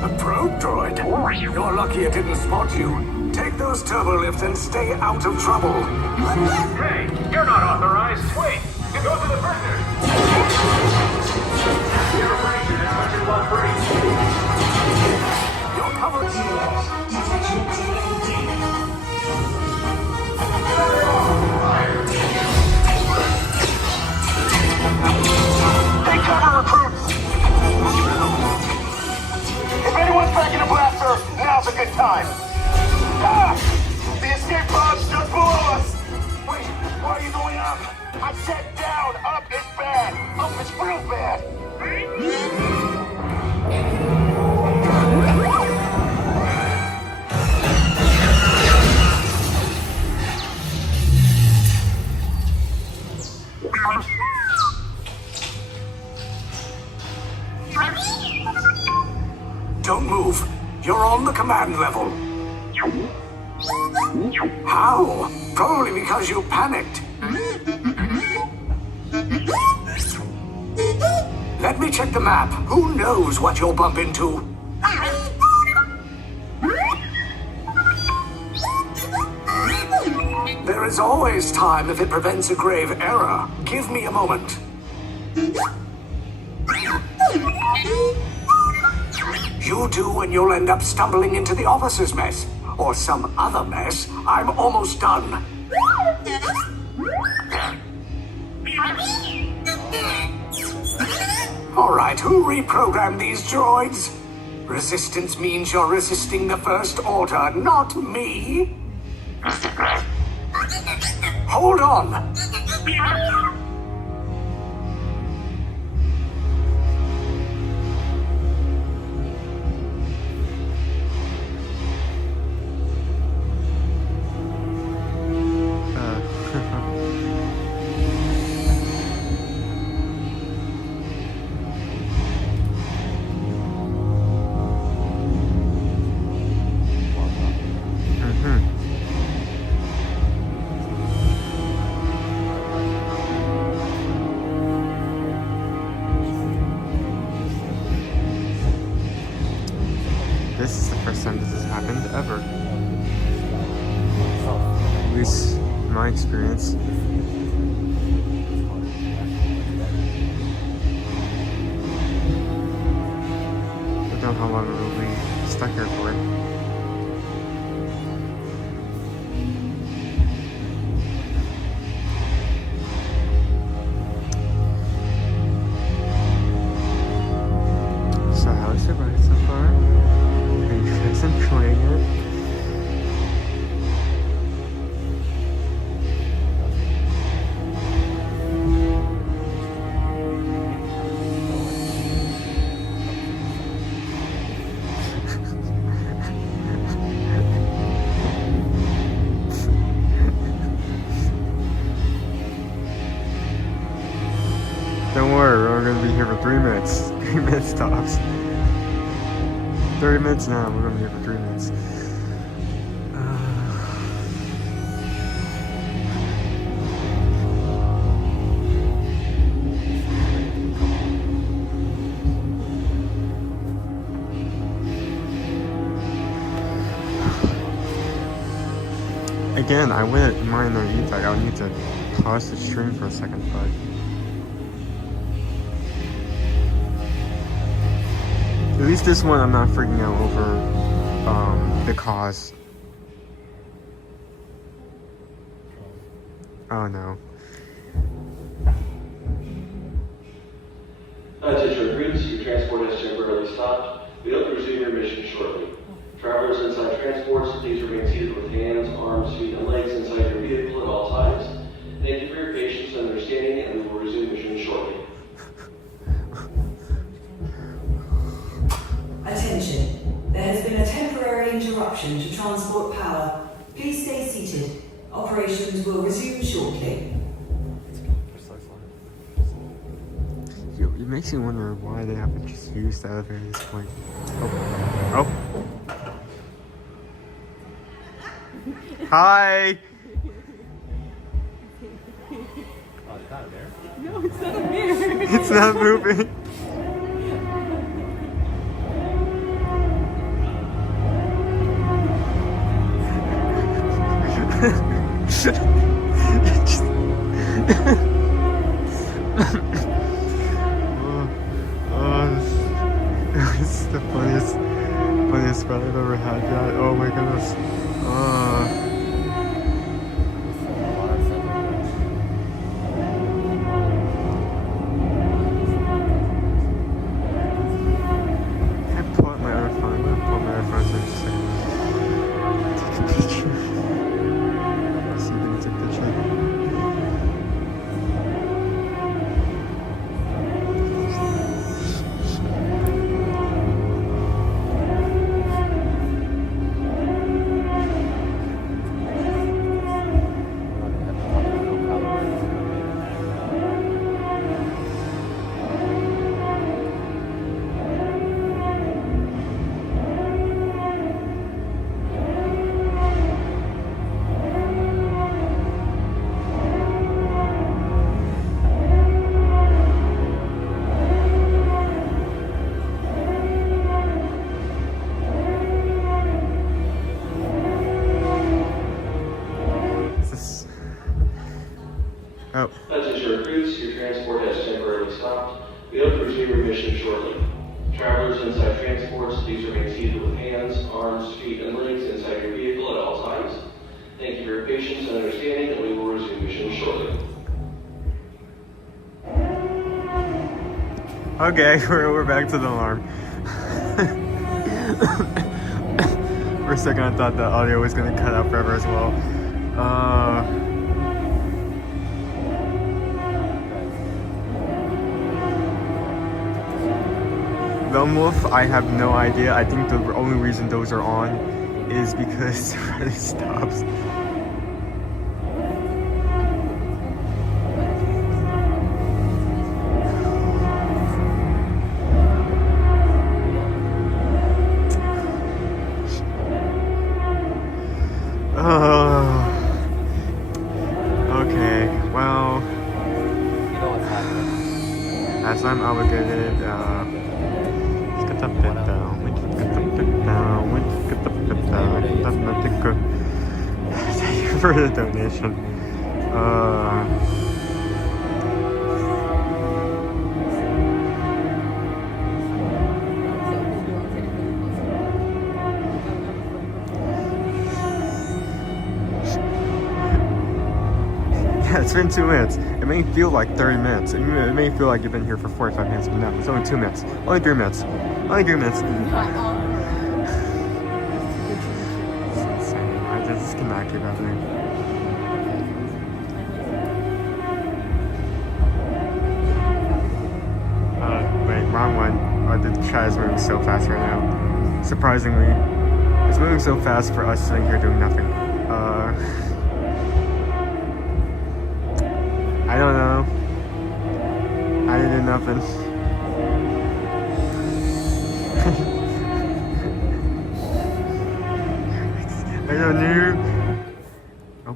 A probe droid. You're lucky it didn't spot you. Take those turbo lifts and stay out of trouble. Hey, you're not authorized. Wait, you go to the prisoners. You're right, you're now at your one breach. You're covered. Take cover, recruits! If anyone's packing a blaster, now's a good time. Ah! The escape pod's just below us! Wait, why are you going up? I said down! Up is bad! Up is real bad! Don't move. You're on the command level. How? Probably because you panicked. Let me check the map. Who knows what you'll bump into? There is always time if it prevents a grave error. Give me a moment. You do, and you'll end up stumbling into the officer's mess. Or some other mess. I'm almost done. Alright, who reprogrammed these droids? Resistance means you're resisting the First Order, not me. Hold on. This is the first time this has happened ever. At least in my experience. I don't know how long we'll be stuck here for. So how's it going so far? Are you guys enjoying it? Don't worry, we're only gonna be here for 3 minutes. 3 minutes tops. 30 minutes now, we're gonna be here for 3 minutes. Again, I wouldn't mind no e-tag. I would need to pause the stream for a second, but at least this one I'm not freaking out over the cause. Oh no. Attention recruits, your transport has temporarily stopped. We hope to resume your mission shortly. Travelers inside transports, please remain seated with hands, arms, feet, and legs inside seated. Operations will resume shortly. Yo, it makes me wonder why they haven't just used the elevator at this point. Oh. Hi! Oh, it's not a bear? No, it's not a bear. It's not moving. It's the funniest spot I've ever had. That. Oh my goodness. I pull out my other phone. I'm gonna pull out my other phone so I just take a picture. See if I can take a picture. Oh. Attention recruits, your transport has temporarily stopped. We hope to resume your mission shortly. Travelers inside transports, please remain seated with hands, arms, feet, and legs inside your vehicle at all times. Thank you for your patience and understanding, and we will resume mission shortly. Okay, we're back to the alarm. For a second I thought the audio was gonna cut out forever as well. Lone Wolf, I have no idea. I think the only reason those are on is because it stops. Okay, well, as I'm obligated, let's get the pit down. Let's get the pit down. Let's get the pit down. Thank you for the donation. Yeah, it's been 2 minutes. It may feel like 30 minutes. It may feel like you've been here for 45 minutes, but no, it's only 2 minutes. Only 3 minutes. Only 3 minutes. I just cannot keep happening. Wait, wrong one. Oh, the chat is moving so fast right now. Surprisingly, it's moving so fast for us sitting here doing nothing. I don't know. I didn't do nothing. I don't know. Oh.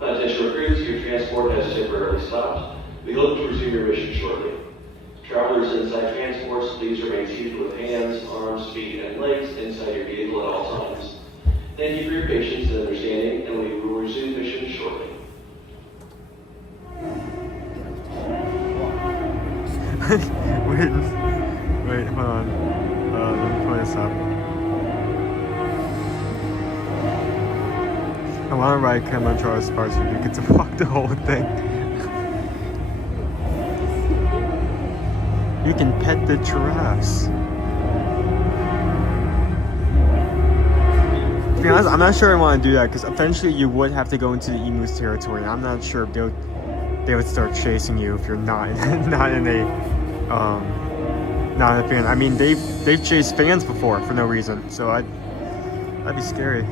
Attention recruits, your transport has temporarily stopped. We hope to resume your mission shortly. Travelers inside transports, please remain seated with hands, arms, feet, and legs inside your vehicle at all times. Thank you for your patience and understanding, and we will resume mission shortly. Wait, hold on. Let me pull this up. I want to ride Kilimanjaro as far as you get to walk the whole thing. You can pet the giraffes. To be honest, I'm not sure I want to do that because eventually you would have to go into the emu's territory. I'm not sure if they would start chasing you if you're not in a fan. I mean, they've chased fans before for no reason. So That'd be scary.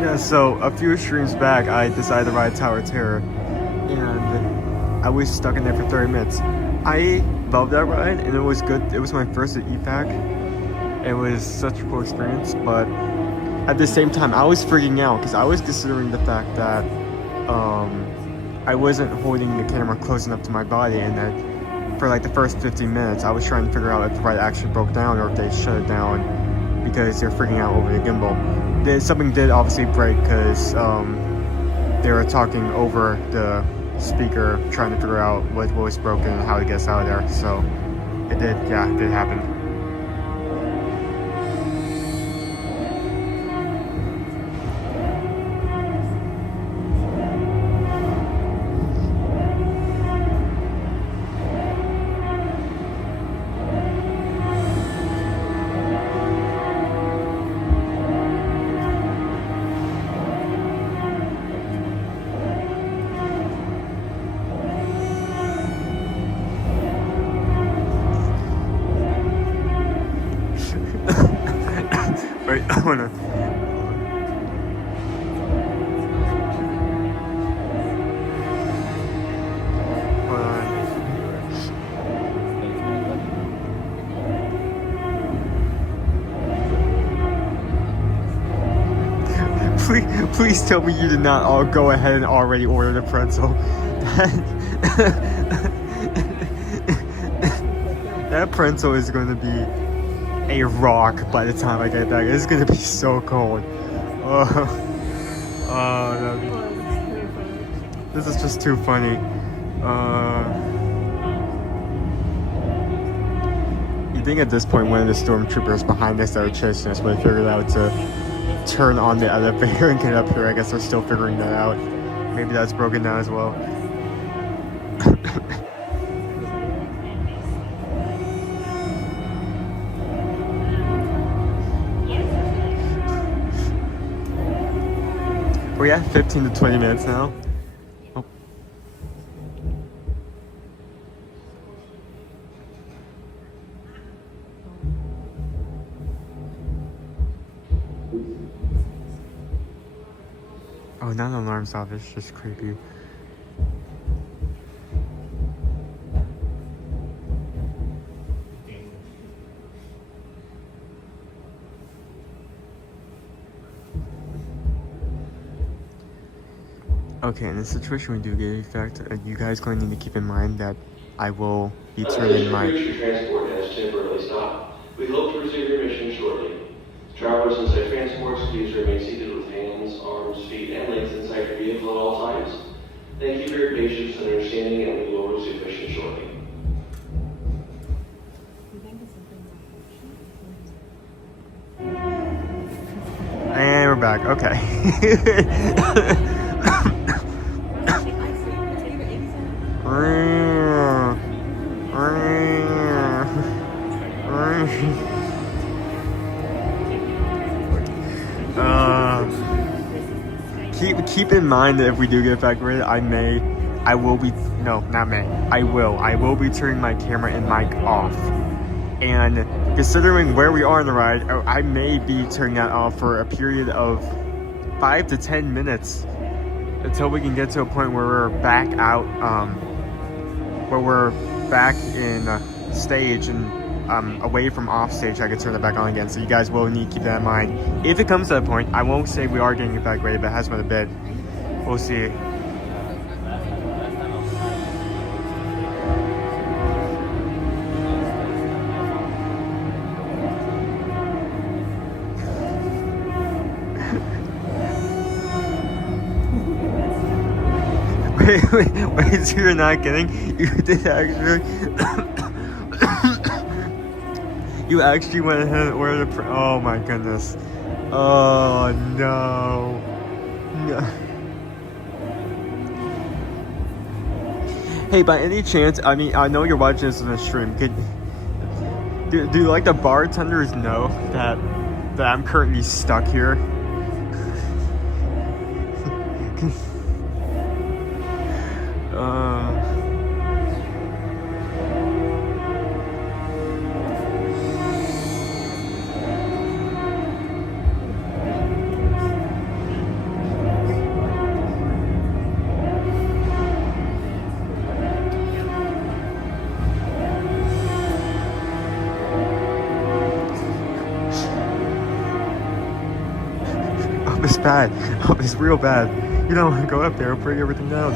Yeah, so a few streams back, I decided to ride Tower of Terror, and I was stuck in there for 30 minutes. I loved that ride, and it was good. It was my first at EFAC. It was such a cool experience, but at the same time, I was freaking out because I was considering the fact that I wasn't holding the camera close enough to my body, and that for like the first 15 minutes, I was trying to figure out if the ride actually broke down or if they shut it down because they're freaking out over the gimbal. Something did obviously break because they were talking over the speaker trying to figure out what was broken and how to get us out of there. So it did happen. Wait, I wanna. Hold on. Please tell me you did not all go ahead and already order the pretzel. That pretzel is going to be a rock by the time I get back. It's gonna be so cold. Oh, this is just too funny. You think at this point one of the stormtroopers behind us that were chasing us would have figured out to turn on the elevator and get up here. I guess they're still figuring that out. Maybe that's broken down as well. We're at 15 to 20 minutes now. Oh. Oh, now the alarm's off. It's just creepy. Okay, in this situation we do get effect, you guys going to need to keep in mind that I will be turning my... Your transport has temporarily stopped. We hope to resume your mission shortly. Travelers inside transports, please remain seated with hands, arms, feet, and legs inside your vehicle at all times. Thank you for your patience and understanding, and we will resume mission shortly. And we're back, okay. Keep in mind that if we do get evacuated, I will be turning my camera and mic off. And considering where we are in the ride, I may be turning that off for a period of 5 to 10 minutes until we can get to a point where we're back out, where we're back in stage and away from off stage. I can turn it back on again. So you guys will need to keep that in mind. If it comes to that point, I won't say we are getting evacuated, but it has been a bit. We'll see. Wait, so you're not kidding? You did actually... You actually went ahead and ordered a... Oh my goodness. Oh no. No. Hey, by any chance, I mean, I know you're watching this on the stream. Do like the bartenders know that that I'm currently stuck here. It's bad. Oh, it's real bad. You don't want to go up there, break everything down.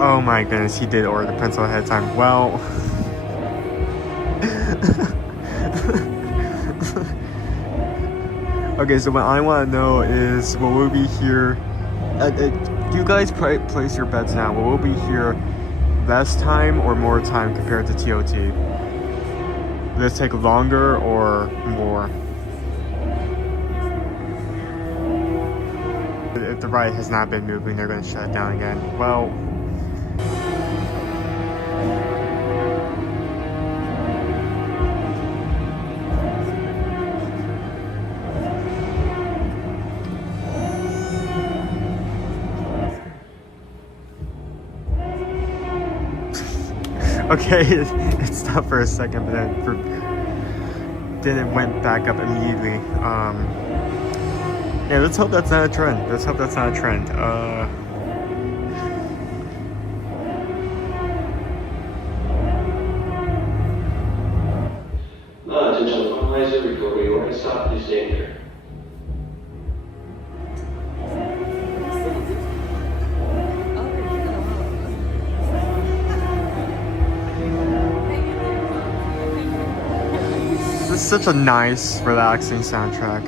Oh my goodness, he did order the pencil ahead of time. Well, okay, so what I want to know is, will we be here? You guys place your bets now. Will we be here less time or more time compared to TOT? Will this take longer or more? If the ride has not been moving, they're going to shut it down again. Well, okay, it stopped for a second, but then it went back up immediately. Yeah, let's hope that's not a trend. Let's hope that's not a trend. Attention, finalizer, report where you are. Stop, please stay there. It's such a nice, relaxing soundtrack.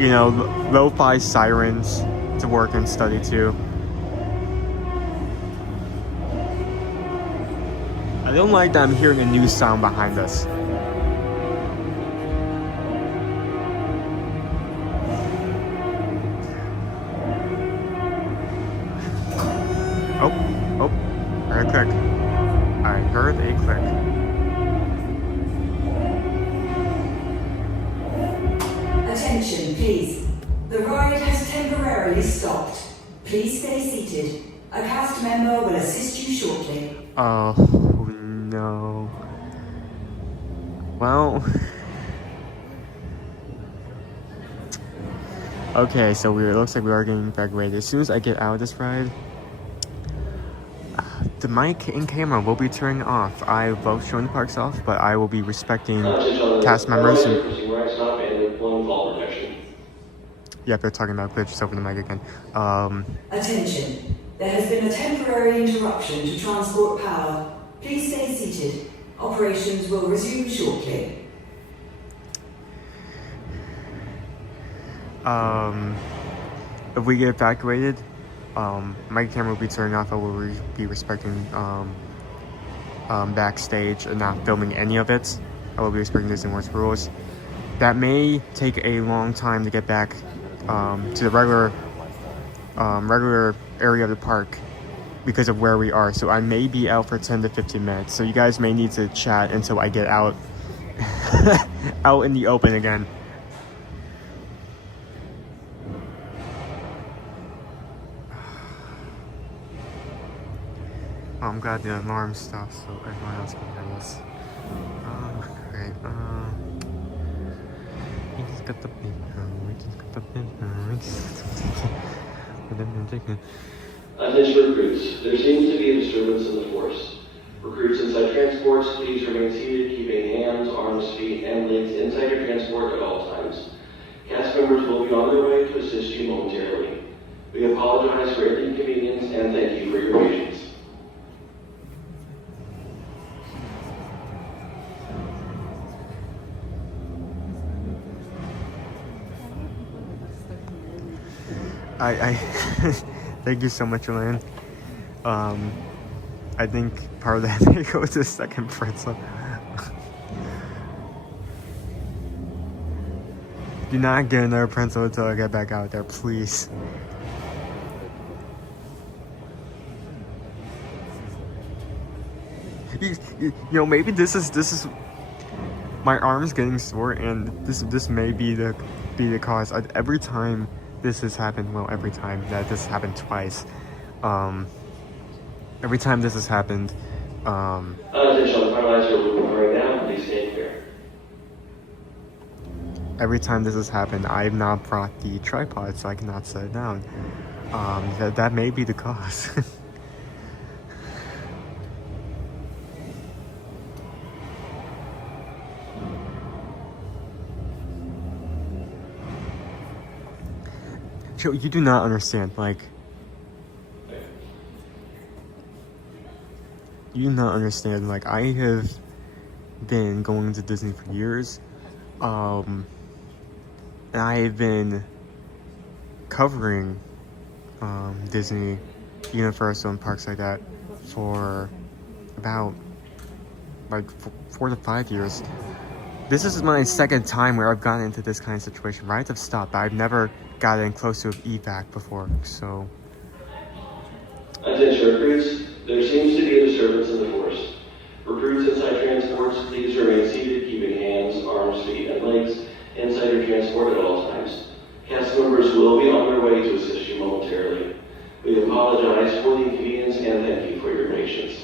You know, lo-fi sirens to work and study to. I don't like that I'm hearing a new sound behind us. Oh, I heard a click. I heard a click. Attention, please. The ride has temporarily stopped. Please stay seated. A cast member will assist you shortly. Oh, no. Well... Okay, so it looks like we are getting evacuated. As soon as I get out of this ride, the mic and camera will be turning off. I love showing the parks off, but I will be respecting cast members. Yep, they're talking about glitches over the mic again. Attention. There has been a temporary interruption to transport power. Please stay seated. Operations will resume shortly. If we get evacuated, my camera will be turning off. I will be respecting backstage and not filming any of it. I will be respecting Disney's rules. That may take a long time to get back to the regular area of the park because of where we are. So I may be out for 10 to 15 minutes. So you guys may need to chat until I get out out in the open again. I'm glad the alarm stopped so everyone else can hear this. Great. We just got the pin. Attention recruits. There seems to be a disturbance in the force. Recruits inside transports, please remain seated, keeping hands, arms, feet, and legs inside your transport at all times. Cast members will be on their way to assist you momentarily. We apologize for any inconvenience and thank you for your patience. I thank you so much, Elaine. I think part of that may go to the second pretzel. Do not get another pretzel until I get back out there, please. you know, maybe this is my arm's getting sore, and this may be the cause. Every time this has happened, well, every time that this happened twice, every time this has happened, Attention, finalizer will be pouring down. Please stand clear. every time this has happened, I've not brought the tripod, so I cannot set it down. That may be the cause. Joe, you do not understand, like, you do not understand, like, I have been going to Disney for years, and I've been covering, Disney, Universal, and parks like that for about, like, 4 to 5 years. This is my second time where I've gotten into this kind of situation. Rides have stopped, but I've never gotten close to an evac before, so... Attention recruits, there seems to be a disturbance in the force. Recruits inside transports, please remain seated, keeping hands, arms, feet, and legs inside your transport at all times. Cast members will be on their way to assist you momentarily. We apologize for the inconvenience and thank you for your patience.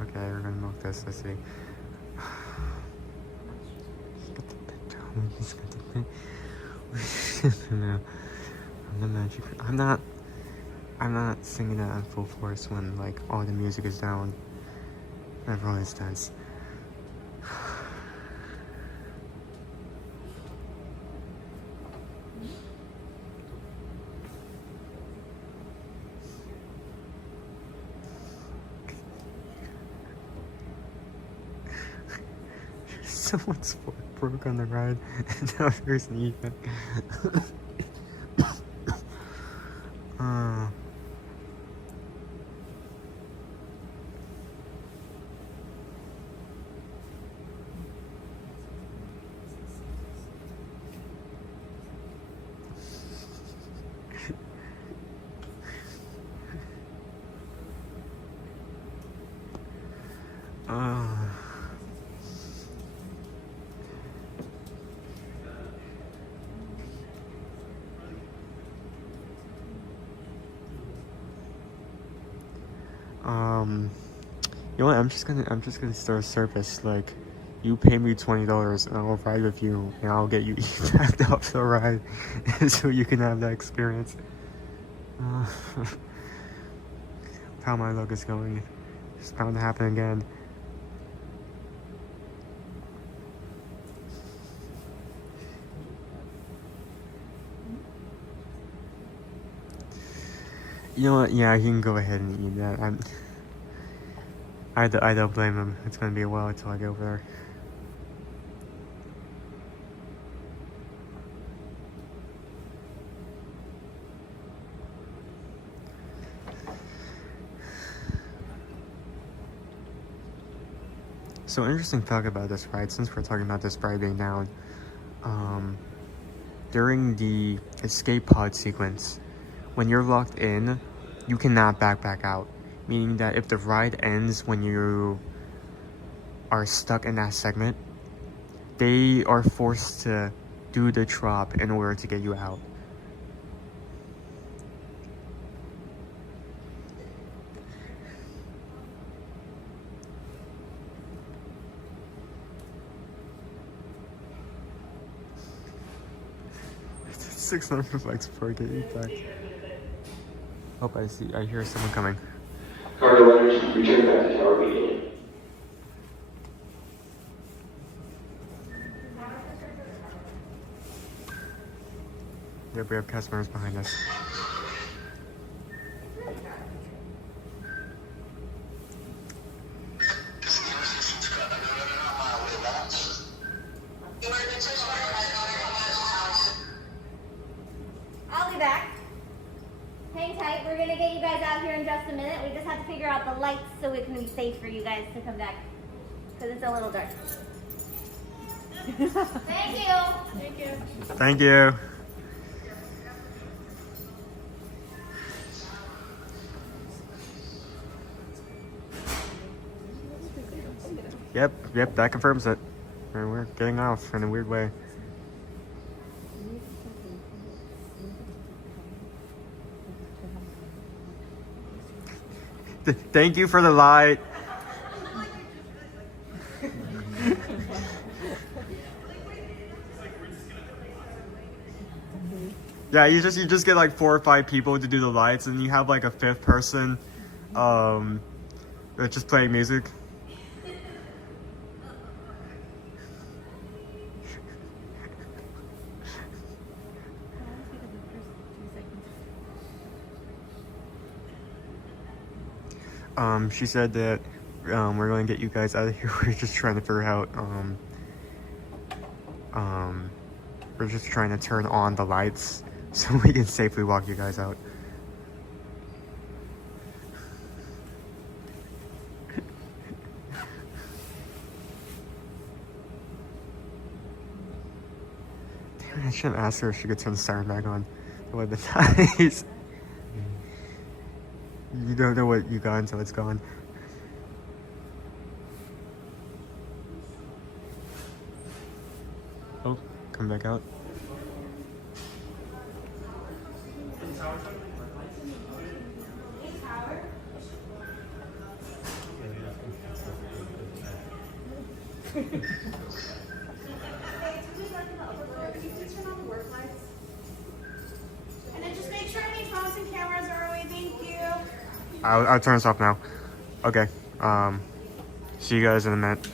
Okay, we're gonna milk this, let's see. He's got the pin. No, I'm the magic. I'm not singing that on full force when, like, all the music is down. Everyone is tense. Someone's foot broke on the ride, and now there's an evac. You know what? I'm just gonna start a service. Like, you pay me $20 and I'll ride with you, and I'll get you backed up the ride, so you can have that experience. How my luck is going. It's bound to happen again. You know what? Yeah, you can go ahead and eat that. I don't blame him. It's gonna be a while until I get over there. So, interesting fact about this ride, since we're talking about this ride being down, during the escape pod sequence, when you're locked in, you cannot back out. Meaning that if the ride ends when you are stuck in that segment, they are forced to do the drop in order to get you out. It's 600 bucks for a get you back. Oh, I hear someone coming. Cargo runners, return back to tower immediately. Yep, we have customers behind us. I'll be back. Hang tight. We're gonna get you guys out here in just a minute. We just have to figure out the lights so it can be safe for you guys to come back. Because it's a little dark. Thank you. Thank you. Thank you. Yep, that confirms it. And we're getting off in a weird way. Thank you for the light. Yeah, you just get like 4 or 5 people to do the lights, and you have like a 5th person that's just playing music. She said that we're going to get you guys out of here. We're just trying to figure out we're just trying to turn on the lights so we can safely walk you guys out. Damn, I shouldn't ask her if she could turn the siren back on. That would have been nice. You don't know what you got until it's gone. Oh, come back out. And then just make sure any phones and cameras are away. Thank you. I'll turn this off now. Okay. See you guys in a minute.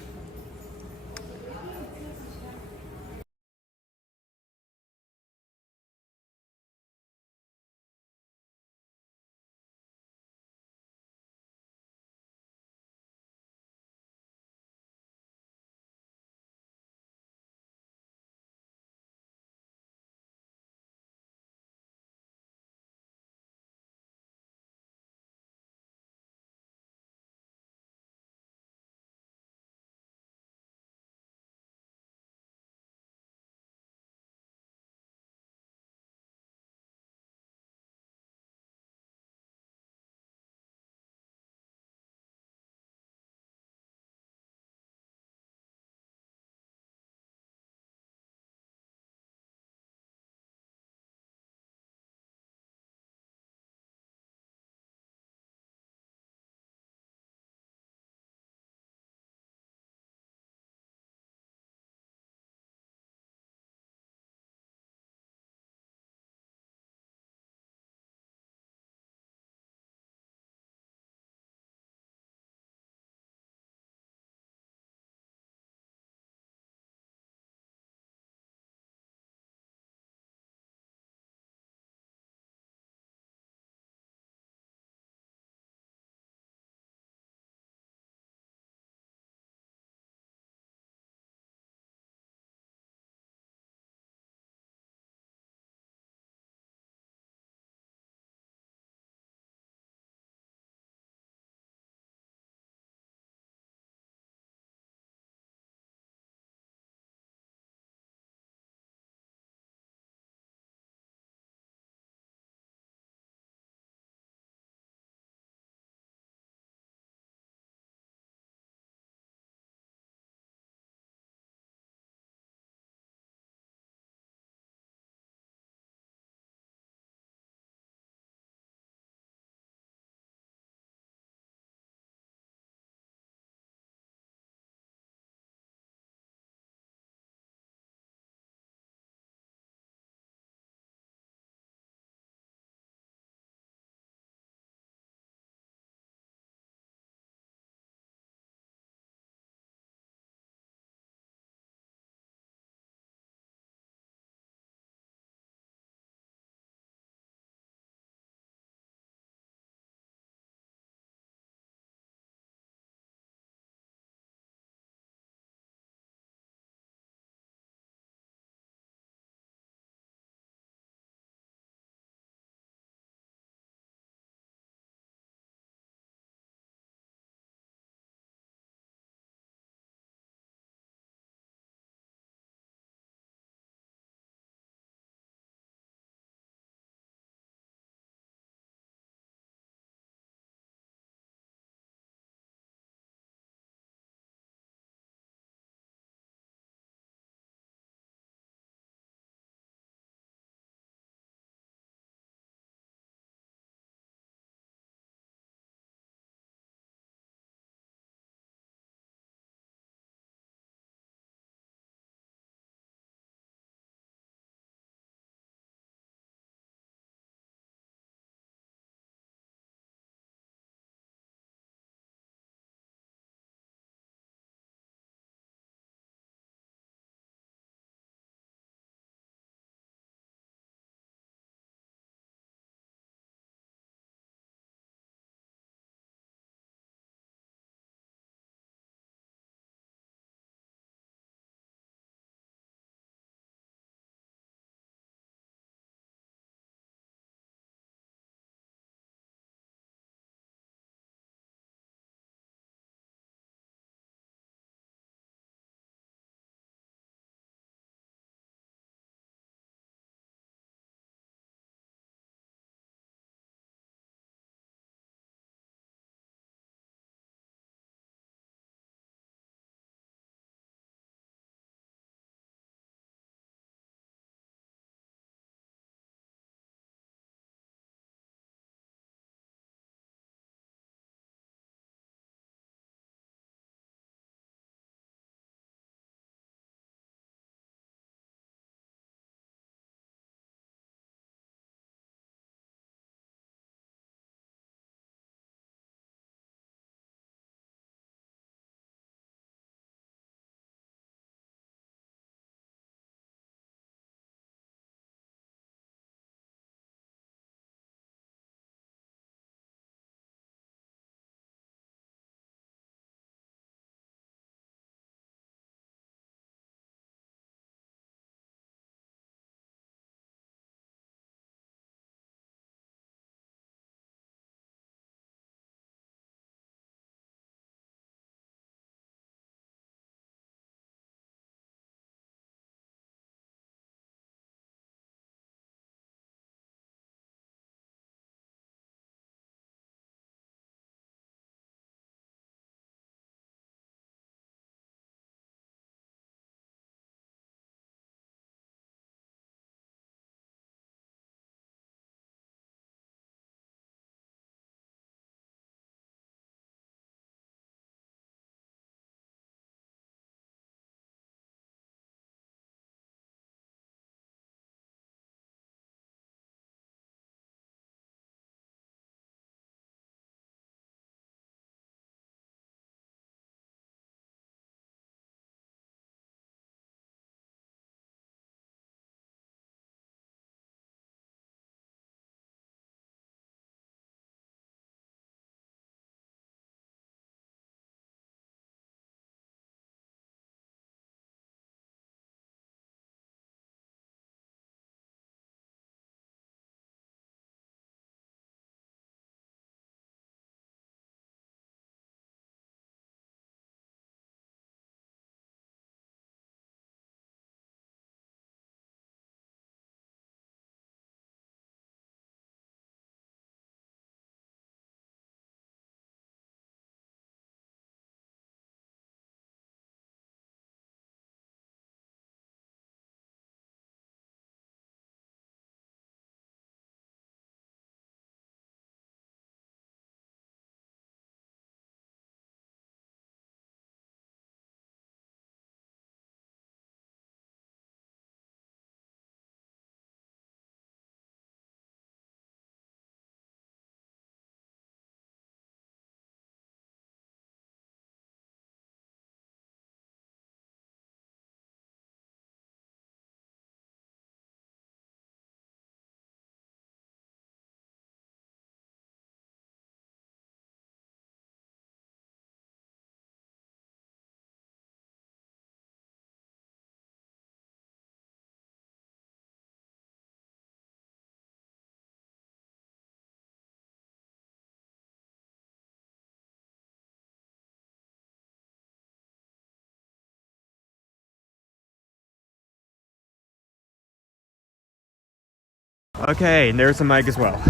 Okay, and there's the mic as well.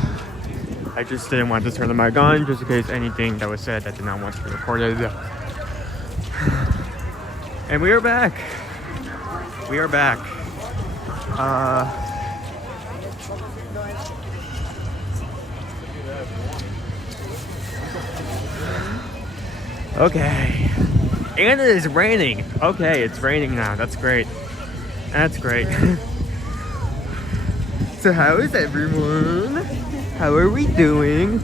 I just didn't want to turn the mic on just in case anything that was said I did not want to be recorded. And we are back. We are back. Okay. And it is raining. Okay, it's raining now. That's great. That's great. So how is everyone? How are we doing?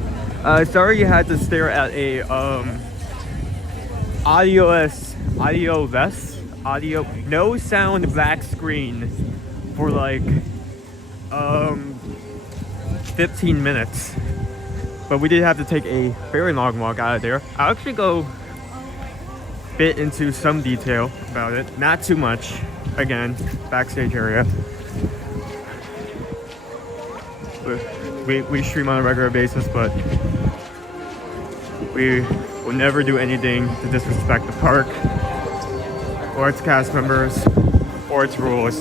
Sorry you had to stare at a no sound black screen for like 15 minutes. But we did have to take a very long walk out of there. I'll actually go bit into some detail about it. Not too much. Again, backstage area. We stream on a regular basis, but we will never do anything to disrespect the park or its cast members or its rules.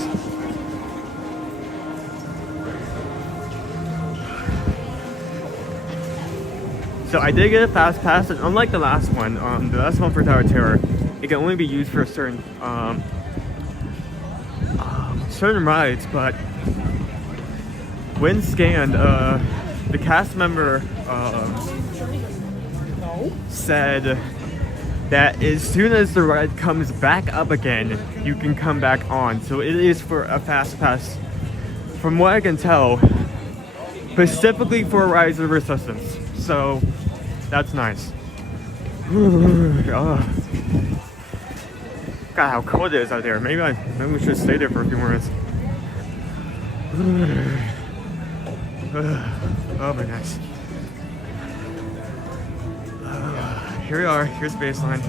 So I did get a fast pass, and unlike the last one for Tower of Terror, it can only be used for certain rides, but when scanned, the cast member said that as soon as the ride comes back up again, you can come back on. So it is for a fast pass, from what I can tell, specifically for Rise of Resistance. So that's nice. God, how cold it is out there. Maybe we should stay there for a few more minutes. Oh my gosh. Here we are. Here's baseline.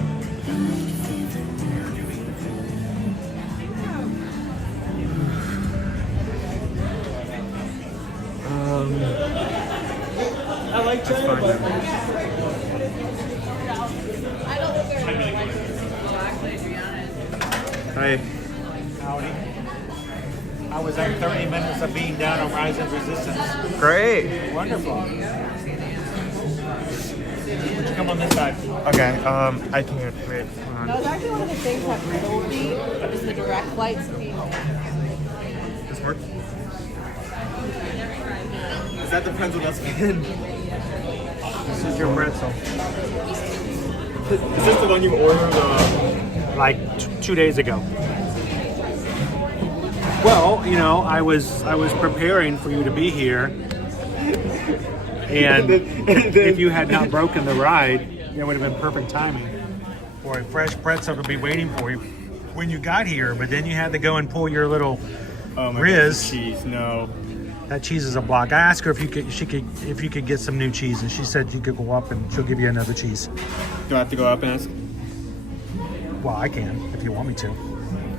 I like China, but Hi. howdy. I was at 30 minutes of being down on Rise of Resistance. Great. Wonderful. Would you come on this side? Okay, I can't. Wait, hold on. That was actually one of the things that riddled me, is the direct flights being This work? Is that the pencil that's in? This is your pretzel. Is this the one you ordered like 2 days ago? Well, you know, I was preparing for you to be here, and if you had not broken the ride, it would have been perfect timing for a fresh pretzel to be waiting for you when you got here. But then you had to go and pull your little Riz cheese. No, that cheese is a block. I asked her if you could get some new cheese, and she said you could go up and she'll give you another cheese. Do I have to go up and ask? Well, I can if you want me to.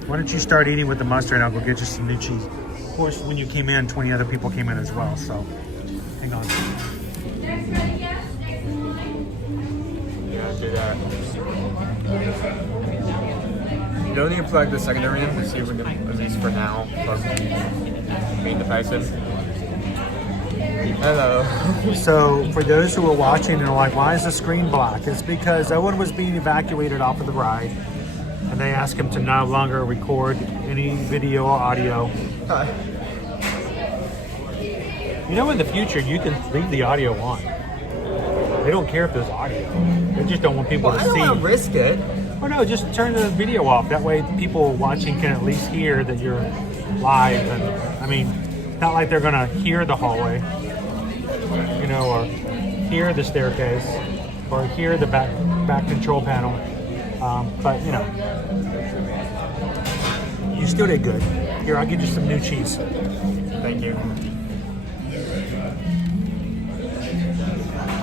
Why don't you start eating with the mustard and I'll go get you some new cheese. Of course, when you came in, 20 other people came in as well, so hang on. Yeah, do that. You don't need to plug the secondary in to see if we can, at least for now, meet the Tyson. Hello. So, for those who are watching and are like, why is the screen black? It's because Owen was being evacuated off of the ride, and they asked him to no longer record any video or audio. You know, in the future, you can leave the audio on. They don't care if there's audio. They just don't want people to see. I don't want to risk it. Well, no, just turn the video off. That way people watching can at least hear that you're live. And I mean, not like they're going to hear the hallway, you know, or hear the staircase, or hear the back control panel. But, you know, you still did good. Here, I'll give you some new cheese. Thank you.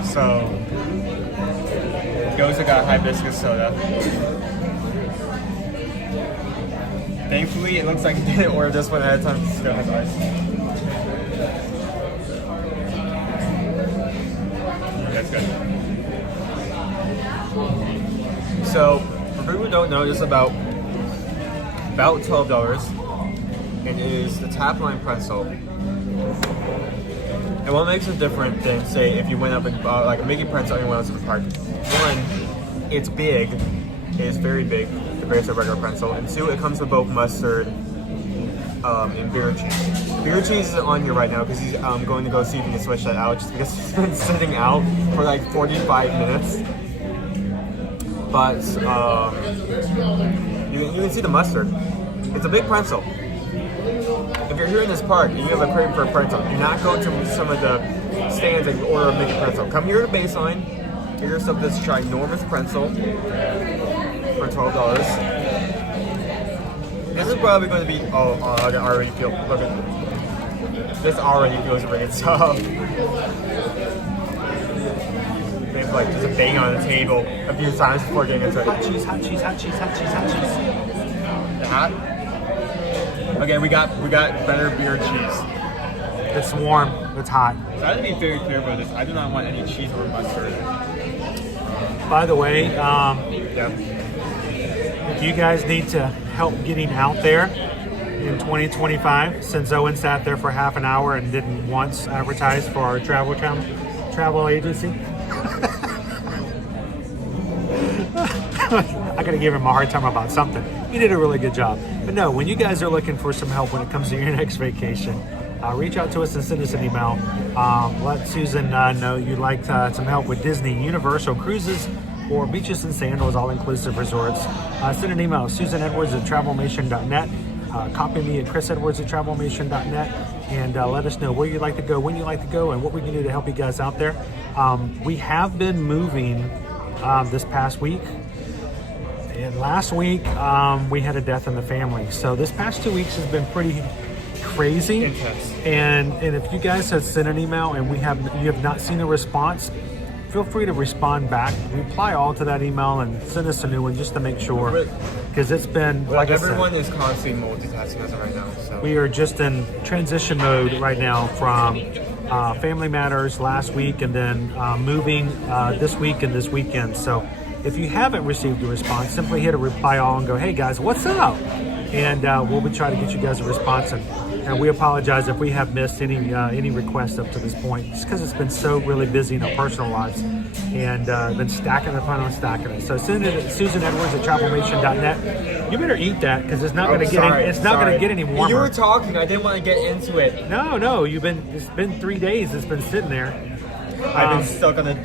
So, Goza got hibiscus soda. Thankfully, it looks like he didn't order this one ahead of time. It still has ice. That's good. So, for people who don't know, this is about $12. It is the tap line pretzel. And what makes it different than, say, if you went up and bought like a Mickey pretzel and you went out to the park? One, it's big. It's very big compared to a regular pretzel. And two, it comes with both mustard and beer cheese. Beer cheese is on here right now because he's going to go see if he can switch that out just because it's been sitting out for like 45 minutes. But you can see the mustard. It's a big pretzel. If you're here in this park and you have a craving for a pretzel, do not go to some of the stands and order a Mickey pretzel. Come here to Baseline, get yourself this ginormous pretzel for $12. This is probably going to be, I can already feel, look at, this already feels really tough. Maybe like just a bang on the table a few times before getting into it. Hot cheese, hot cheese, hot cheese, hot cheese, hot cheese. The hot? Okay, we got better beer cheese. It's warm, it's hot. So I have to be very clear about this. I do not want any cheese or mustard. By the way, if you guys need to help getting out there in 2025, since Owen sat there for half an hour and didn't once advertise for our travel agency. I gotta give him a hard time about something. He did a really good job. But no, when you guys are looking for some help when it comes to your next vacation, reach out to us and send us an email. Let Susan know you'd like some help with Disney, Universal, cruises, or beaches and sandals, all-inclusive resorts. Send an email, susanedwards@travelmation.net. Copy me at chrisedwards@travelmation.net, and let us know where you'd like to go, when you'd like to go, and what we can do to help you guys out there. We have been moving this past week. And last week, we had a death in the family. So this past 2 weeks has been pretty crazy. Intense. And if you guys have sent an email and you have not seen a response, feel free to respond back. Reply all to that email and send us a new one just to make sure. Because it's been, like everyone I said, is constantly multitasking as of right now. So. we are just in transition mode right now from family matters last week and then moving this week and this weekend. So if you haven't received a response, simply hit a reply all and go, hey guys, what's up? And we'll be trying to get you guys a response. And we apologize if we have missed any requests up to this point. It's because it's been so really busy in our personal lives and been stacking upon on stacking it. So send it at susanedwards@travelmation.net. You better eat that because it's not going to get any warmer. You were talking. I didn't want to get into it. No. It's been 3 days. It's been sitting there. I've been stuck on the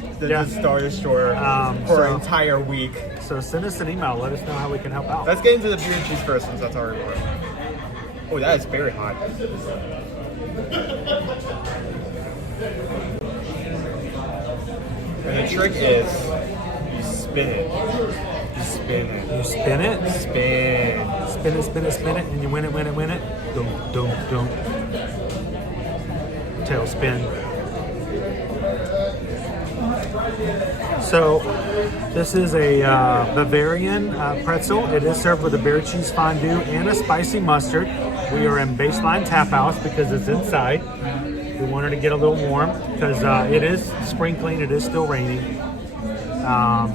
Star Destroyer for an entire week. So send us an email. Let us know how we can help out. Let's get into the beer cheese first, since that's already warm. Oh, that is very hot. And the trick is, you spin it. You spin it. You spin it? Spin. Spin it, and you win it. Don't. Tail spin. So this is a Bavarian pretzel. It is served with a beer cheese fondue and a spicy mustard. We are in Baseline Tap House because it's inside. We wanted to get a little warm because it is sprinkling. It is still raining. Now,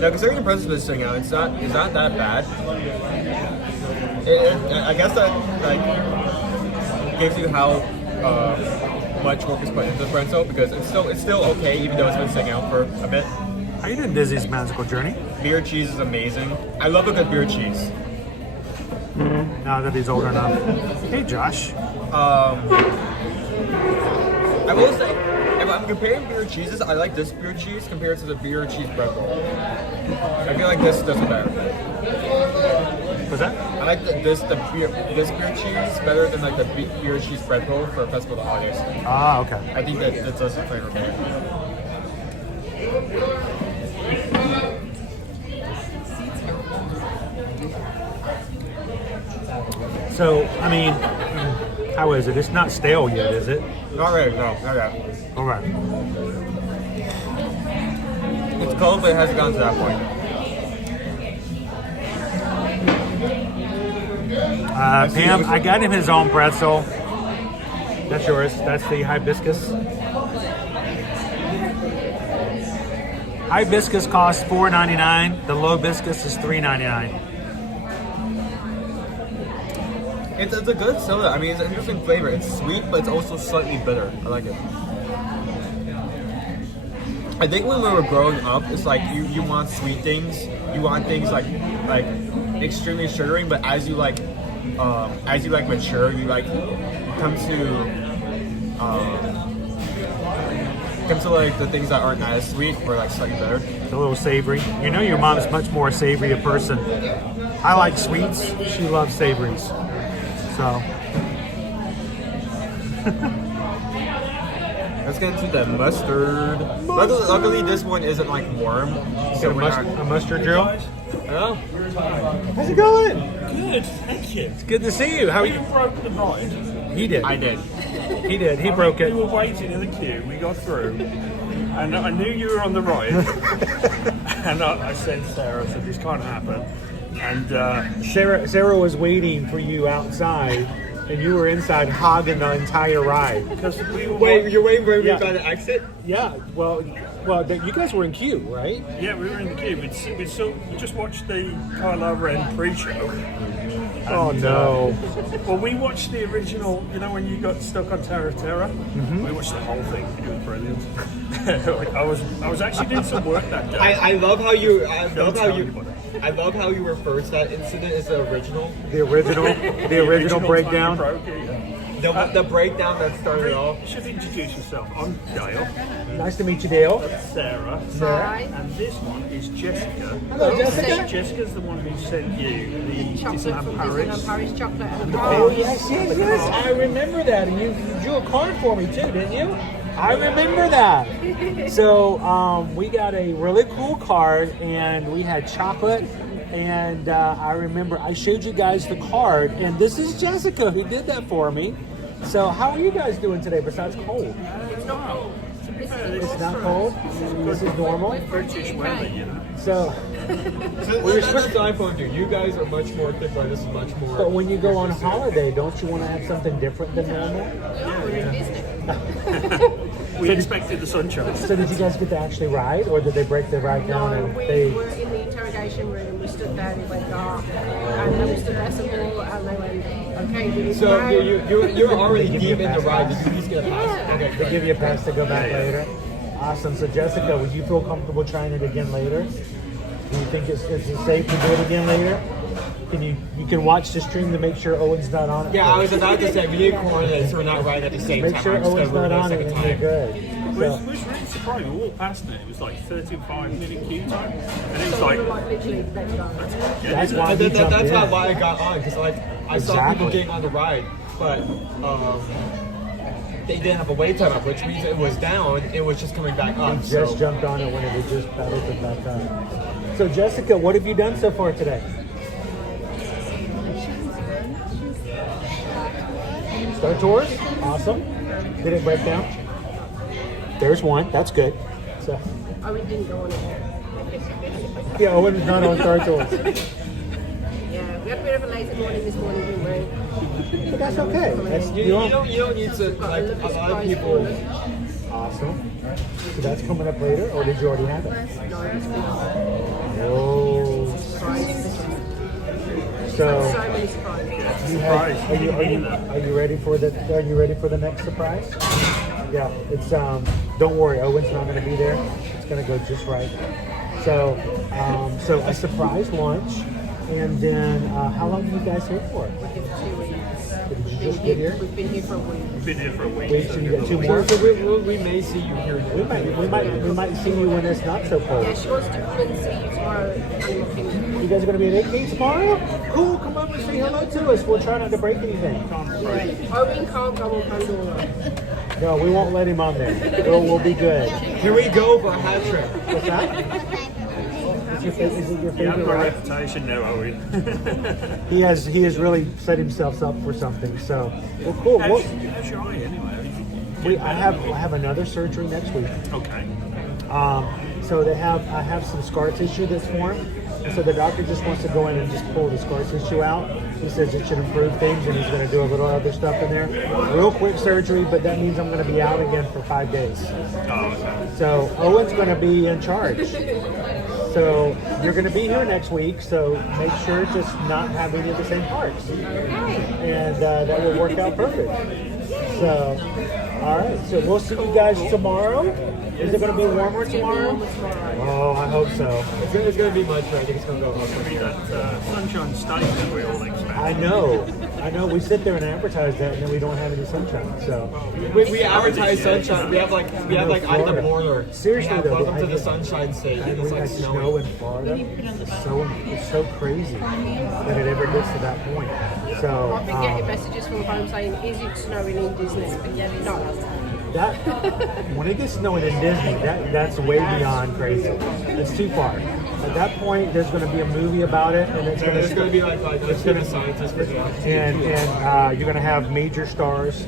considering the pretzel is sitting out, it's not that bad. I guess that gives you how much work is put into the pretzel because it's still okay even though it's been sitting out for a bit. How you doing, Disney's Magical Journey? Beer cheese is amazing. I love a good beer cheese. Now that he's old enough. Hey, Josh. I will say, if I'm comparing beer cheeses, I like this beer cheese compared to the beer cheese bread roll. I feel like this does it better. What's that? I like this beer cheese better than like the beer cheese bread roll for Festival of the Holidays. Ah, okay. I think that does the flavor better. So, I mean, how is it? It's not stale yet, is it? Not really, no, not yet. All right. It's cold, but it hasn't gotten to that point. Pam, I got him his own pretzel. That's yours. That's the hibiscus. Hibiscus costs $4.99. The low biscus is $3.99. It's a good soda. I mean, it's an interesting flavor. It's sweet, but it's also slightly bitter. I like it. I think when we were growing up, it's like you want sweet things. You want things like extremely sugary, but as you mature, you come to like the things that aren't as sweet or like slightly better. It's a little savory. You know your mom's much more savory a person. I like sweets. She loves savories. So let's get into the mustard. Luckily, this one isn't like warm. So a mustard drill. Hello. How's it going? Good, thank you. It's good to see you. How are you? Broke the ride. He did. I did. He did. He broke it. We were waiting in the queue. We got through, and I knew you were on the ride. And I said, Sarah, this can't happen. And Sarah was waiting for you outside, and you were inside hogging the entire ride. Because you're waiting for me to exit? Yeah. Well, you guys were in queue, right? Yeah, we were in the queue. We just watched the Kylo Ren pre-show. Oh no! Well, we watched the original. You know when you got stuck on Tower of Terror? Mm-hmm. We watched the whole thing. It was brilliant. I was actually doing some work that day. I love how you refer to that incident as the original. The original breakdown. The breakdown that started off. You should introduce yourself. I'm Dale. Nice to meet you, Dale. That's Sarah. Hi. And this one is Jessica. Hello, Jessica. Jessica's the one who sent you the Disneyland Paris chocolate. Oh, yes. I remember that. And you drew a card for me, too, didn't you? I remember that. So we got a really cool card, and we had chocolate. And I remember I showed you guys the card, and this is Jessica who did that for me. So how are you guys doing today besides cold? It's not cold. It's not cold? This is normal? British weather, you know. So Well, that's the iPhone do. You guys are much more thick, right? This is much more. But when you go on holiday, don't you want to have something different than normal? No, we're in Disney. We expected the sunshine. So did you guys get to actually ride, or did they break the ride down and We they... were in the interrogation room. We stood there and it went dark. And then we stood there some more and they went, okay, we need to So go. you're already deep in the ride. Did you just get a pass? Okay, They give you a pass to go back later? Awesome. So Jessica, would you feel comfortable trying it again later? Do you think it's safe to do it again later? You can watch the stream to make sure Owen's not on it. Yeah, I was about to say we need to coordinate so we're not right at the same time. Make sure Owen's not on it and you're good. We was really surprised. We walked past it. It was like 35-minute queue time, and it was So we like, were literally let's go. That's why that's not why I got on, because like I saw people getting on the ride, but they didn't have a wait time up, which means it was down. It was just coming back up. We just jumped on it when it was just about to come back up. So Jessica, what have you done so far today? Star Tours? Awesome. Did it break down? There's one. That's good. So. Oh, we didn't go on it. Yeah, Owen's not on Star Tours. Yeah, we had a bit of a later morning this morning, didn't we? But that's okay. You don't need to, like, a lot of people. Awesome. So that's coming up later, or did you already have it? No, it's good. Oh. So So many surprises. are you ready for the next surprise? Yeah, it's don't worry, Owen's not going to be there. It's going to go just right. So so a surprise lunch, and then how long are you guys here for? 2 weeks. Did you just get here? We've been here for a week. we've been here for a week. Wait, so you got 2 more? So we may see you here. We might see you when it's not so cold. Yeah, she wants to come and see you tomorrow at Animal Kingdom. You guys are going to be at 8 tomorrow? Cool, come over and say hello to us. We'll try not to break anything. Owen can't go on Pandora. No, we won't let him on there. We'll be good. Here we go for a hat trick. What's that? Is it your You have favorite got a ride? reputation now, Owen. He has really set himself up for something. So, well, cool. How's your eye anyway? I have another surgery next week. Okay. So I have some scar tissue that's formed, and so the doctor just wants to go in and just pull the scar tissue out. He says it should improve things, and he's going to do a little other stuff in there. Real quick surgery, but that means I'm going to be out again for 5 days. Oh, okay. So Owen's going to be in charge. So So you're going to be here next week, so make sure just not have any of the same parts. And that will work out perfect. So, all right, so we'll see you guys tomorrow. Is it going to be warmer tomorrow? Oh, I hope so. It's going to be much better. I think it's going to go hot. It's going to be that sunshine state that we all expect. I know. We sit there and advertise that, and then we don't have any sunshine. So we advertise sunshine. We have like on the border. Seriously though, welcome to the Sunshine State. And it's like snow in Florida. It's so crazy that it ever gets to that point. So I've been getting messages from home saying, "Is it snowing in Disney?" But yeah, it's not. That when it gets snowing in Disney, that's way beyond crazy. It's too far. At that point, there's going to be a movie about it, and it's going to be like it's going to scientists and you're going to have major stars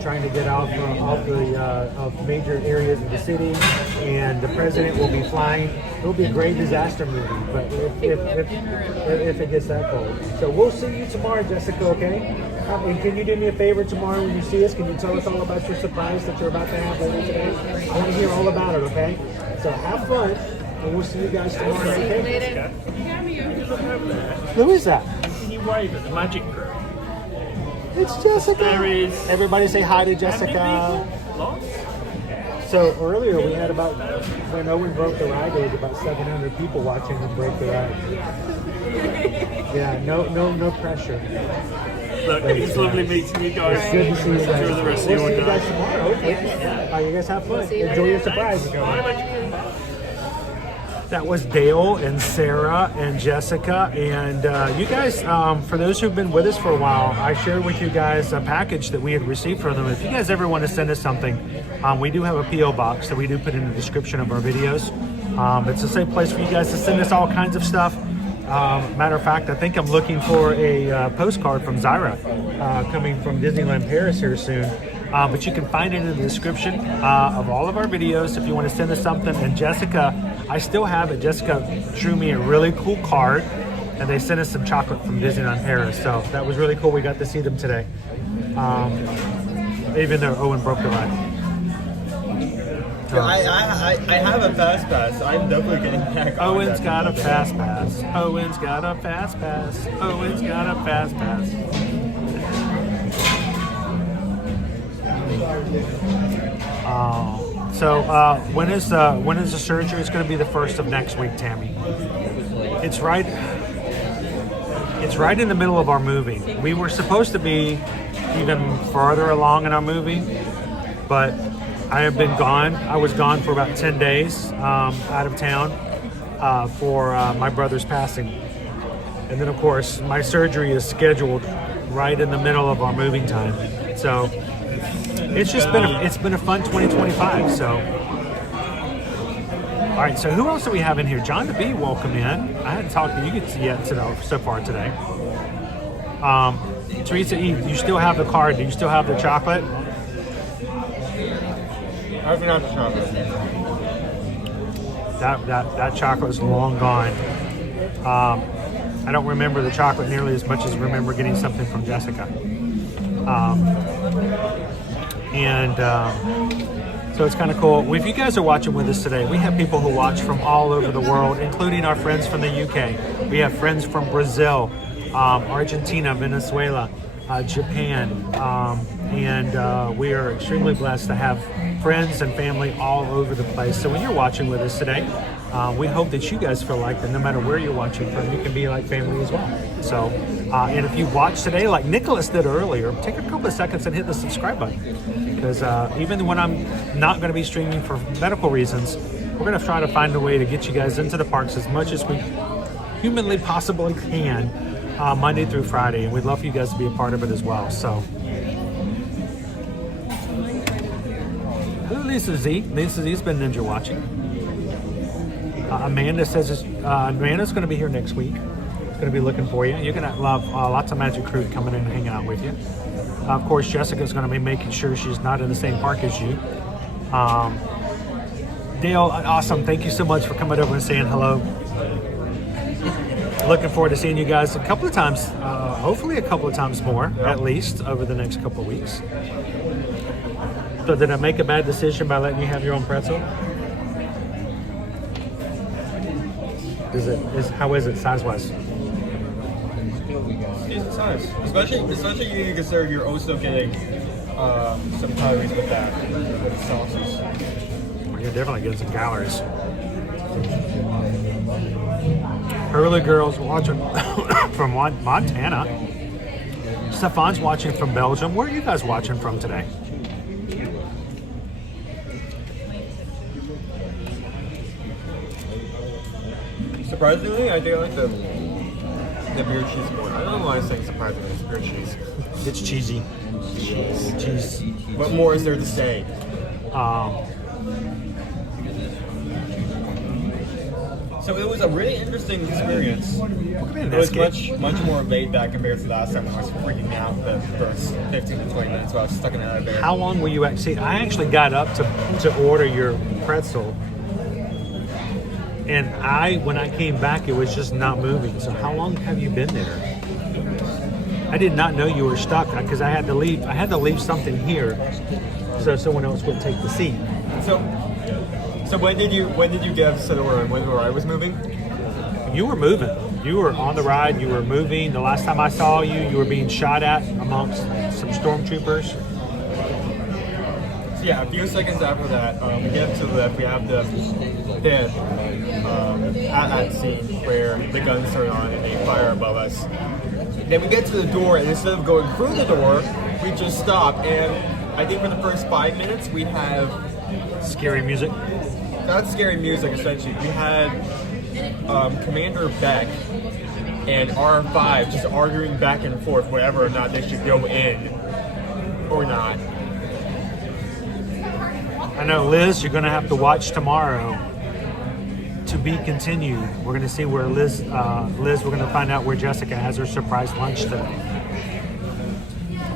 trying to get out of major areas of the city, and the president will be flying. It'll be a great disaster movie, but if it gets that cold. So we'll see you tomorrow, Jessica, okay? And can you do me a favor tomorrow when you see us? Can you tell us all about your surprise that you're about to have later today? I want to hear all about it, okay? So have fun, and we'll see you guys tomorrow, okay? Who is that? Can you wave at the magic crew? It's Jessica. There is. Everybody say hi to Jessica. Lots. So earlier we had about, when Owen broke the ride, there was about 700 people watching him break the ride. Yeah, no pressure. Look, it's lovely meeting you guys. It's good to see you guys. Enjoy the rest of We'll your see you day. guys tomorrow. Okay. You guys have fun. Enjoy your surprise. That was Dale and Sarah and Jessica, and you guys, for those who've been with us for a while, I shared with you guys a package that we had received from them. If you guys ever want to send us something, we do have a P.O. box that we do put in the description of our videos. It's a safe place for you guys to send us all kinds of stuff. Matter of fact, I think I'm looking for a postcard from Zyra coming from Disneyland Paris here soon. But you can find it in the description of all of our videos if you want to send us something. And Jessica, I still have it. Jessica drew me a really cool card, and they sent us some chocolate from Disneyland Paris. So that was really cool. We got to see them today, even though Owen broke the ride. I have a fast pass. I'm definitely getting back on Owen's got a fast pass. Owen's got a fast pass. Owen's got a fast pass. When is the surgery? It's going to be the 1st of next week, Tammy. It's right in the middle of our movie. We were supposed to be even farther along in our movie, but I have been gone. I was gone for about 10 days out of town for my brother's passing. And then, of course, my surgery is scheduled right in the middle of our moving time. So it's been a fun 2025. So, all right. So who else do we have in here? John the Bee, welcome in. I hadn't talked to you yet so far today. Teresa E, you still have the card? Do you still have the chocolate? I forgot the chocolate. That chocolate is long gone. I don't remember the chocolate nearly as much as I remember getting something from Jessica. So it's kind of cool. If you guys are watching with us today, we have people who watch from all over the world, including our friends from the UK. We have friends from Brazil, Argentina, Venezuela, Japan, and we are extremely blessed to have friends and family all over the place. So when you're watching with us today, we hope that you guys feel like that no matter where you're watching from, you can be like family as well. So, and if you watch today, like Nicholas did earlier, take a couple of seconds and hit the subscribe button. Because even when I'm not going to be streaming for medical reasons, we're going to try to find a way to get you guys into the parks as much as we humanly possibly can, Monday through Friday. And we'd love for you guys to be a part of it as well. So, Lisa Z. Lisa Z's been ninja watching. Amanda says Amanda's going to be here next week. It's going to be looking for you. You're going to have lots of Magic Crew coming in and hanging out with you. Of course, Jessica's going to be making sure she's not in the same park as you. Dale, awesome. Thank you so much for coming over and saying hello. Looking forward to seeing you guys a couple of times, hopefully a couple of times more, at least, over the next couple of weeks. So did I make a bad decision by letting you have your own pretzel? How is it size-wise? Decent size, especially you need to consider you're also getting some calories with that, with the sauces. You're definitely getting some calories. Early girls watching from Montana. Stefan's watching from Belgium. Where are you guys watching from today? Surprisingly, I think I like the beer cheese more. I don't know why I'm saying surprisingly. It's beer cheese. It's cheesy. Cheese. What more is there to say? So it was a really interesting experience. It was much more laid back compared to last time when I was freaking out the first 15 to 20 minutes while I was stuck in an elevator. How long were you actually? I actually got up to order your pretzel, and when I came back, it was just not moving. So how long have you been there? I did not know you were stuck because I had to leave. I had to leave something here so someone else would take the seat. So when did you get upset or when the ride was moving? You were moving. You were on the ride. You were moving. The last time I saw you, you were being shot at amongst some stormtroopers. So yeah, a few seconds after that, we get to the left. We have the dead at that scene where the guns turn on and they fire above us. Then we get to the door, and instead of going through the door, we just stop. And I think for the first 5 minutes, we have scary music. Not scary music, essentially. We had Commander Beck and R5 just arguing back and forth whether or not they should go in or not. I know, Liz, you're going to have to watch tomorrow. To be continued. We're going to see where Liz, we're going to find out where Jessica has her surprise lunch today.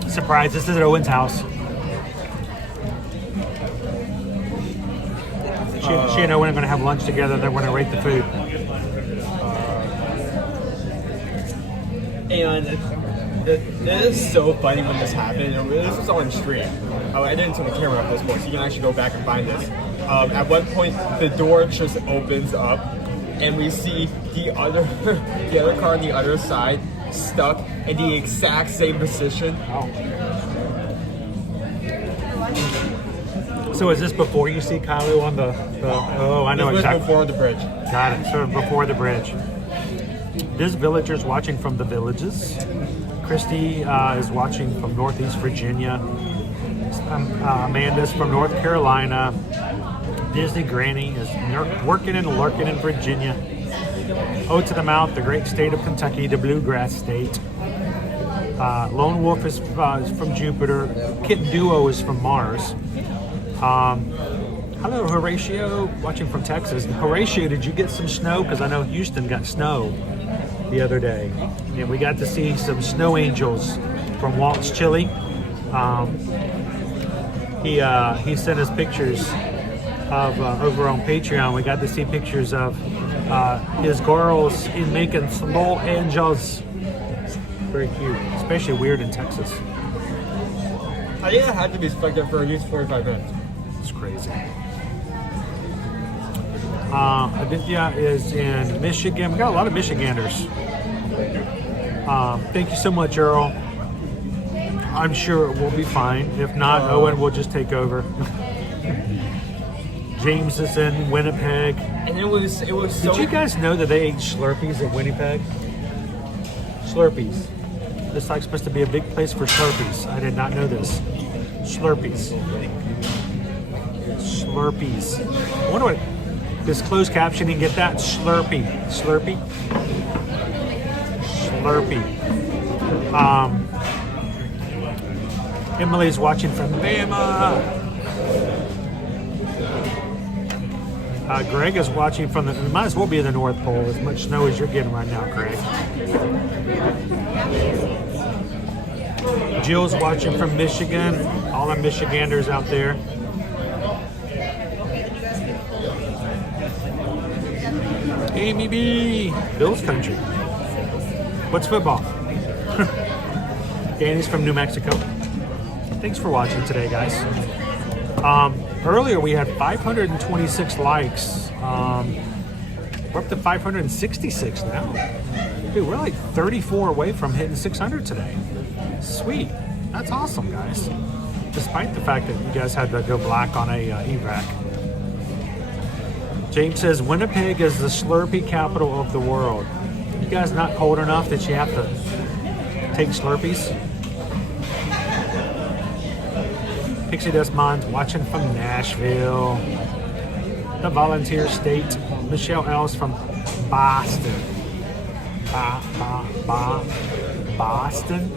Surprise, this is at Owen's house. She and Owen are going to have lunch together. They're going to rate the food. And it is so funny when this happened. This was on stream. I didn't turn the camera up this point, so you can actually go back and find this. At one point, the door just opens up, and we see the other car on the other side stuck in the exact same position. So is this before you see Kylo on the I know this exactly. Was before the bridge. Got it. So before the bridge. This villager's watching from the villages. Christy is watching from Northeast Virginia. Amanda's from North Carolina. Disney Granny is working and lurking in Virginia. O to the Mouth, the great state of Kentucky, the bluegrass state. Lone Wolf is from Jupiter. Kitten Duo is from Mars. Hello, Horatio, watching from Texas. Horatio, did you get some snow? Because I know Houston got snow the other day. And we got to see some snow angels from Walt's Chili. He sent us pictures of over on Patreon. We got to see pictures of his girls in making snow angels. Very cute, especially weird in Texas. I think I had to be stuck there for at least 45 minutes. It's crazy. Aditya is in Michigan. We got a lot of Michiganders. Thank you so much, Earl. I'm sure it will be fine. If not, Owen will just take over. James is in Winnipeg. And it was so... Did you guys know that they ate Slurpees at Winnipeg? Slurpees. This like supposed to be a big place for Slurpees. I did not know this. Slurpees. Slurpees. I wonder what this closed captioning get that? Slurpee. Slurpee. Slurpee. Emily's watching from Bama. Greg is watching from it might as well be in the North Pole, as much snow as you're getting right now, Greg. Jill's watching from Michigan. All the Michiganders out there. Amy B. Bill's country. What's football? Danny's from New Mexico. Thanks for watching today, guys. Earlier we had 526 likes. We're up to 566 now. Dude, we're like 34 away from hitting 600 today. Sweet. That's awesome, guys. Despite the fact that you guys had to go black on a evac. James says, Winnipeg is the Slurpee capital of the world. You guys not cold enough that you have to take Slurpees? Pixie Dust Mines watching from Nashville. The Volunteer State. Michelle Ellis from Boston. Boston.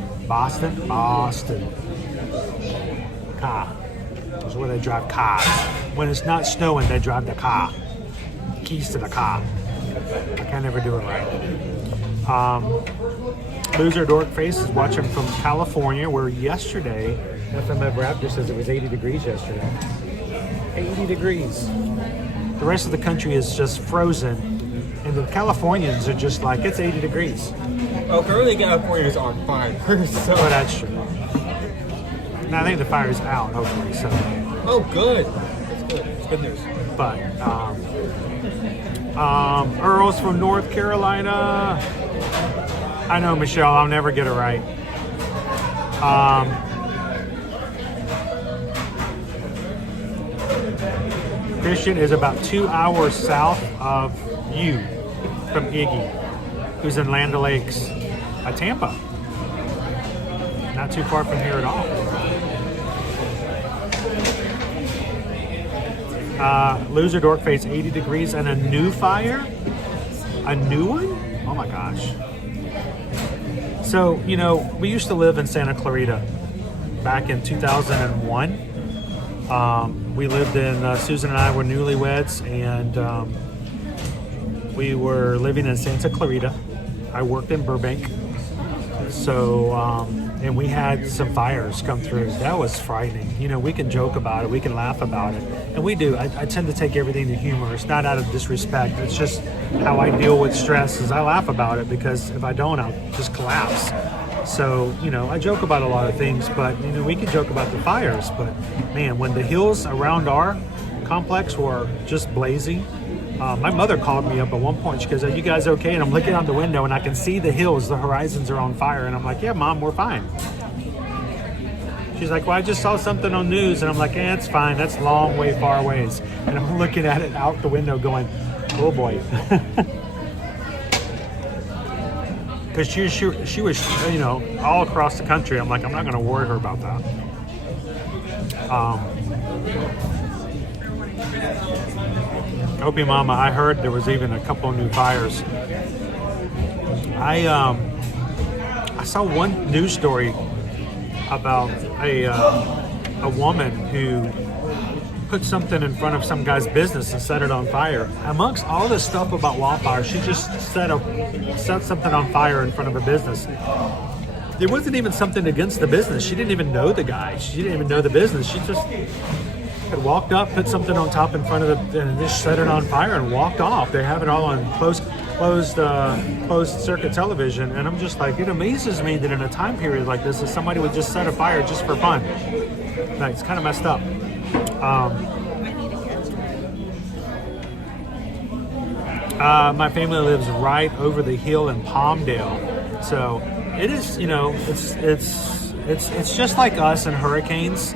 Car. That's where they drive cars. When it's not snowing, they drive the car. Keys to the car. I can never do it right. Loser Dorkface is watching from California, where yesterday, FMF Raptor says it was 80 degrees yesterday. 80 degrees. The rest of the country is just frozen, and the Californians are just like, it's 80 degrees. Oh, currently California is on fire. So that's true. Now I think the fire's out, hopefully. So. Oh, good. That's good. It's good news. But Earl's from North Carolina. I know, Michelle. I'll never get it right. Christian is about 2 hours south of you from Iggy, who's in Land O'Lakes, Tampa. Not too far from here at all. Loser Dorkface, 80 degrees and a new fire? A new one? Oh my gosh. So, you know, we used to live in Santa Clarita back in 2001. We lived in, Susan and I were newlyweds, and we were living in Santa Clarita. I worked in Burbank. So, and we had some fires come through. That was frightening. You know, we can joke about it, we can laugh about it, and we do. I tend to take everything to humor. It's not out of disrespect. It's just how I deal with stress. Is I laugh about it, because if I don't, I'll just collapse. So, you know, I joke about a lot of things, but you know, we can joke about the fires. But man, when the hills around our complex were just blazing. My mother called me up at one point. She goes, "Are you guys okay?" And I'm looking out the window and I can see the hills, the horizons are on fire. And I'm like, "Yeah, Mom, we're fine." She's like, "Well, I just saw something on news." And I'm like, "It's fine. That's long way far ways." And I'm looking at it out the window going, "Oh boy." Because she was, you know, all across the country. I'm like, I'm not going to worry her about that. Opie Mama, I heard there was even a couple of new fires. I saw one news story about a woman who put something in front of some guy's business and set it on fire. Amongst all this stuff about wildfire, she just set something on fire in front of a business. There wasn't even something against the business. She didn't even know the guy. She didn't even know the business. She just had walked up, put something on top in front of it, and just set it on fire and walked off. They have it all on closed circuit television, and I'm just like, it amazes me that in a time period like this, that somebody would just set a fire just for fun. Like, it's kind of messed up. My family lives right over the hill in Palmdale, so it is, you know, it's just like us in hurricanes.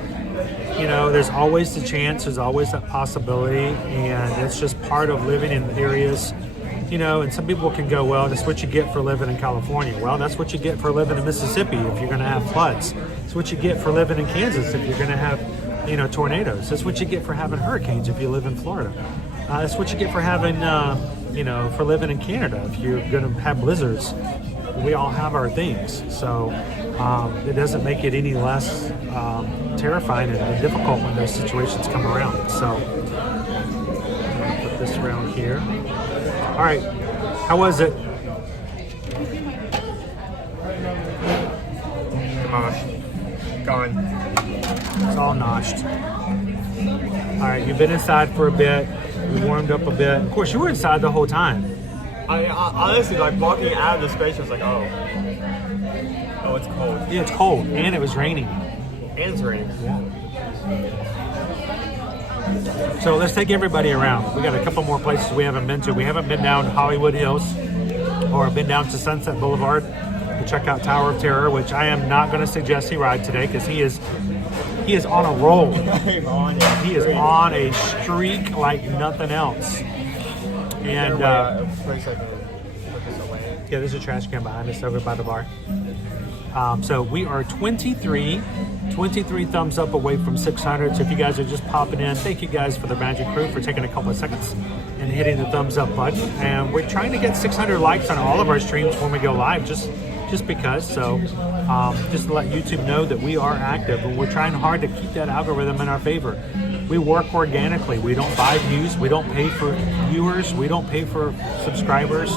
You know, there's always the chance, there's always that possibility, and it's just part of living in areas, you know, and some people can go, well, that's what you get for living in California. Well, that's what you get for living in Mississippi if you're going to have floods. It's what you get for living in Kansas if you're going to have, you know, tornadoes. That's what you get for having hurricanes if you live in Florida. That's what you get for having, you know, for living in Canada if you're going to have blizzards. We all have our things, so it doesn't make it any less terrifying and difficult when those situations come around. So put this around here. All right, how was it? Noshed. Gone. It's all noshed. All right, you've been inside for a bit. You warmed up a bit. Of course, you were inside the whole time. I honestly, like, walking out of the space, I was like, oh, it's cold. Yeah, it's cold, and it was raining. And it's raining. Yeah. So let's take everybody around. We got a couple more places we haven't been to. We haven't been down Hollywood Hills or been down to Sunset Boulevard to check out Tower of Terror, which I am not going to suggest he ride today because he is on a roll. He is on a streak like nothing else. And yeah, there's a trash can behind us over by the bar. So we are 23 thumbs up away from 600. So if you guys are just popping in, thank you guys for the Magic Crew for taking a couple of seconds and hitting the thumbs up button. And we're trying to get 600 likes on all of our streams when we go live, just because. So just to let YouTube know that we are active, and we're trying hard to keep that algorithm in our favor. We work organically. We don't buy views. We don't pay for viewers. We don't pay for subscribers.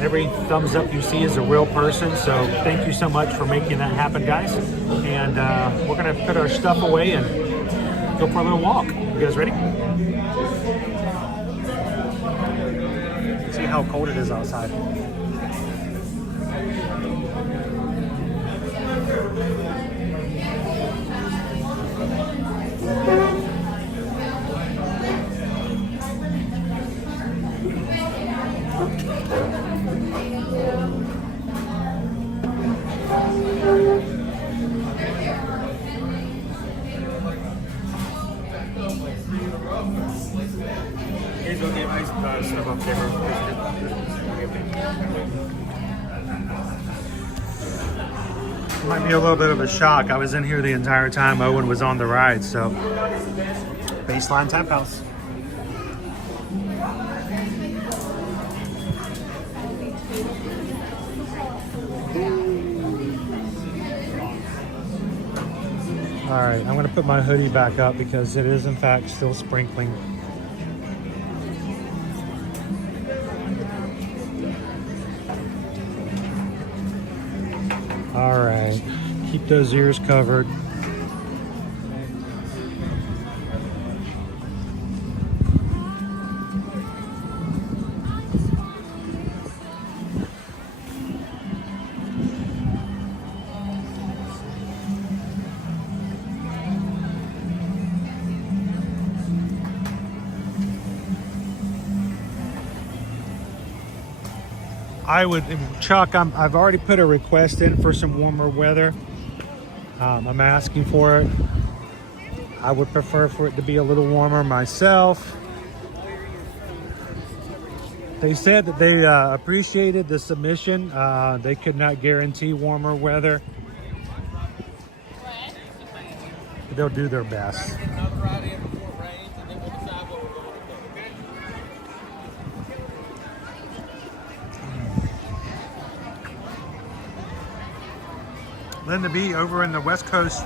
Every thumbs up you see is a real person. So thank you so much for making that happen, guys. And we're going to put our stuff away and go for a little walk. You guys ready? See how cold it is outside. Might be a little bit of a shock. I was in here the entire time Owen was on the ride, so baseline tap house. All right, I'm going to put my hoodie back up because it is in fact still sprinkling. All right, keep those ears covered. Chuck, I've already put a request in for some warmer weather. I'm asking for it. I would prefer for it to be a little warmer myself. They said that they appreciated the submission. They could not guarantee warmer weather. But they'll do their best. Linda B over in the West Coast,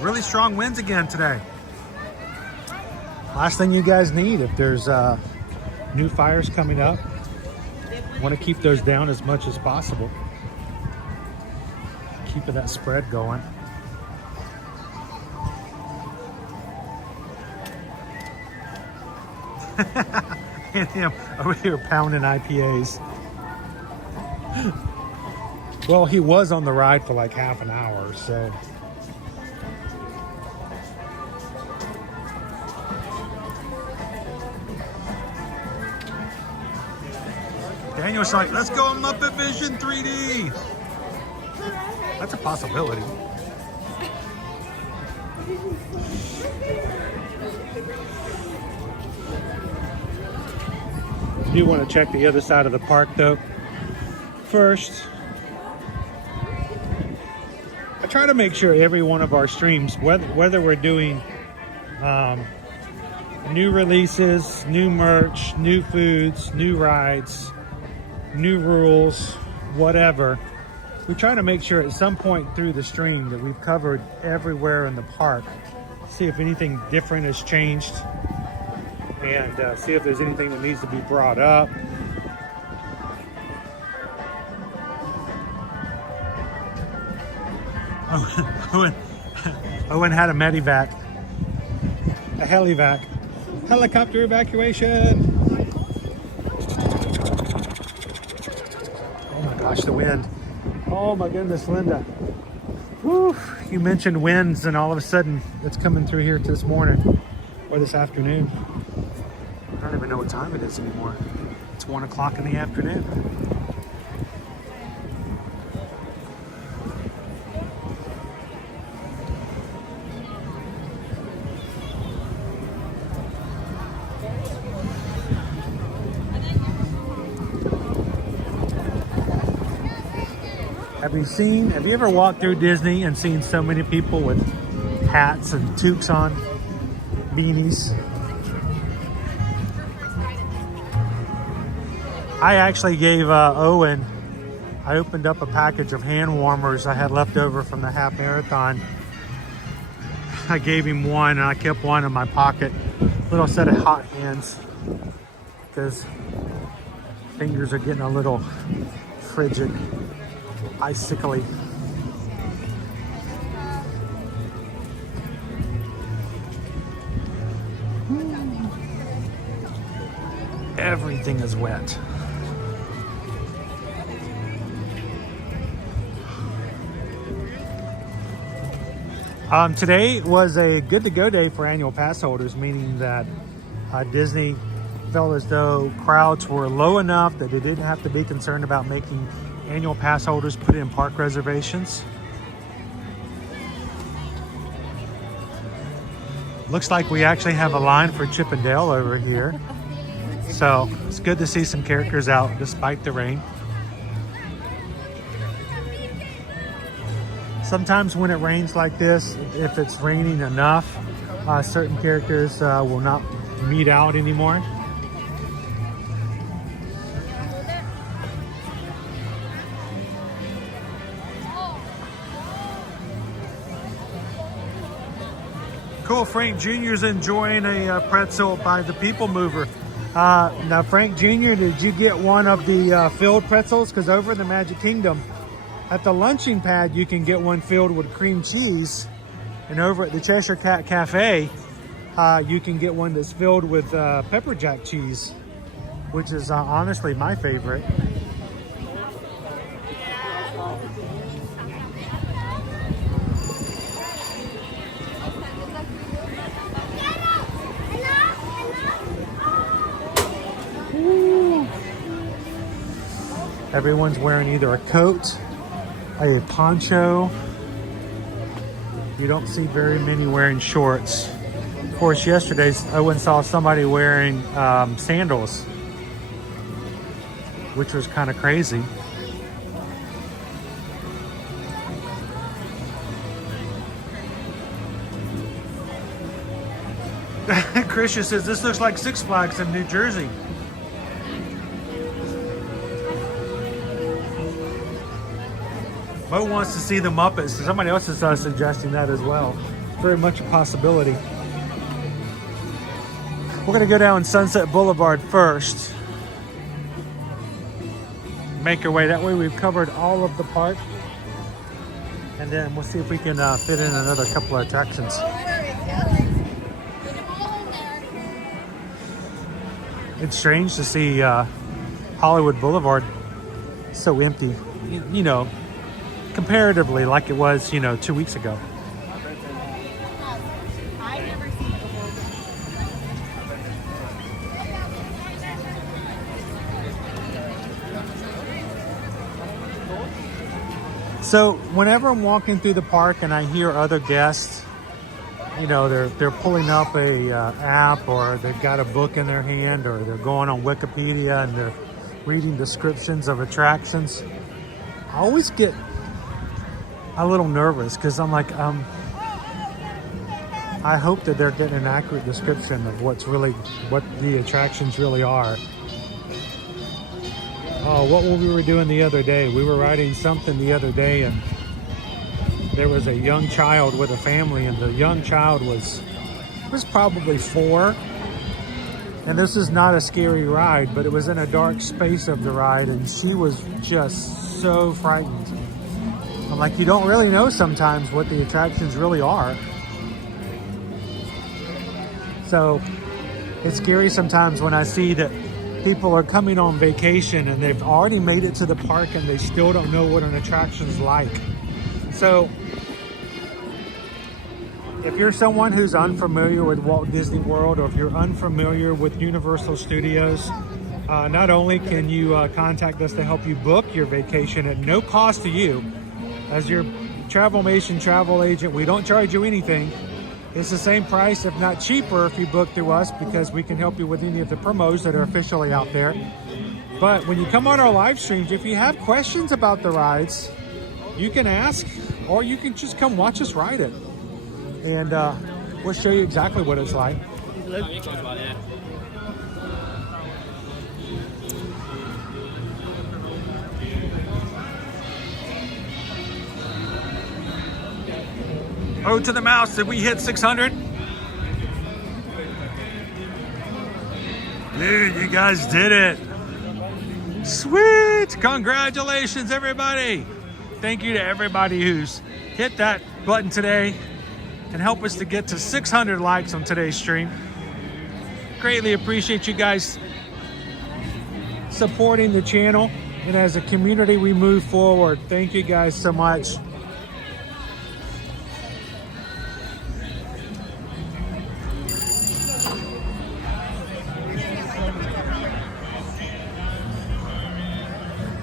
really strong winds again today. Last thing you guys need, if there's new fires coming up, want to keep those down as much as possible. Keeping that spread going. And him over here pounding IPAs. Well, he was on the ride for like half an hour, so. Daniel's like, let's go on Muppet Vision 3D. That's a possibility. I do want to check the other side of the park though. First, I try to make sure every one of our streams, whether we're doing new releases, new merch, new foods, new rides, new rules, whatever, we try to make sure at some point through the stream that we've covered everywhere in the park. See if anything different has changed and see if there's anything that needs to be brought up. Owen had a medevac, a helivac, helicopter evacuation. Oh my gosh, the wind. Oh my goodness, Linda. Whew. You mentioned winds and all of a sudden it's coming through here this morning. or this afternoon. I don't even know what time it is anymore. It's 1 o'clock in the afternoon. Have you ever walked through Disney and seen so many people with hats and toques on, beanies? I actually gave Owen, I opened up a package of hand warmers I had left over from the half marathon. I gave him one and I kept one in my pocket. Little set of hot hands because fingers are getting a little frigid, icicly. Everything is wet. Today was a good to go day for annual pass holders, meaning that Disney felt as though crowds were low enough that they didn't have to be concerned about making annual pass holders put in park reservations. Looks like we actually have a line for Chip and Dale over here. So it's good to see some characters out despite the rain. Sometimes when it rains like this, if it's raining enough, certain characters will not meet out anymore. Cool, Frank Jr.'s enjoying a pretzel by the People Mover. Now, Frank Jr., did you get one of the filled pretzels? Because over in the Magic Kingdom, at the lunching pad, you can get one filled with cream cheese. And over at the Cheshire Cat Cafe, you can get one that's filled with pepper jack cheese, which is honestly my favorite. Everyone's wearing either a coat, a poncho. You don't see very many wearing shorts. Of course, yesterday Owen saw somebody wearing sandals, which was kind of crazy. Christian says this looks like Six Flags in New Jersey. Mo wants to see the Muppets. Somebody else is suggesting that as well. It's very much a possibility. We're going to go down Sunset Boulevard first. Make our way. That way we've covered all of the park. And then we'll see if we can fit in another couple of attractions. It's strange to see Hollywood Boulevard so empty. You know, comparatively like it was, 2 weeks ago. So whenever I'm walking through the park and I hear other guests, they're pulling up a app, or they've got a book in their hand, or they're going on Wikipedia and they're reading descriptions of attractions, I always get a little nervous because I'm like, I hope that they're getting an accurate description of what the attractions really are. Oh, what we were doing the other day? We were riding something the other day, and there was a young child with a family, and the young child was probably 4. And this is not a scary ride, but it was in a dark space of the ride, and she was just so frightened. I'm like, you don't really know sometimes what the attractions really are. So it's scary sometimes when I see that people are coming on vacation and they've already made it to the park and they still don't know what an attraction's like. So If you're someone who's unfamiliar with Walt Disney World, or if you're unfamiliar with Universal Studios, not only can you contact us to help you book your vacation at no cost to you. As your Travelmation travel agent, we don't charge you anything. It's the same price, if not cheaper, if you book through us, because we can help you with any of the promos that are officially out there. But when you come on our live streams, if you have questions about the rides, you can ask, or you can just come watch us ride it. And we'll show you exactly what it's like. Oh, to the mouse, did we hit 600? Dude, you guys did it. Sweet, congratulations everybody. Thank you to everybody who's hit that button today and help us to get to 600 likes on today's stream. Greatly appreciate you guys supporting the channel, and as a community we move forward. Thank you guys so much.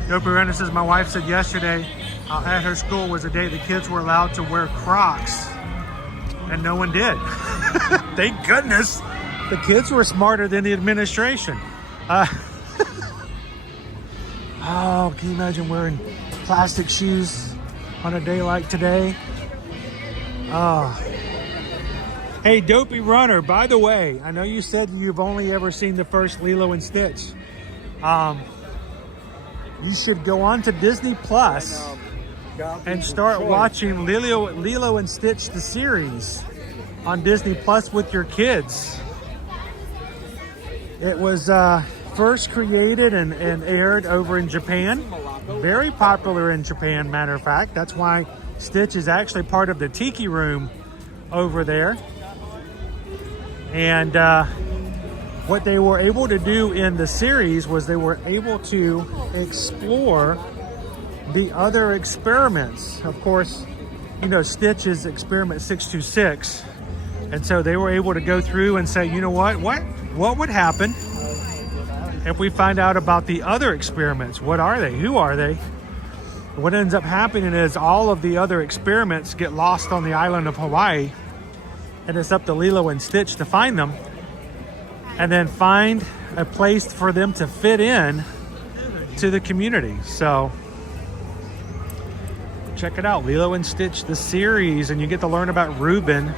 Dopey Renner says, my wife said yesterday at her school was a day the kids were allowed to wear Crocs, and no one did. Thank goodness. The kids were smarter than the administration. Oh, can you imagine wearing plastic shoes on a day like today? Oh. Hey, Dopey Runner, by the way, I know you said you've only ever seen the first Lilo and Stitch. You should go on to Disney Plus and start watching Lilo and Stitch, the series, on Disney Plus with your kids. It was first created and aired over in Japan. Very popular in Japan, matter of fact. That's why Stitch is actually part of the Tiki Room over there. And what they were able to do in the series was they were able to explore the other experiments. Of course, you know, Stitch is experiment 626. And so they were able to go through and say, you know what would happen if we find out about the other experiments? What are they? Who are they? What ends up happening is all of the other experiments get lost on the island of Hawaii, and it's up to Lilo and Stitch to find them, and then find a place for them to fit in to the community. So check it out, Lilo and Stitch, the series, and you get to learn about Reuben,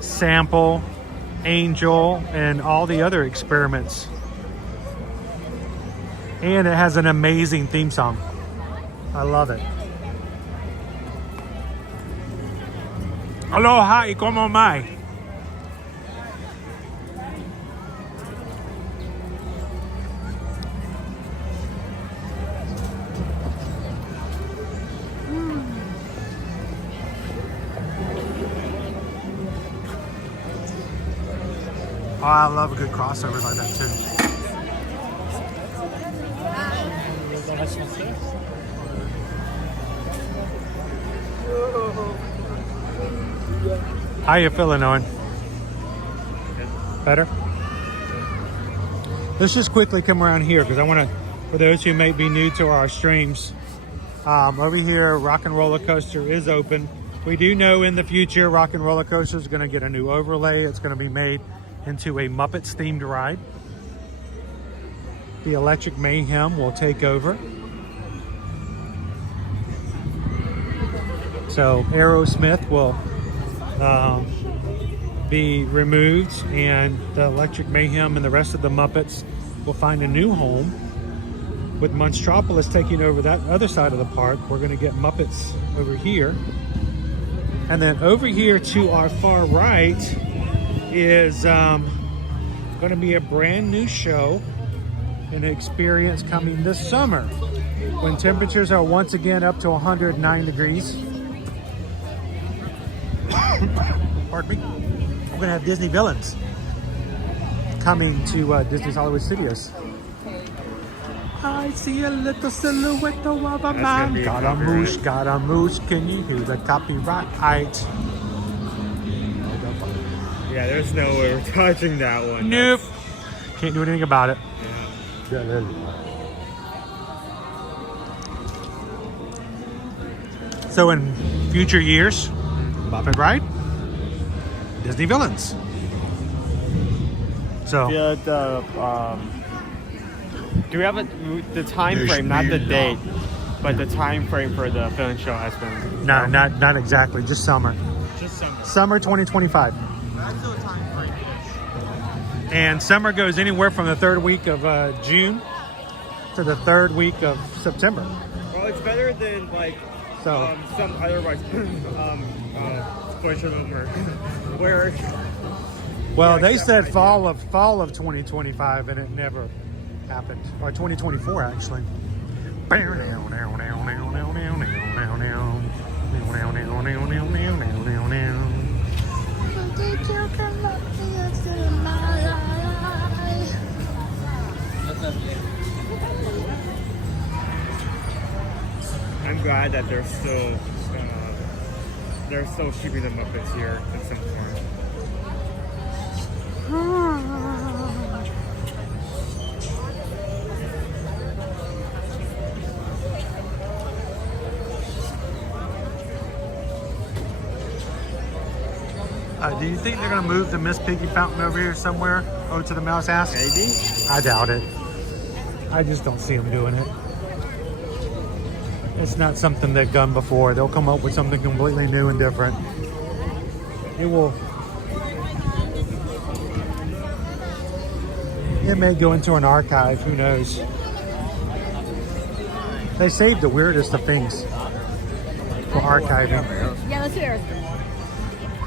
Sample, Angel, and all the other experiments. And it has an amazing theme song. I love it. Aloha y como mai. Oh, I love a good crossover like that too. How you feeling, Owen? Better? Let's just quickly come around here because I want to, for those who may be new to our streams, over here, Rock and Roller Coaster is open. We do know in the future, Rock and Roller Coaster is going to get a new overlay. It's going to be made into a Muppets themed ride. The Electric Mayhem will take over. So Aerosmith will be removed, and the Electric Mayhem and the rest of the Muppets will find a new home. With Monstropolis taking over that other side of the park, we're going to get Muppets over here. And then over here to our far right is going to be a brand new show, an experience coming this summer when temperatures are once again up to 109 degrees. Pardon me. We're going to have Disney villains coming to Disney's Hollywood Studios. I see a little silhouette of a man. Got a moosh, can you hear the copyright? Yeah, there's no way we're touching that one. Nope. Can't do anything about it. Yeah. So in future years, Muppet Ride, Disney villains. So do we have the time frame, not the date, but the time frame for the film show has been? No, not exactly. Just summer. Just summer. Summer 2025. That's no time frame. And summer goes anywhere from the third week of June to the third week of September. Well, it's better than like So some otherwise question where. well, they said fall of 2025, and it never happened. Or 2024, actually. I'm glad that they're still keeping the Muppets here in some form. Do you think they're going to move the Miss Piggy fountain over here somewhere? Over to the mouse house? Maybe. I doubt it. I just don't see them doing it. It's not something they've done before. They'll come up with something completely new and different. It will. It may go into an archive. Who knows? They saved the weirdest of things for archiving. Yeah, let's hear it.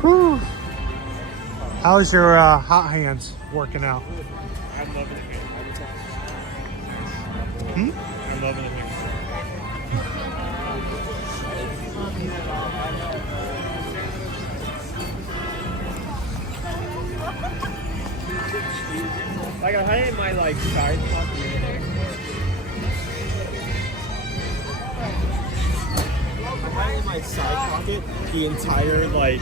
Whew. How's your hot hands working out? I'm loving it. Hmm? I'm loving it. Like I had it in my like side pocket. I had it in my side pocket the entire like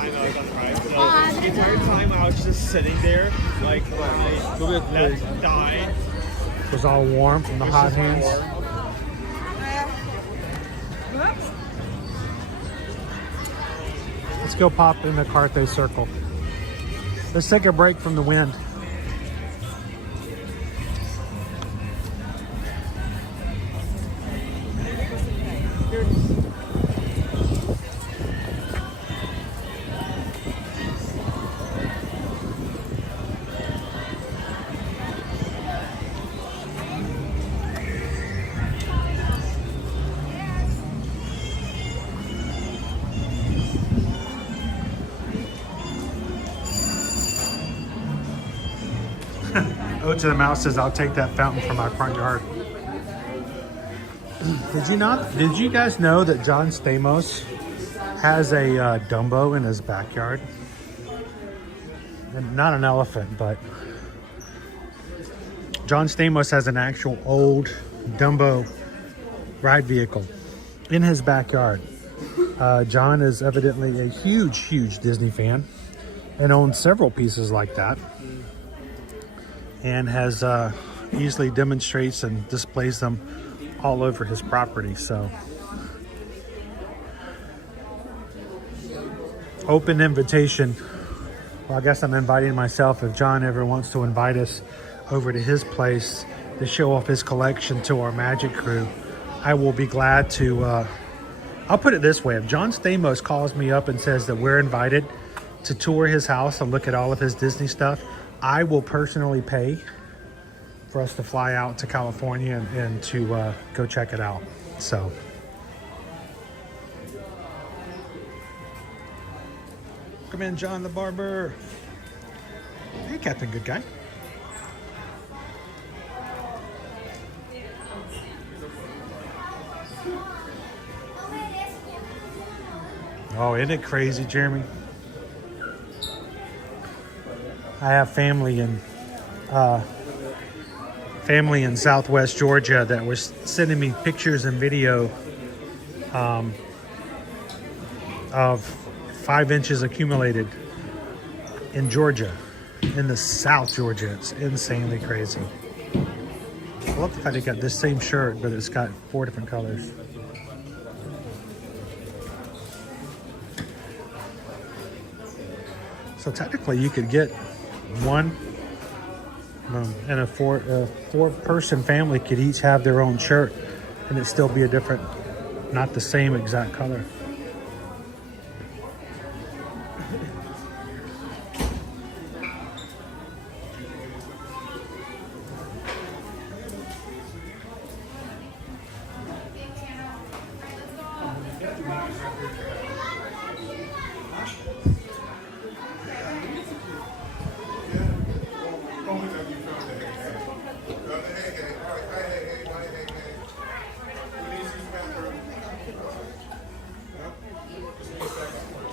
time I was on the ride. So the entire time I was just sitting there, like my left thigh It was all warm from the hot hands. Let's go pop in the Carthay Circle. Let's take a break from the wind. Ode to the Mouse says, I'll take that fountain from my front yard. Did you guys know that John Stamos has a Dumbo in his backyard? And not an elephant, but John Stamos has an actual old Dumbo ride vehicle in his backyard. John is evidently a huge Disney fan and owns several pieces like that, and has easily demonstrates and displays them all over his property. So open invitation. Well, I guess I'm inviting myself. If John ever wants to invite us over to his place to show off his collection to our magic crew, I will be glad to. I'll put it this way: if John Stamos calls me up and says that we're invited to tour his house and look at all of his Disney stuff, I will personally pay for us to fly out to California and to go check it out. So come in, John the Barber. Hey, Captain Good Guy. Oh, isn't it crazy, Jeremy? I have family in Southwest Georgia that was sending me pictures and video of 5 inches accumulated in Georgia, in the South Georgia. It's insanely crazy. I love the fact they got this same shirt, but it's got 4 different colors. So technically you could get one, and a four-person family could each have their own shirt and it'd still be a different, not the same exact color.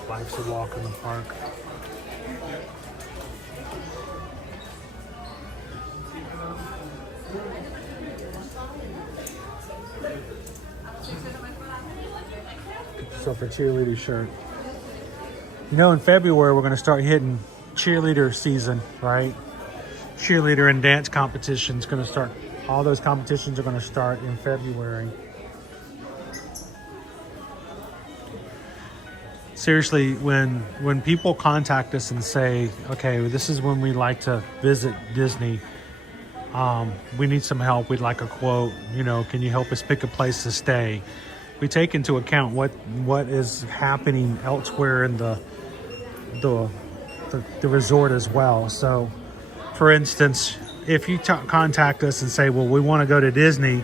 Life's a walk in the park. Get yourself a cheerleader shirt. You know, in February we're going to start hitting cheerleader season, right? Cheerleader and dance competitions going to start. All those competitions are going to start in February. Seriously, when people contact us and say, okay, this is when we like to visit Disney, we need some help, we'd like a quote, you know, can you help us pick a place to stay? We take into account what is happening elsewhere in the resort as well. So, for instance, if you contact us and say, well, we want to go to Disney,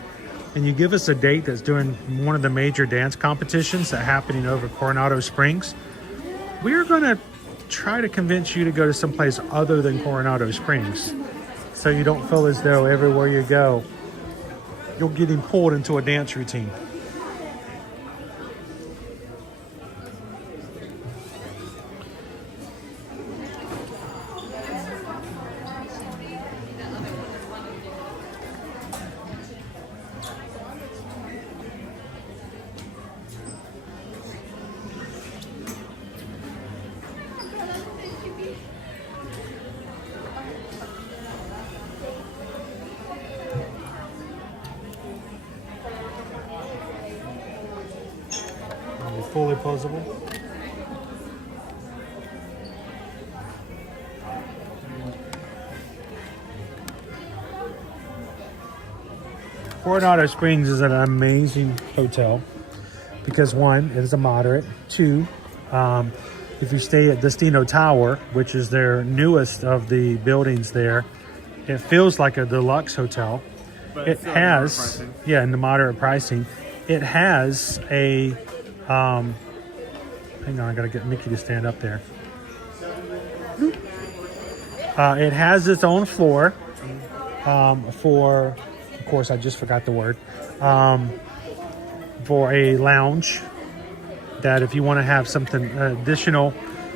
and you give us a date that's during one of the major dance competitions that are happening over Coronado Springs, we're going to try to convince you to go to someplace other than Coronado Springs, so you don't feel as though everywhere you go, you're getting pulled into a dance routine. Fully posable. Coronado Springs is an amazing hotel because, one, it is a moderate. Two, if you stay at Destino Tower, which is their newest of the buildings there, it feels like a deluxe hotel. But it has, yeah, in the moderate pricing. It has a hang on, I gotta get Mickey to stand up there. It has its own floor for, of course, I just forgot the word, for a lounge that if you want to have something additional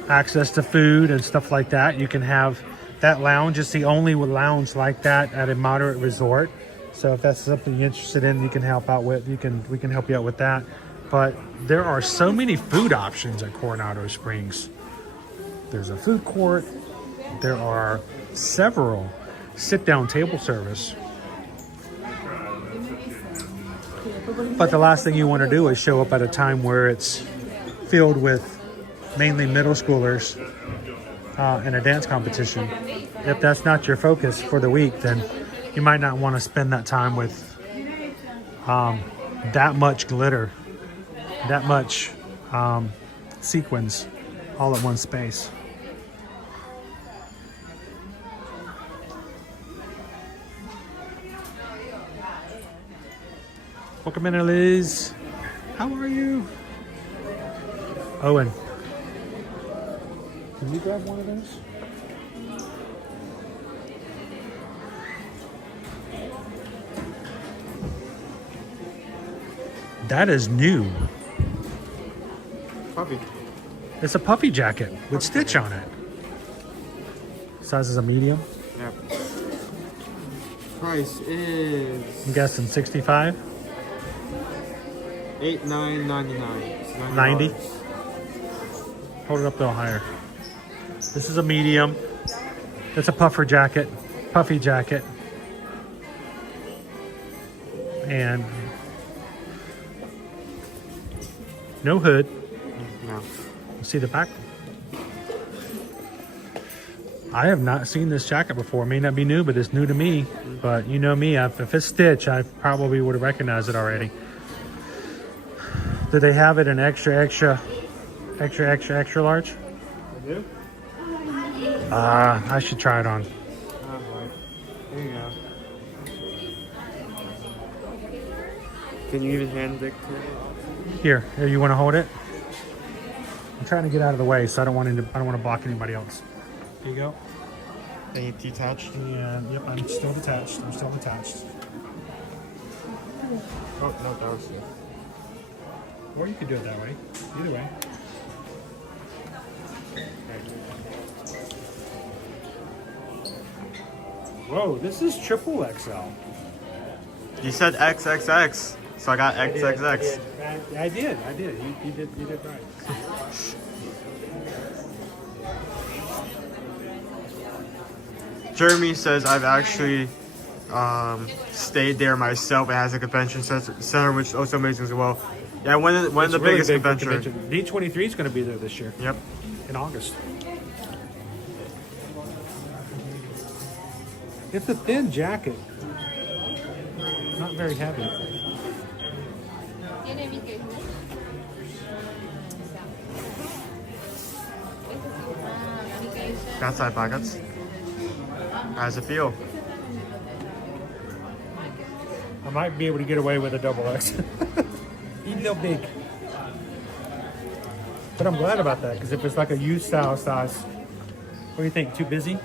access to food and stuff like that, you can have that lounge. It's the only lounge like that at a moderate resort. So if that's something you're interested in, you can help out with. We can help you out with that. But there are so many food options at Coronado Springs. There's a food court. There are several sit-down table service. But the last thing you want to do is show up at a time where it's filled with mainly middle schoolers in a dance competition. If that's not your focus for the week, then you might not want to spend that time with that much glitter, that much sequins all at one space. Welcome in, Liz. How are you? Owen, can you grab one of those? That is new. Puffy. It's a puffy jacket with stitch on it. Size is a medium. Yep. Price is, I'm guessing 65. $89.99. 90. Hold it up a little higher. This is a medium. It's a puffer jacket, puffy jacket. And no hood. No. See the back. I have not seen this jacket before. It may not be new, but it's new to me. But you know me, if it's Stitch, I probably would have recognized it already. Do they have it in extra large? They do? I should try it on. Oh boy. There you go. Can you even hand it? Here, you want to hold it? I'm trying to get out of the way, so I don't want to block anybody else. Here you go. Are you detached? And yep, I'm still detached. Oh no, that was it. Or you could do it that way. Either way. Whoa, this is triple XL. You said XXX, so I got XXX. I did. You did right. Jeremy says I've actually stayed there myself. It has a convention center, which is also amazing as well. Yeah, one of the really biggest big conventions. D23 is going to be there this year. Yep. In August. It's a thin jacket. Not very heavy. Got side pockets. How does it feel? I might be able to get away with a double X. Even though big. But I'm glad about that, because if it's like a youth style size, what do you think? Too busy?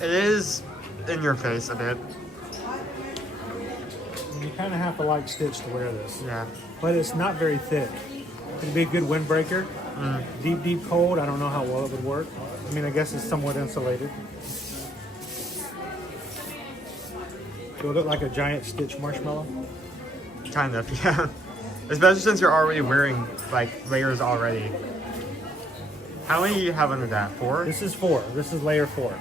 It is in your face a bit. You kind of have to like Stitch to wear this. Yeah. But it's not very thick. It'd be a good windbreaker. Deep cold, I don't know how well it would work. I mean, I guess it's somewhat insulated. Do it look like a giant Stitch marshmallow? Kind of, yeah. Especially since you're already wearing like layers already. How many do you have under that? 4? This is 4. This is layer 4.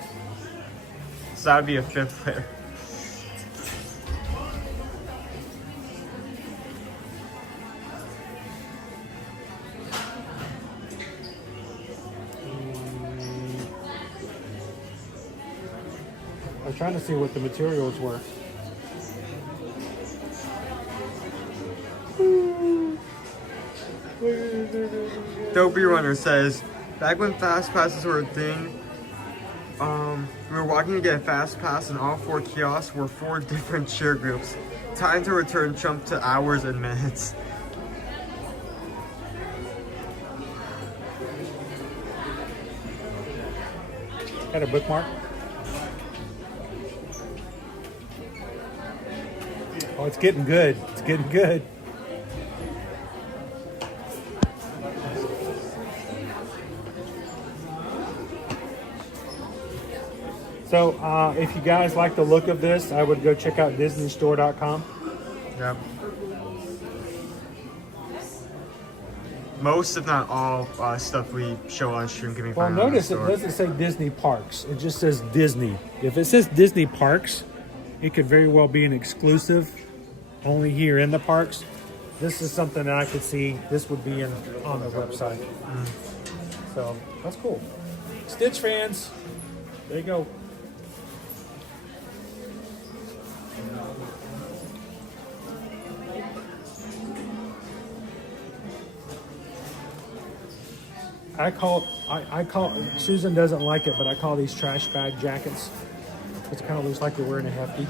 So that would be a 5th layer. I was trying to see what the materials were. Dopey Runner says, back when fast passes were a thing, we were walking to get a fast pass and all 4 kiosks were 4 different cheer groups. Time to return jumped to hours and minutes. Got a bookmark? Oh, it's getting good. It's getting good. So, if you guys like the look of this, I would go check out DisneyStore.com. Yep. Most, if not all, stuff we show on stream can be Well, found on the notice it store. doesn't say Disney Parks. It just says Disney. If it says Disney Parks, it could very well be an exclusive only here in the parks. This is something that I could see this would be on the website. So that's cool. Stitch fans, there you go. I call Susan doesn't like it, but I call these trash bag jackets. It kind of looks like you're wearing a hefty.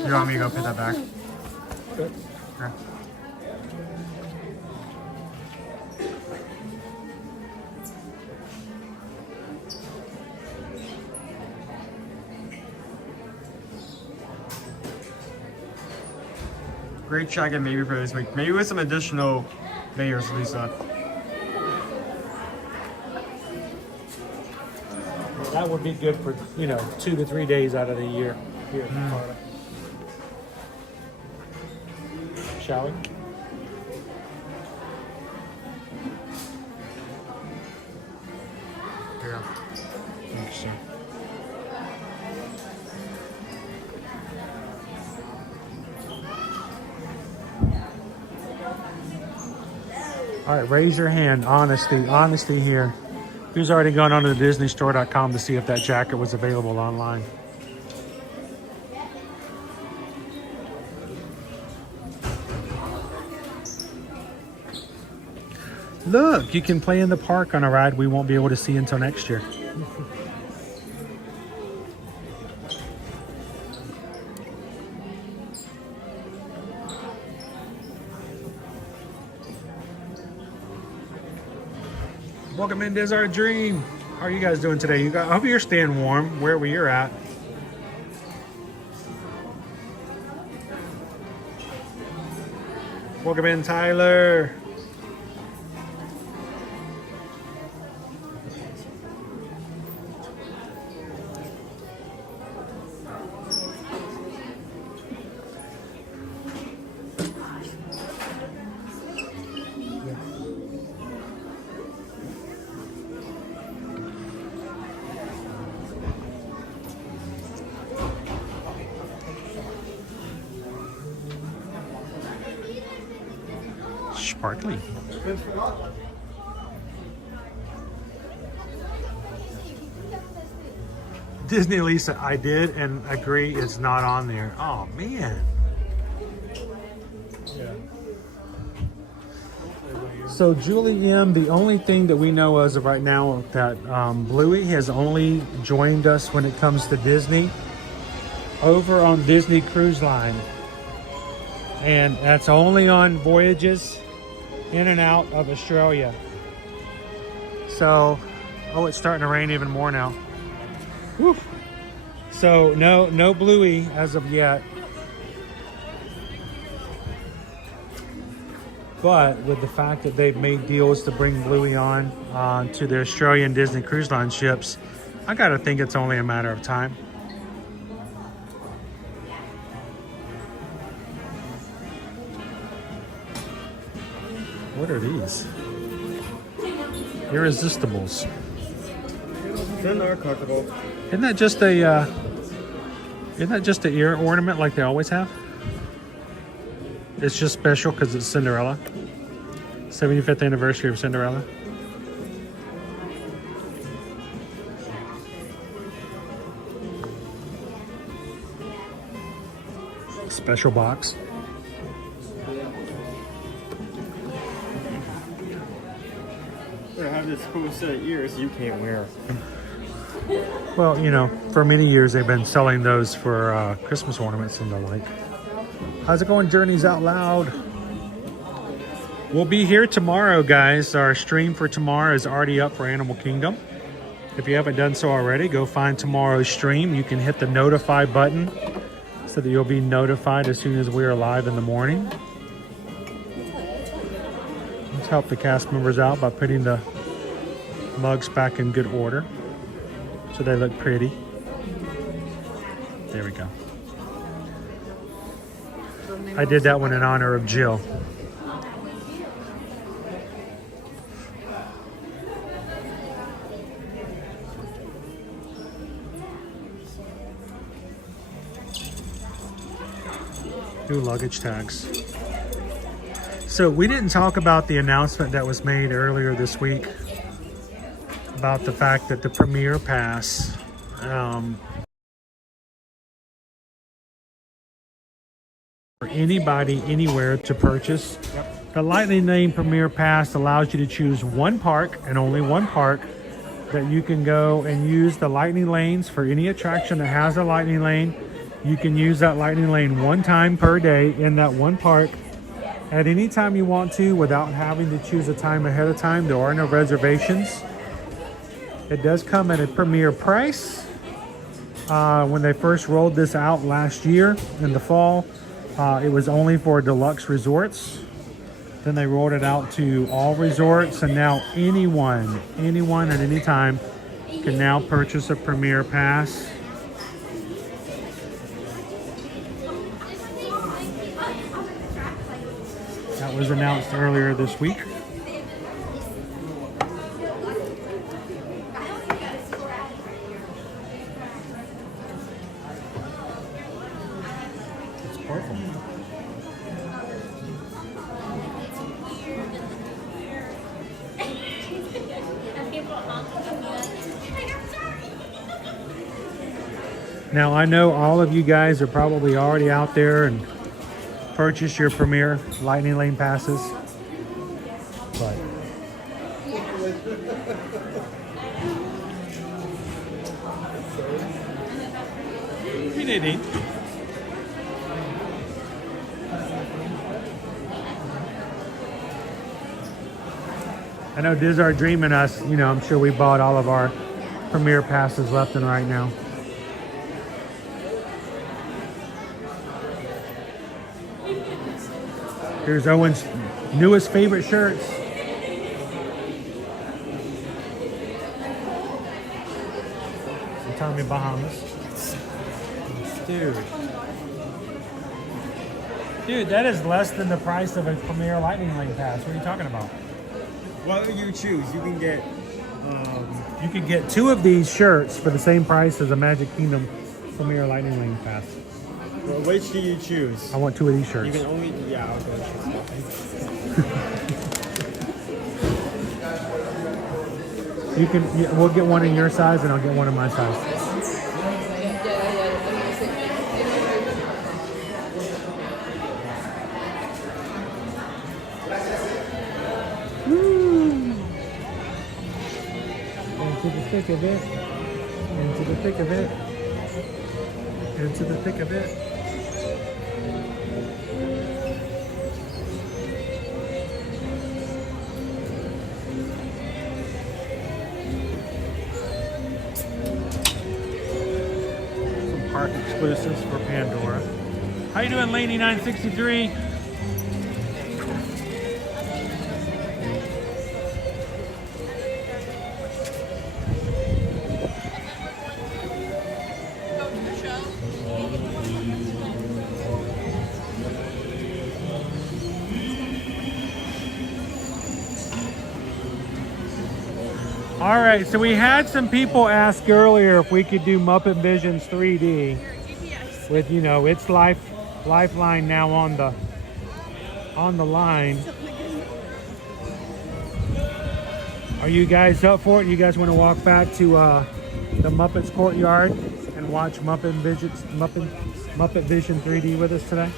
You want me to go put that back? Good. Okay. Great jacket maybe for this week. Maybe with some additional layers, Lisa. That would be good for, 2 to 3 days out of the year here in Florida. Shall we? All right, raise your hand. Honesty here. Who's already gone onto the DisneyStore.com to see if that jacket was available online? Look, you can play in the park on a ride we won't be able to see until next year. Welcome in Desert Dream. How are you guys doing today? I hope you're staying warm wherever you're at. Welcome in, Tyler. Sparkly. Disney Lisa, I did and agree it's not on there. Oh man. Yeah. So Julie M, the only thing that we know as of right now that Bluey has only joined us when it comes to Disney over on Disney Cruise Line. And that's only on voyages in and out of Australia. So, oh, it's starting to rain even more now. Whew. So no Bluey as of yet. But with the fact that they've made deals to bring Bluey on to the Australian Disney Cruise Line ships, I gotta think it's only a matter of time. What are these? Irresistibles. Isn't that just a ear ornament like they always have? It's just special because it's Cinderella. 75th anniversary of Cinderella. Special box. I have this cool set of ears you can't wear. Well, you know, for many years they've been selling those for Christmas ornaments and the like. How's it going, Journeys Out Loud? We'll be here tomorrow, guys. Our stream for tomorrow is already up for Animal Kingdom. If you haven't done so already, go find tomorrow's stream. You can hit the notify button so that you'll be notified as soon as we are live in the morning. Let's help the cast members out by putting the mugs back in good order so they look pretty. There we go. I did that one in honor of Jill. New luggage tags. So we didn't talk about the announcement that was made earlier this week about the fact that the Premier Pass for anybody anywhere to purchase. The Lightning Lane Premier Pass allows you to choose one park and only one park that you can go and use the lightning lanes for any attraction that has a lightning lane. You can use that lightning lane one time per day in that one park at any time you want to without having to choose a time ahead of time. There are no reservations. It does come at a premier price. When they first rolled this out last year in the fall, it was only for deluxe resorts. Then they rolled it out to all resorts, and now anyone at any time can now purchase a Premier Pass. That was announced earlier this week. It's purple. Now, I know all of you guys are probably already out there and purchased your Premier Lightning Lane passes, but hey, Nadine. I know Dizzard Dream and us, you know, I'm sure we bought all of our Premier passes left and right now. Here's Owen's newest favorite shirts. Some Tommy Bahamas. Dude, that is less than the price of a Premier Lightning Lane pass. What are you talking about? What do you choose? You can get You could get 2 of these shirts for the same price as a Magic Kingdom Premier Lightning Lane pass. well, which do you choose? I want 2 of these shirts. You can only okay. You can. We'll get one in your size, and I'll get one in my size. Into the thick of it. Into the thick of it. Into the thick of it. Some park exclusives for Pandora. How you doing, Laney 963? All right, so we had some people ask earlier if we could do Muppet Visions 3D with, you know, its lifeline now on the line. Are you guys up for it? You guys want to walk back to the Muppets Courtyard and watch Muppet Vision 3D with us today?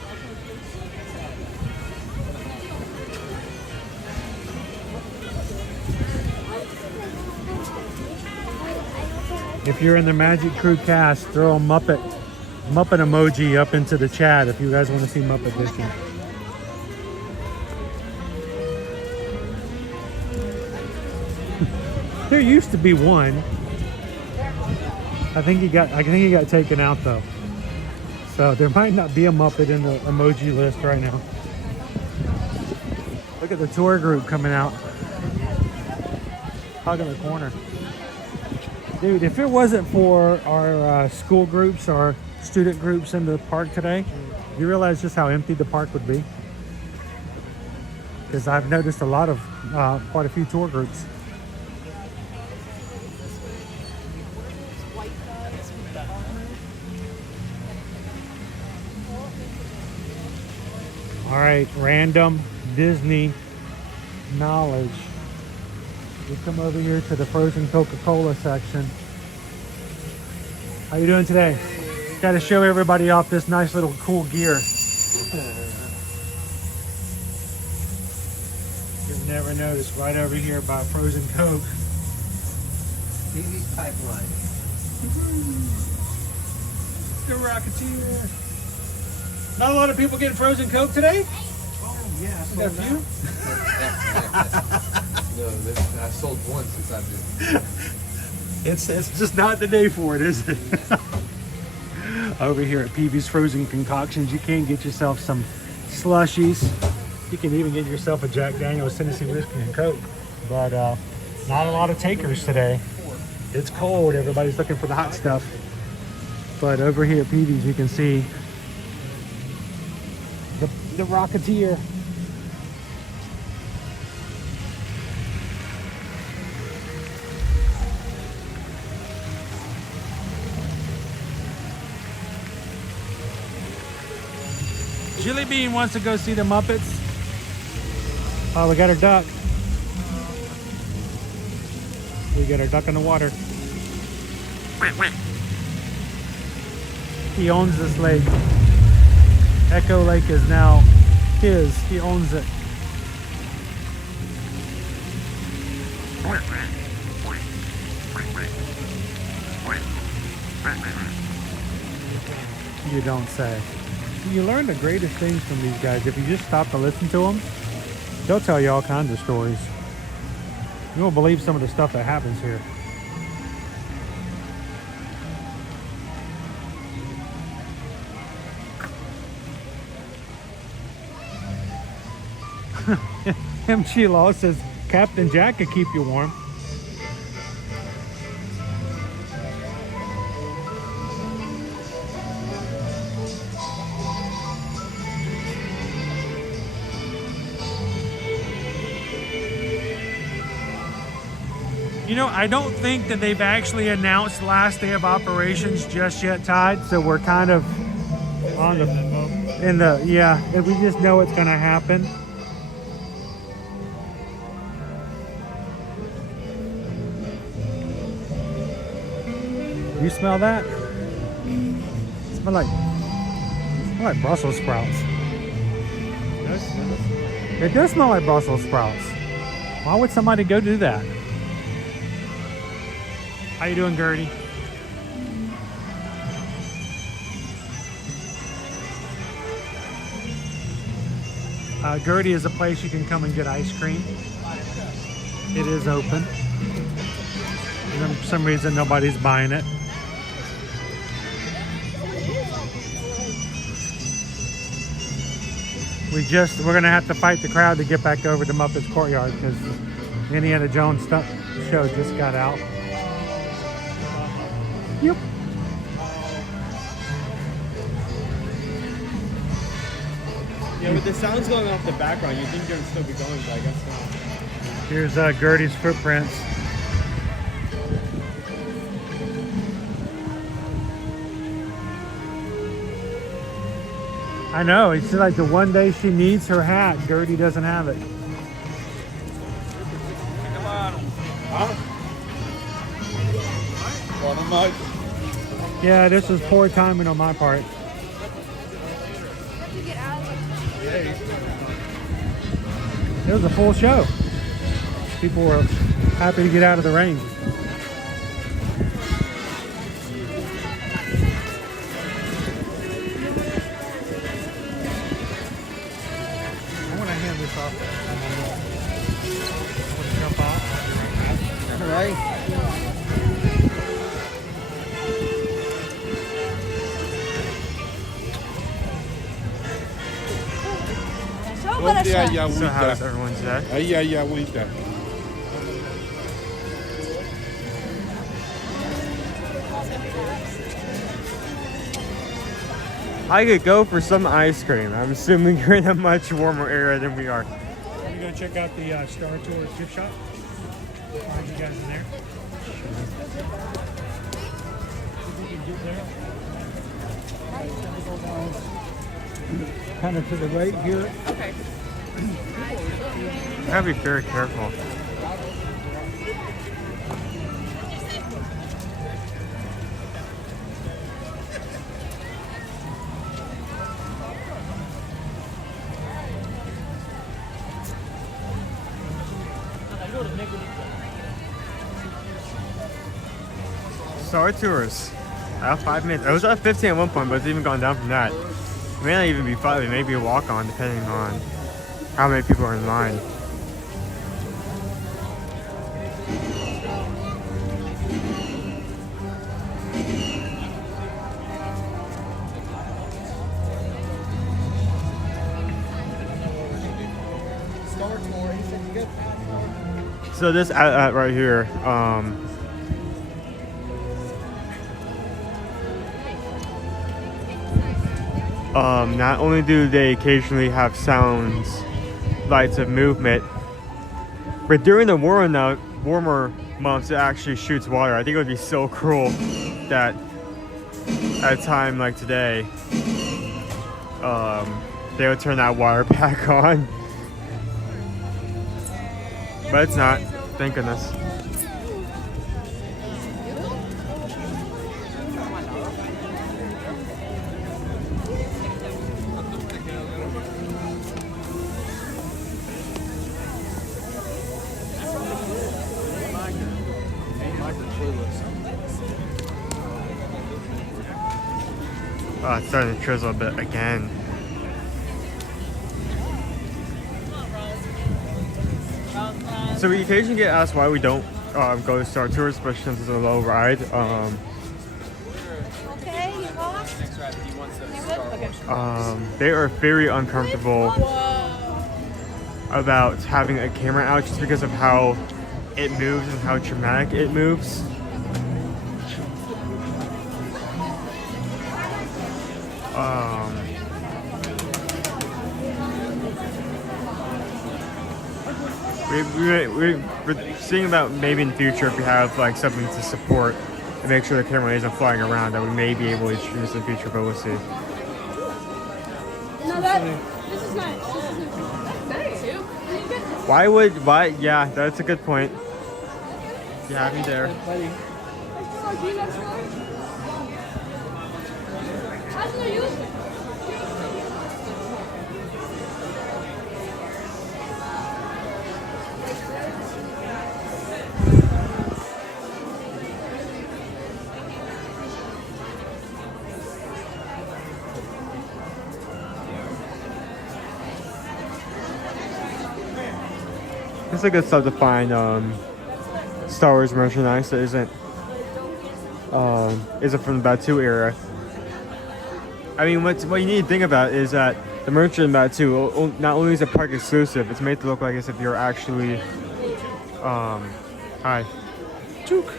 If you're in the Magic Crew cast, throw a Muppet emoji up into the chat if you guys want to see Muppet Vision. There used to be one. I think he got taken out though. So there might not be a Muppet in the emoji list right now. Look at the tour group coming out. Hugging the corner. Dude, if it wasn't for our school groups, our student groups in the park today, you realize just how empty the park would be? Because I've noticed a lot of, quite a few tour groups. All right, random Disney knowledge. We come over here to the frozen Coca-Cola section. How you doing today? Got to show everybody off this nice little cool gear. You've never noticed, right over here by Frozen Coke. Stevie's Pipeline. The Rocketeer. Not a lot of people getting Frozen Coke today? Oh, yeah. Got a few? No, I sold one since I've been. It's just not the day for it, is it? Over here at Peavy's Frozen Concoctions, you can get yourself some slushies. You can even get yourself a Jack Daniel's Tennessee Whiskey and Coke. But not a lot of takers today. It's cold. Everybody's looking for the hot stuff. But over here at Peavy's, you can see the Rocketeer. Jilly Bean wants to go see the Muppets. Oh, we got our duck. We got our duck in the water. He owns this lake. Echo Lake is now his. He owns it. You don't say. You learn the greatest things from these guys. If you just stop to listen to them, they'll tell you all kinds of stories. You won't believe some of the stuff that happens here. MG Law says Captain Jack could keep you warm. You know, I don't think that they've actually announced last day of operations just yet, Tide. So we're kind of on the yeah. If we just know it's going to happen. You smell that? It smells like Brussels sprouts. It does smell like Brussels sprouts. Why would somebody go do that? How you doing, Gertie? Gertie is a place you can come and get ice cream. It is open. And for some reason, nobody's buying it. We're gonna have to fight the crowd to get back over to Muppet's Courtyard because the Indiana Jones show just got out. Yep. Yeah, with the sounds going off the background, you think you'd still be going, but I guess not. Here's Gertie's footprints. I know, it's like the one day she needs her hat, Gertie doesn't have it. Yeah, this was poor timing on my part. It was a full show. People were happy to get out of the rain. I want to hand this off. I want to jump off. All right. So how's everyone today? I could go for some ice cream. I'm assuming you're in a much warmer area than we are. We're going to check out the Star Tours gift shop. Find you guys in there. If we can get there. Kind of to the right here. Okay. You gotta be very careful. Star Tours. I have 5 minutes. I was at 15 at one point, but it's even gone down from that. It may not even be 5, it may be a walk-on depending on how many people are in line. So this right here, not only do they occasionally have sounds, lights of movement, but during the warmer months it actually shoots water. I think it would be so cruel that at a time like today, they would turn that water back on. But it's not, thank goodness. like we're clueless. Oh, it's starting to drizzle a bit again. So we occasionally get asked why we don't go to Star Tours, especially since it's a low ride. Okay, you lost? Next ride, he wants to Star Wars. They are very uncomfortable about having a camera out just because of how it moves and how dramatic it moves. We're seeing about maybe in the future if we have like something to support and make sure the camera isn't flying around that we may be able to stream this in the future, but we'll see. No, this is nice. That's nice. Why? Yeah, that's a good point. You have me there. It's a good stuff to find Star Wars merchandise that isn't from the Batu era. I mean, what you need to think about is that the merch in Batu, not only is it park exclusive, it's made to look like as if you're actually hi. Chook.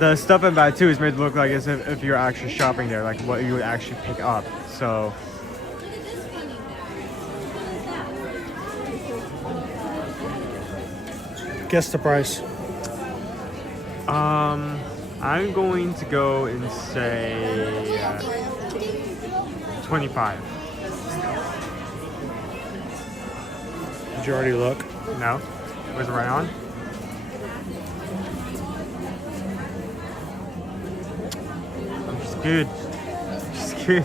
The stuff in Batu is made to look like as if you're actually shopping there, like what you would actually pick up. So. Guess the price. I'm going to go and say 25. Did you already look? No. Was it right on? I'm just good. Just good.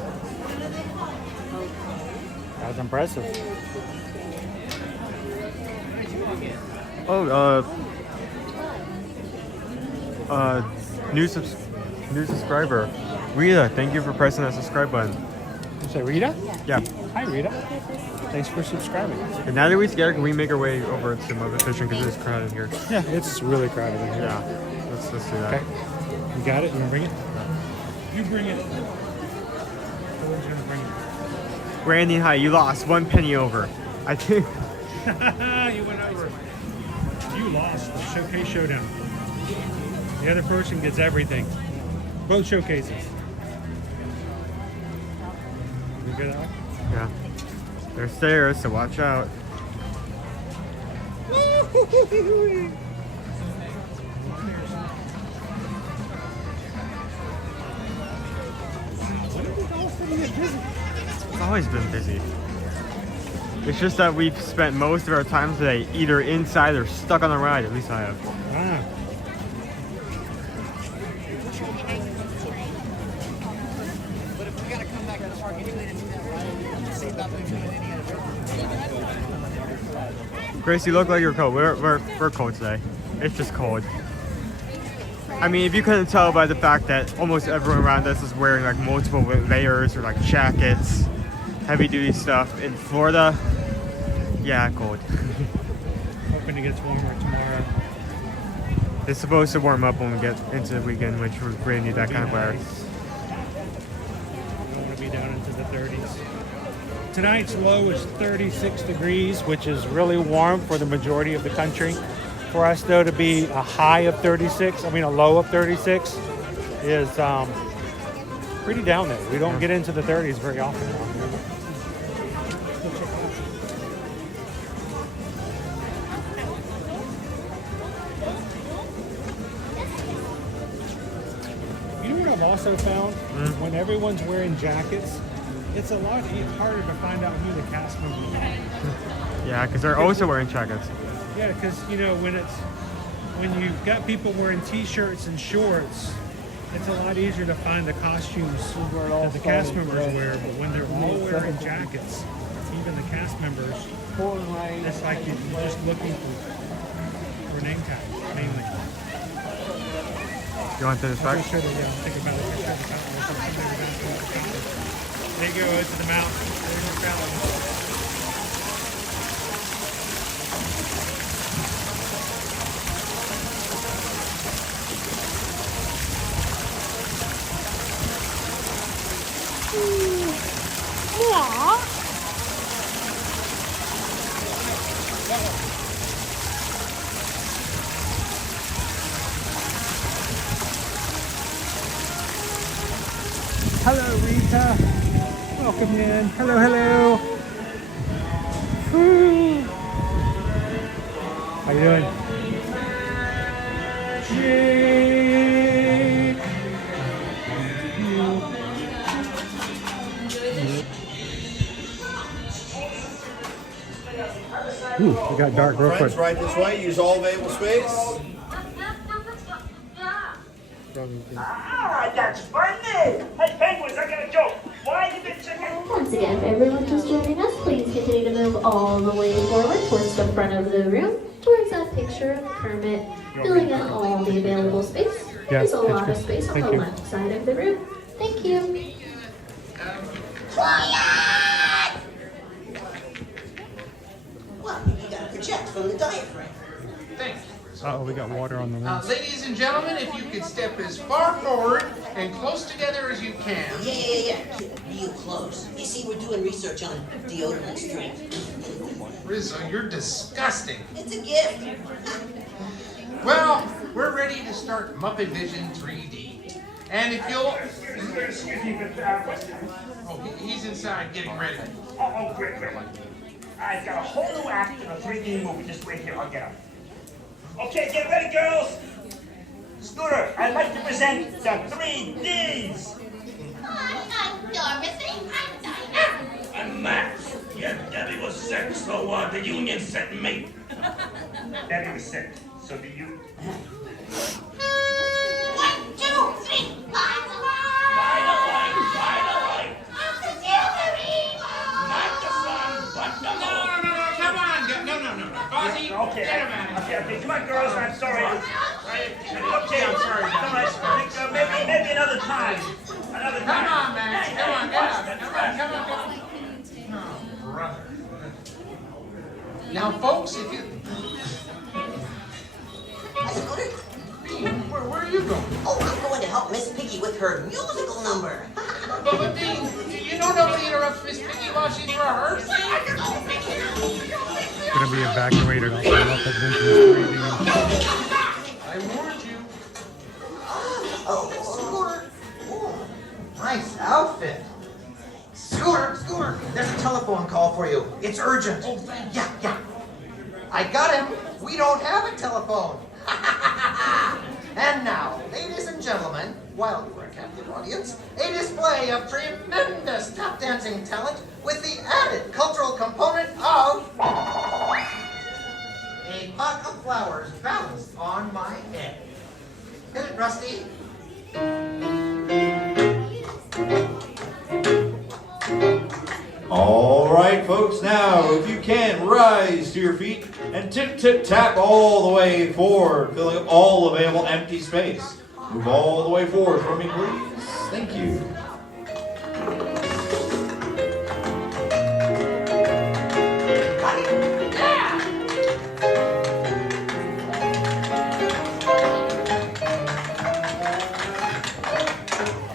That was impressive. Oh, new subscriber. Rita, thank you for pressing that subscribe button. You say Rita? Yeah. Hi, Rita. Thanks for subscribing. And now that we're scared, can we make our way over to Muppet Vision because it's crowded here? Yeah, it's really crowded in here. Yeah. Let's do that. Okay. You got it? You want to bring it? You bring it. Who's going to bring it? Randy, hi. You lost 1 penny over. I think. You went over. You lost the showcase showdown. The other person gets everything. Both showcases. You good that way? Yeah. There's stairs, so watch out. It's always been busy. It's just that we've spent most of our time today either inside or stuck on the ride. At least I have. Ah. Grace, you look like you're cold. We're cold today. It's just cold. I mean, if you couldn't tell by the fact that almost everyone around us is wearing like multiple layers or like jackets, heavy duty stuff in Florida, yeah, cold. Hoping it gets warmer tomorrow. It's supposed to warm up when we get into the weekend, which we really need that kind of weather. I don't want to be down into the 30s. Tonight's low is 36 degrees, which is really warm for the majority of the country. For us, though, to be a high of 36, I mean a low of 36, is pretty down there. We don't get into the 30s very often around here. You know what I've also found? When everyone's wearing jackets, it's a lot harder to find out who the cast members are. Yeah, because they're also wearing jackets. Yeah, because you know when you've got people wearing T-shirts and shorts, it's a lot easier to find the costumes that the cast members wear. But when they're all wearing jackets, even the cast members, it's like you're just looking for a name tag mainly. You want this back? Make sure that, yeah, think about it. Make sure the fountain is something about the fountain. There you go, to the mountain. There's your fountain. Hello, Rita. Welcome in. Hello, hello. Woo. How you doing? Jake. Ooh, it got dark real quick. Friends, right this way. Use all available space. Alright, that's funny! Hey, penguins, I got a joke. Why have you been checking? Once again, if everyone just joining us, please continue to move all the way forward towards the front of the room, towards that picture of Kermit, filling in all the available space. There's a lot of space on the left side of the room. Thank you. Well, you gotta project from the diaphragm. Thanks. Uh-oh, we got water on the lens. Ladies and gentlemen, if you could step as far forward and close together as you can. Yeah. Real close. You see, we're doing research on deodorant strength. Rizzo, you're disgusting. It's a gift. Well, we're ready to start Muppet Vision 3D. And if you'll... Excuse me, but, Oh, he's inside getting ready. Oh, great. I've got a whole new act in a 3D movie. Just wait here, I'll get him. Okay, get ready, girls. Scooter, I'd like to present the 3Ds. I'm Dorothy. I'm Dinah. I'm Max. Yeah, Debbie was sick, so the union sent me. Debbie was sick, so do you. 1, 2, 3, by the light. Of the silvery moon. Not the sun, but the moon. Come on. No. Fozzie, Okay. get him out of here. Okay. Come on, girls. I'm sorry. Okay. I'm sorry. Come on. Maybe another time. Another time. Come on, Max. Come on, get out. Come on. Oh, brother. Now, folks, if you... Where are you going? Oh, I'm going to help Miss Piggy with her musical number. But Dean, you know nobody interrupts Miss Piggy while she's rehearsing? It's gonna be evacuated off the Muppet Vision 3D. I warned you. Oh, Scooter. Ooh, nice outfit. Scooter, there's a telephone call for you. It's urgent. Oh, yeah. I got him. We don't have a telephone. And now, ladies and gentlemen, while you are a captive audience, a display of tremendous tap dancing talent with the added cultural component of a pot of flowers balanced on my head. Hit it, Rusty. All right, folks, now, if you can, rise to your feet and tip-tip-tap all the way forward, filling up all available empty space. Move all the way forward for me, please. Thank you.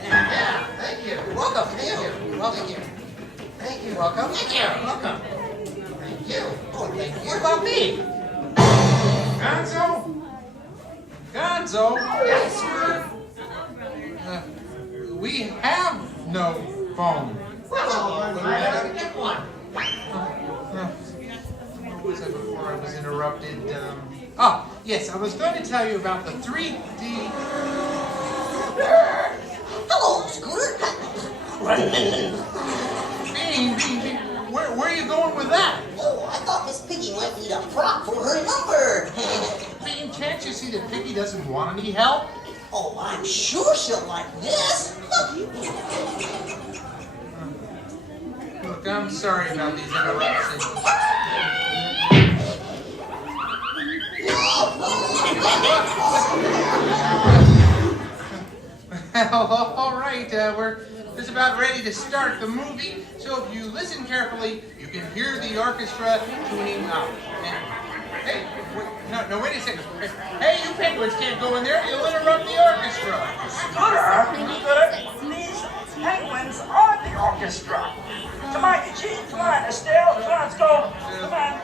Yeah, thank you. Welcome. Thank you. Thank you. Welcome. Thank you. Welcome. Thank you. Oh, thank you. What about me? Gonzo? Yes, sir. We have no phone. Well, I gotta get one. What was that before I was interrupted? Yes, I was going to tell you about the 3D... Hello, Scooter. Bean, where are you going with that? Oh, I thought Miss Piggy might need a prop for her number. Bean, can't you see that Piggy doesn't want any help? Oh, I'm sure she'll like this. Look, I'm sorry about these interruptions. All right, we're just about ready to start the movie, so if you listen carefully, you can hear the orchestra tuning up. And, hey, wait a second. Hey, you penguins can't go in there, you'll interrupt the orchestra. Scooter, these penguins are the orchestra. Come on, Eugene, come on, Estelle, come on, let's go. Come on.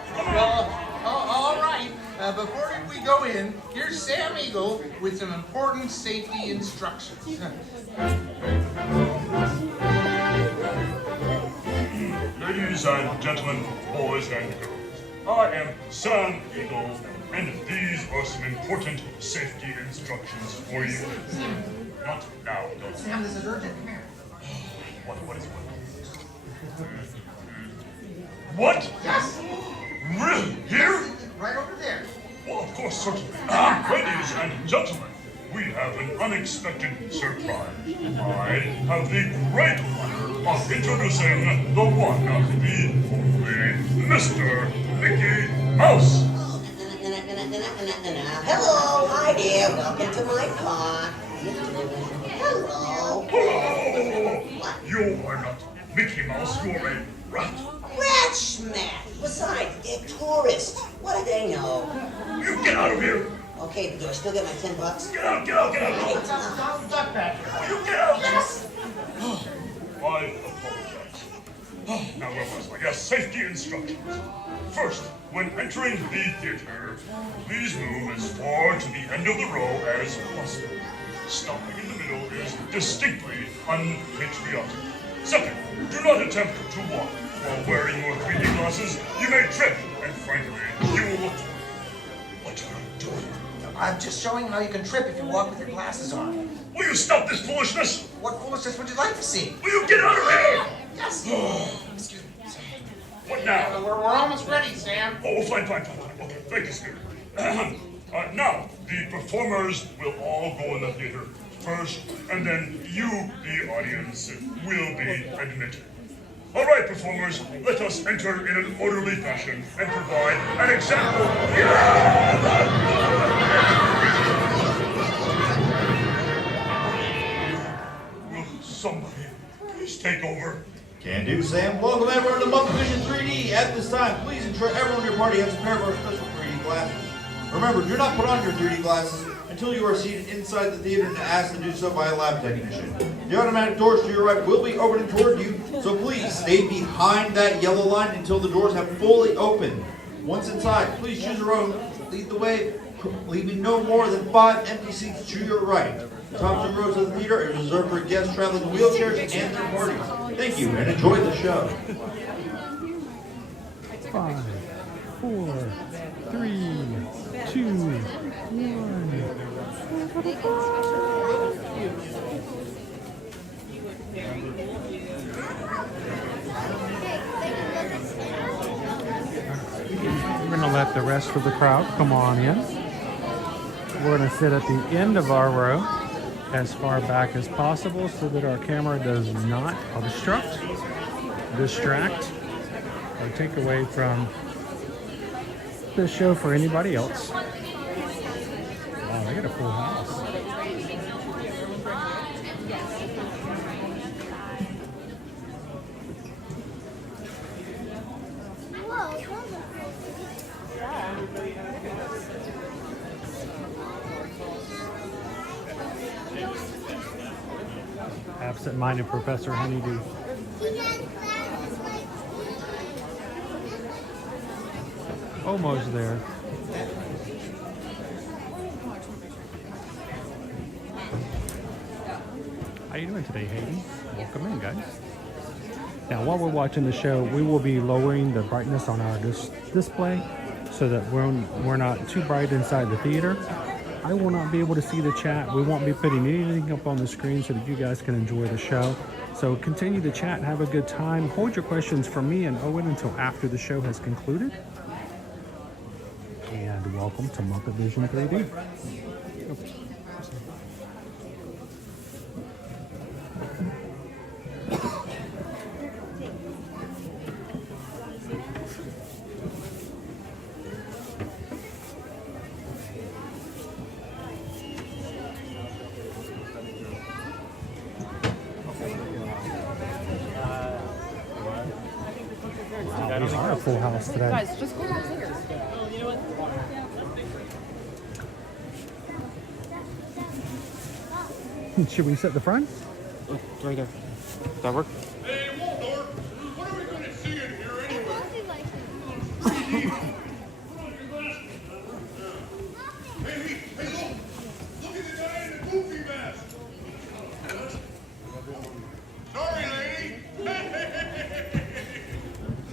All right. Before we go in, here's Sam Eagle with some important safety instructions. Ladies and gentlemen, boys and girls, I am Sam Eagle, and these are some important safety instructions for you. Not now, though. Sam, this is urgent. Come here. What is it? What? Yes. Really? Here? Right over there. Well, of course, certainly. Ladies and gentlemen, we have an unexpected surprise. I have the great honor of introducing the one, the only, Mr. Mickey Mouse. Hello, hi there, welcome to my car. Hello. You are not Mickey Mouse, you are a rat. Rat smack. Besides, they're tourists. What do they know? You get out of here. Okay, do I still get my $10? Get out, get out, get out. Hey, Duck back. You get out. Yes. I apologize. Now where was I? Yes, safety instructions. First, when entering the theater, please move as far to the end of the row as possible. Stopping in the middle is distinctly unpatriotic. Second, do not attempt to walk. While wearing your 3D glasses, you may trip, and frankly, you will look. What are you doing? I'm just showing how you can trip if you walk with your glasses on. Will you stop this foolishness? What foolishness would you like to see? Will you get out of here? Yes. Excuse me. What now? We're almost ready, Sam. Oh, fine. Okay, thank you, Spirit. Now, the performers will all go in the theater first, and then you, the audience, will be admitted. All right, performers, let us enter in an orderly fashion and provide an example. Will somebody please take over? Can do, Sam. Welcome everyone to Muppet Vision 3D. At this time, please ensure everyone in your party has a pair of our special 3D glasses. Remember, do not put on your 3D glasses until you are seated inside the theater and asked to do so by a lab technician. The automatic doors to your right will be opening toward you, so please stay behind that yellow line until the doors have fully opened. Once inside, please choose your own, lead the way, leaving no more than 5 empty seats to your right. The top 2 rows of the theater is reserved for guests traveling in wheelchairs and their parties. Thank you, and enjoy the show. 5, 4, 3, 2, 1. We're going to let the rest of the crowd come on in. We're going to sit at the end of our row as far back as possible so that our camera does not obstruct, distract, or take away from the show for anybody else. Wow, they got a full house. Absent-minded Professor Honeydoo. Almost there. How you doing today, Hayden? Welcome in, guys. Now, while we're watching the show, we will be lowering the brightness on our display so that we're not too bright inside the theater. I will not be able to see the chat. We won't be putting anything up on the screen so that you guys can enjoy the show. So continue to chat and have a good time. Hold your questions for me and Owen until after the show has concluded. And welcome to Muppet Vision 3D. Oops. full house today. Guys, just go upstairs. Should we sit the front? Right there. That work? Hey, Waldorf, what are we going to see in here anyway? Hey, look at the guy in the goofy mask. Sorry, lady.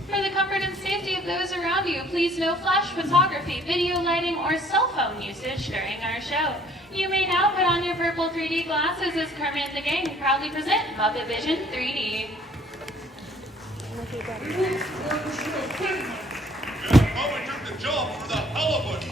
For the comfort and safety of those around you, please no flash photography, video lighting, or cell phone usage during our show. You may now put on your purple 3D glasses as Kermit the Gang proudly present Muppet Vision 3D. Probably took the job for the halibut.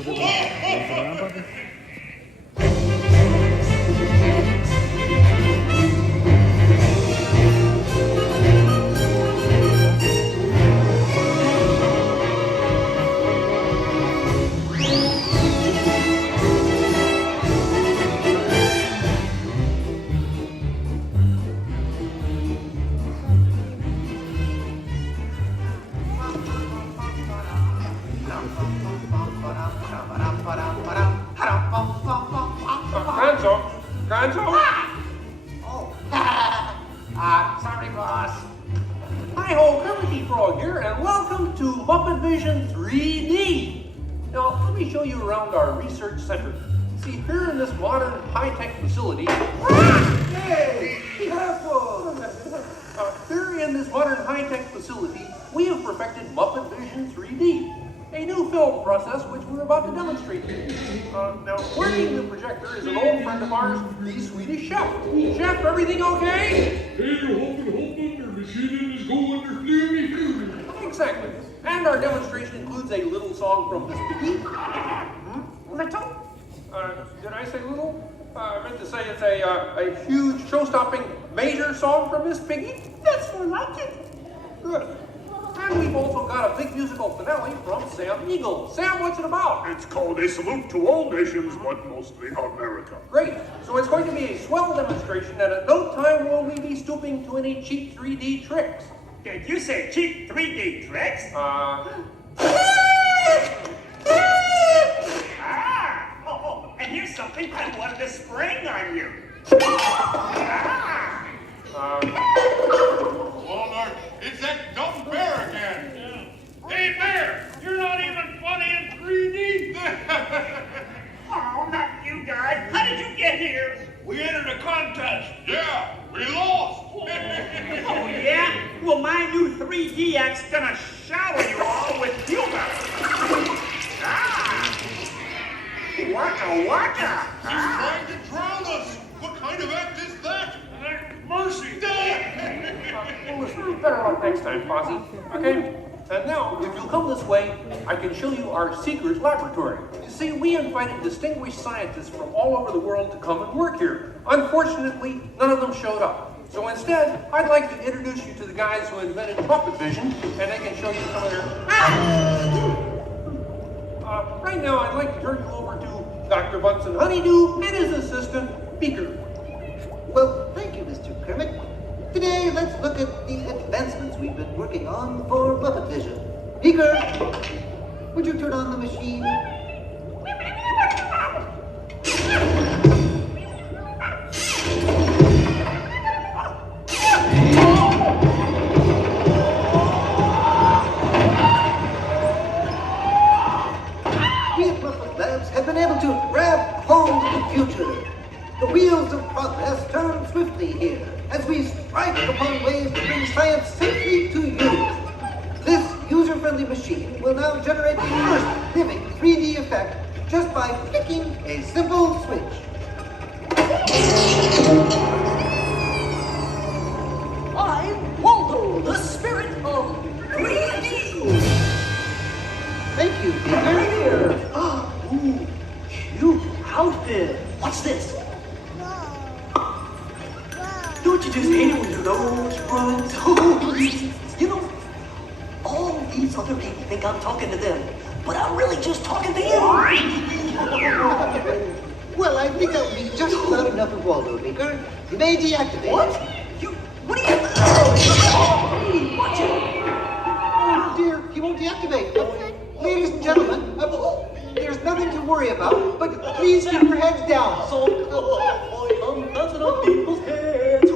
Sorry, boss. Hi-ho, Kermit the Frog here, and welcome to Muppet Vision 3D. Now, let me show you around our research center. See, here in this modern high-tech facility... Hey, be careful! Here in this modern high-tech facility, we have perfected Muppet Vision 3D, a new film process which we're about to demonstrate. Now, working the projector is an old friend of ours, the Swedish chef. Chef, everything okay? Hey, hoppen, your machine is going to flimmy. Exactly. And our demonstration includes a little song from Miss Piggy. Little? Did I say little? I meant to say it's a huge, show-stopping, major song from Miss Piggy. That's more like it. Good. And we've also got a big musical finale from Sam Eagle. Sam, what's it about? It's called A Salute to All Nations, but mostly America. Great. So it's going to be a swell demonstration, and at no time will we be stooping to any cheap 3D tricks. Did you say cheap 3D tricks? And here's something I wanted to spring on you. Walmart, it's that dumb bear again. Hey, Bear, you're not even funny in 3D. Oh, not you guys. How did you get here? We entered a contest. Yeah, we lost. Oh, yeah? Well, my new 3D act's gonna shower you all with humor. Waka. He's trying to drown us. What kind of act is that? Mercy. Well, better luck next time, Posse. Okay? And now, if you'll come this way, I can show you our secret laboratory. You see, we invited distinguished scientists from all over the world to come and work here. Unfortunately, none of them showed up. So instead, I'd like to introduce you to the guys who invented Muppet Vision, and they can show you some of their... right now, I'd like to turn you over to Dr. Bunsen Honeydew and his assistant, Beaker. Well, thank you, Mr. Kermit. Today, let's look at the advancements we've been working on for Muppet Vision. Beaker, would you turn on the machine? We at Muppet Labs have been able to grab hold of the future. The wheels of progress turn swiftly here as we strike upon ways to bring science safely to you. This user-friendly machine will now generate the first living 3D effect just by flicking a simple switch. I'm Waldo, the spirit of 3D. Thank you, Peter. Ooh, cute outfit. What's this? Don't you just hate it when your nose runs? You know, all these other people think I'm talking to them, but I'm really just talking to you. Well, I think that will be just about enough of Waldo, Beaker. You may deactivate. What? What are you... Oh, dear, he won't Post-evacuate. Ladies and gentlemen, there's nothing to worry about, but please keep your heads down. I'm bouncing on people's heads.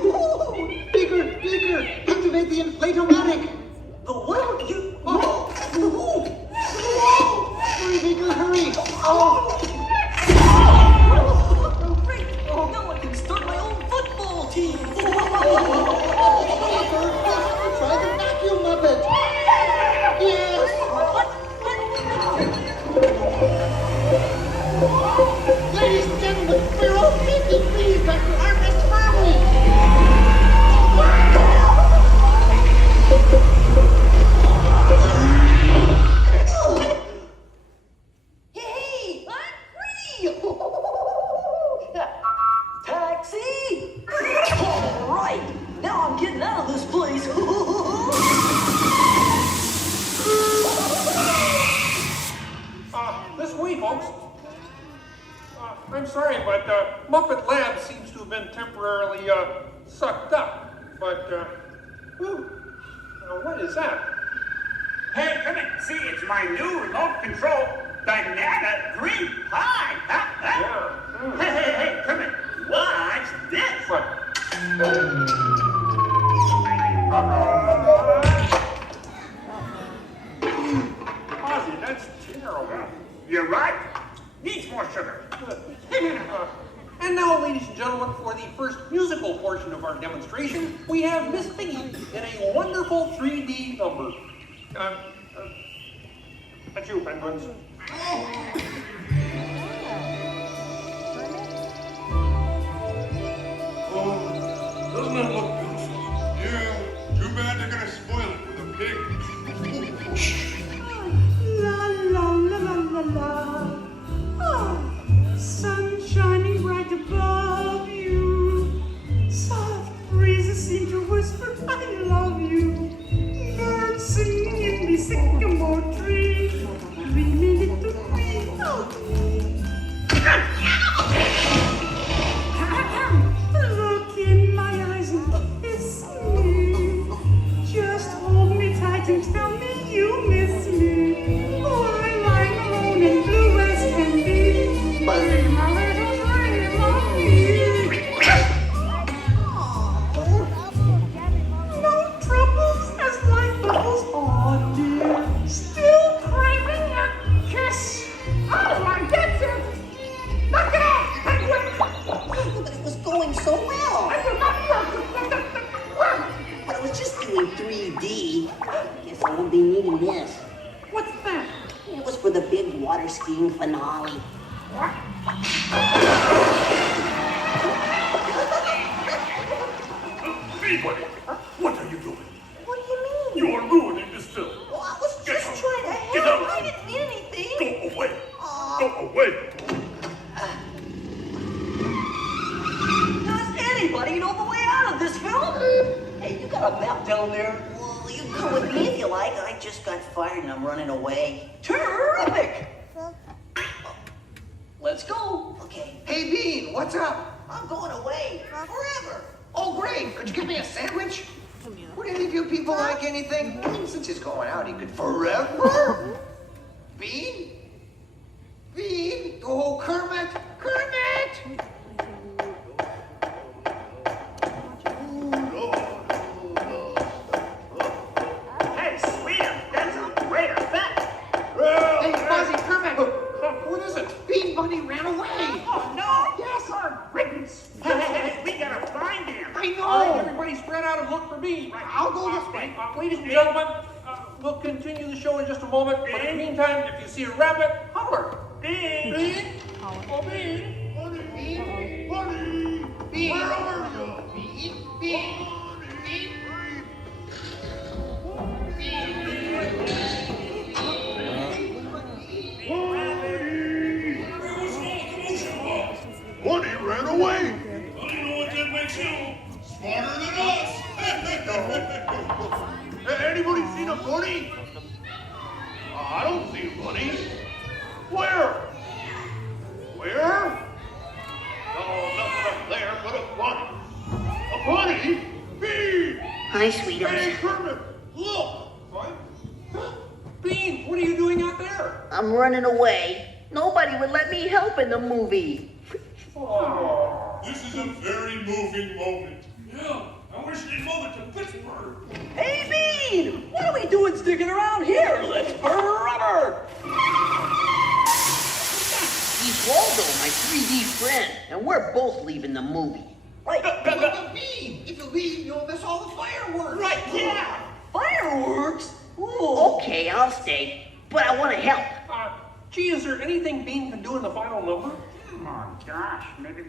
Bigger, bigger. Activate the inflatomatic. The what? You... Hurry, bigger, hurry. Great! Now I can start my own football team. Try the vacuum Muppet. Yes. Ladies and gentlemen, we're all 50 degrees back to our best family. Hey, I'm free! Taxi! All right, now I'm getting out of this place. This way, folks. I'm sorry, but Muppet Lab seems to have been temporarily sucked up. But, what is that? Hey, come in. See, it's my new remote control banana green pie. Hey, come in. Watch this. What? Ozzy, that's terrible. You're right. Needs more sugar. And now, ladies and gentlemen, for the first musical portion of our demonstration, we have Miss Piggy in a wonderful 3D number. That's you, penguins. Doesn't that look beautiful? Yeah, too bad they're gonna spoil it with a pig. La la la la la la. Oh, sun shining bright above you. Soft breezes seem to whisper, I love you. Birds singing in the sycamore tree. Dreaming little queen of me. Look in my eyes and kiss me. Just hold me tight and tell me you miss me. While I'm alone and blue as can be. Dream a little dream of me. No troubles as life bubbles on, dear. Still craving a kiss. Oh, I get it. Knock it off, penguin. But it was going so well. I will not work. But it was just doing 3D. Guess I won't be needing this. What's that? It was for the big water skiing finale. Anybody, what are you doing? What do you mean? You are ruining this film. Well, I was just trying to Get help. out. I didn't mean anything. Go away. Go away. Does anybody know the way out of this film? Hey, you got a map down there? Well, you can come with me if you like. I just got fired and I'm running away. Terrific! Let's go. Okay. Hey, Bean, what's up? I'm going away. Forever. Oh, great. Could you give me a sandwich? Would any of you people like anything? I mean, since he's going out, he could forever. Bean? Bean? Oh, Kermit! Kermit! Hey, sweeter, that's a great effect. Hey, Fuzzy, Kermit! What is it? Bean Bunny ran away! Oh, no. Yes, our riddance. Hey, we gotta find him. I know! All right, everybody spread out and look for me. I'll go this way. Ladies and gentlemen, we'll continue the show in just a moment. But in the meantime, if you see a rabbit, holler. Bean. Bean? Oh, Bean. Bunny, bunny, Bean. where are you? Bean, Bean, Bean. Bunny ran away. I don't know what that makes you. Smarter than us. Anybody seen a bunny? I don't see a bunny. Where? Where? Oh, nothing up there but a bunny. A bunny? Bee! Hi, sweetheart. Hey, Kermit, look. Bean, I'm running away, nobody would let me help in the movie. Oh, this is a very moving moment. Yeah, I wish they'd move it to Pittsburgh. Hey, Bean! What are we doing sticking around here? Let's burn rubber! He's Waldo, my 3D friend, and we're both leaving the movie. Right. Bean, if you leave, you'll miss all the fireworks. Right, yeah! Fireworks? Ooh. Okay, I'll stay, but I want to help. Gee, is there anything Bean can do in the final number? Oh gosh, maybe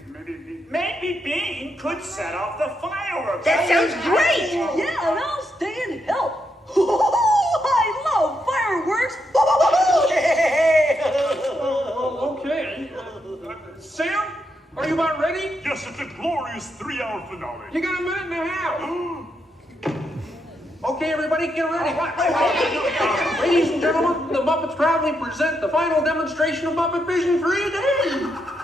Bean could set off the fireworks. That sounds great! Yeah, and I'll stay and help. I love fireworks! Okay. Sam, are you about ready? Yes, it's a glorious 3-hour finale. You got a minute and a half. Okay, everybody, get ready. Ladies and gentlemen, the Muppets proudly present the final demonstration of Muppet Vision 3D.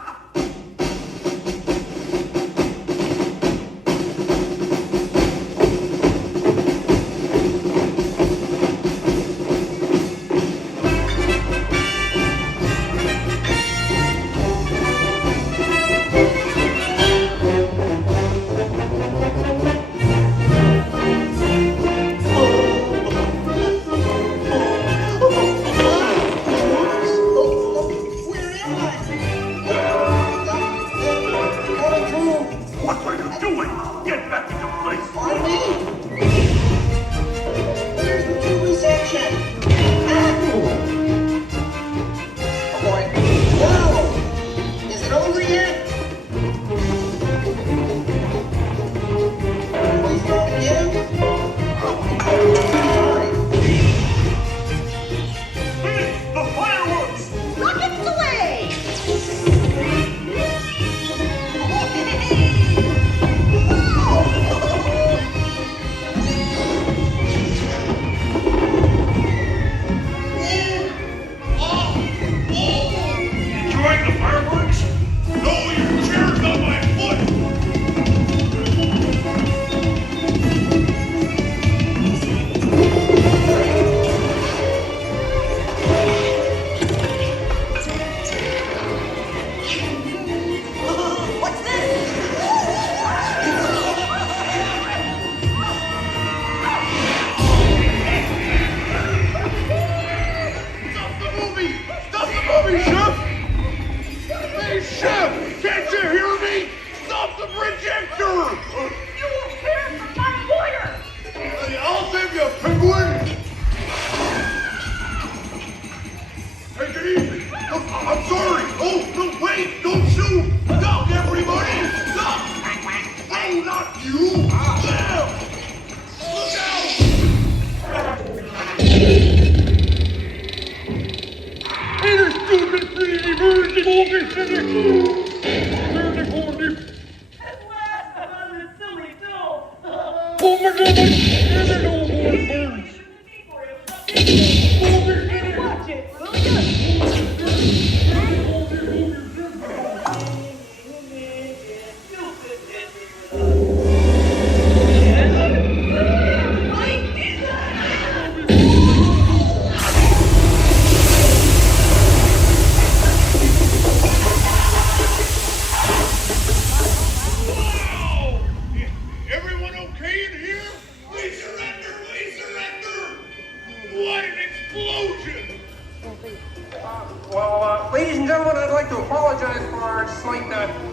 Ladies and gentlemen, I'd like to apologize for our slight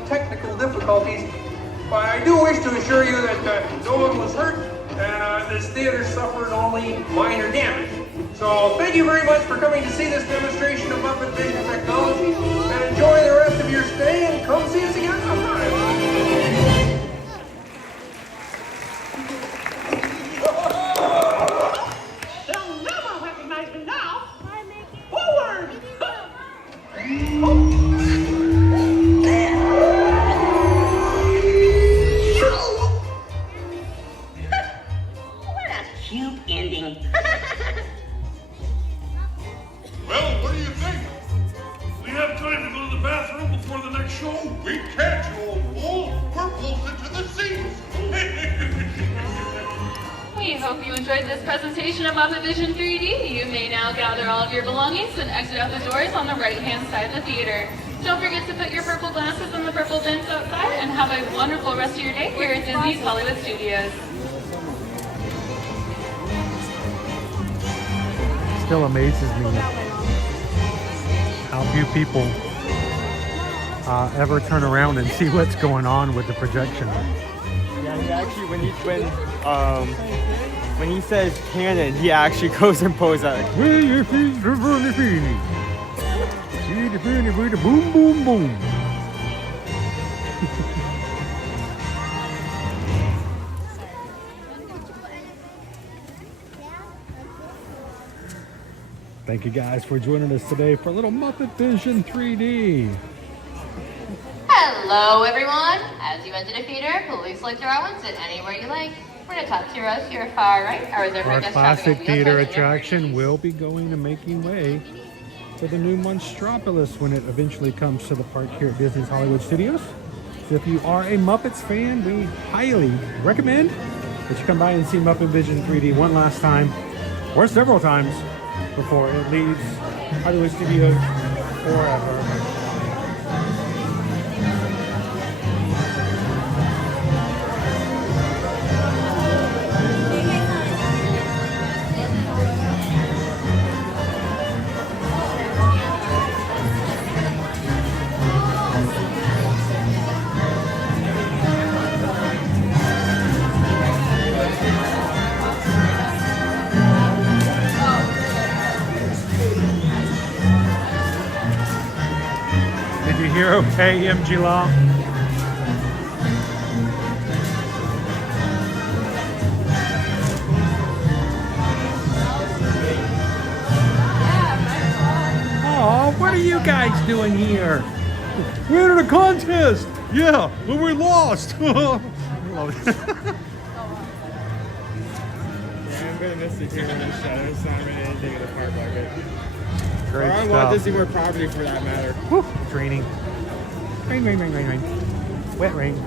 technical difficulties, but I do wish to assure you that no one was hurt, and this theater suffered only minor damage. So thank you very much for coming to see this demonstration of Muppet Vision technology, and enjoy the rest of your stay, and come see us again sometime. They'll never recognize me now. Forward! What a cute ending. Well, what do you think? We have time to go to the bathroom before the next show? We can't, you old fool. We're bolted to the seats. We We hope you enjoyed this presentation of Muppet Vision 3D. You may now gather all of your belongings and exit out the doors on the right-hand side of the theater. Don't forget to put your purple glasses in the purple bins outside, and have a wonderful rest of your day here at Disney's Hollywood Studios. Still amazes me how few people ever turn around and see what's going on with the projection. Yeah, he actually, when he says cannon, he actually goes and poses at it. Boom, boom, boom. Thank you guys for joining us today for a little Muppet Vision 3D. Hello everyone! As you enter the theater, please select your allowance and anywhere you like. We're going to cut to us to your far right. Our classic theater attraction will be going and making way for the new Monstropolis when it eventually comes to the park here at Disney's Hollywood Studios. So if you are a Muppets fan, we highly recommend that you come by and see Muppet Vision 3D one last time, or several times, before it leaves Hollywood Studios forever. You're okay, MG Law. Oh, what are you guys doing here? We entered a contest. Yeah, but we lost. Yeah, I'm gonna miss it here in the show. It's not really anything in the park like it. Great or on stuff. Walt Disney World property for that matter. Whew, it's raining. Rain, rain, rain, rain, rain. Wet rain.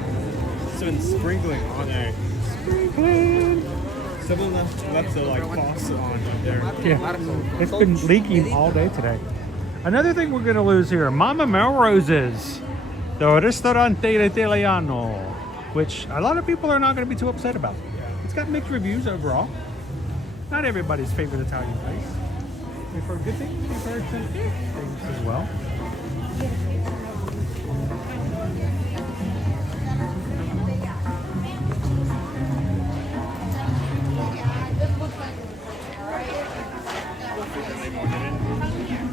It's been sprinkling on there. Sprinkling. Someone left the like faucet on up there. Yeah, it's been leaking all day today. Another thing we're gonna lose here, Mama Melrose's, the Ristorante Italiano, which a lot of people are not gonna be too upset about. It's got mixed reviews overall. Not everybody's favorite Italian place. We've heard good things, we've heard some good things as well.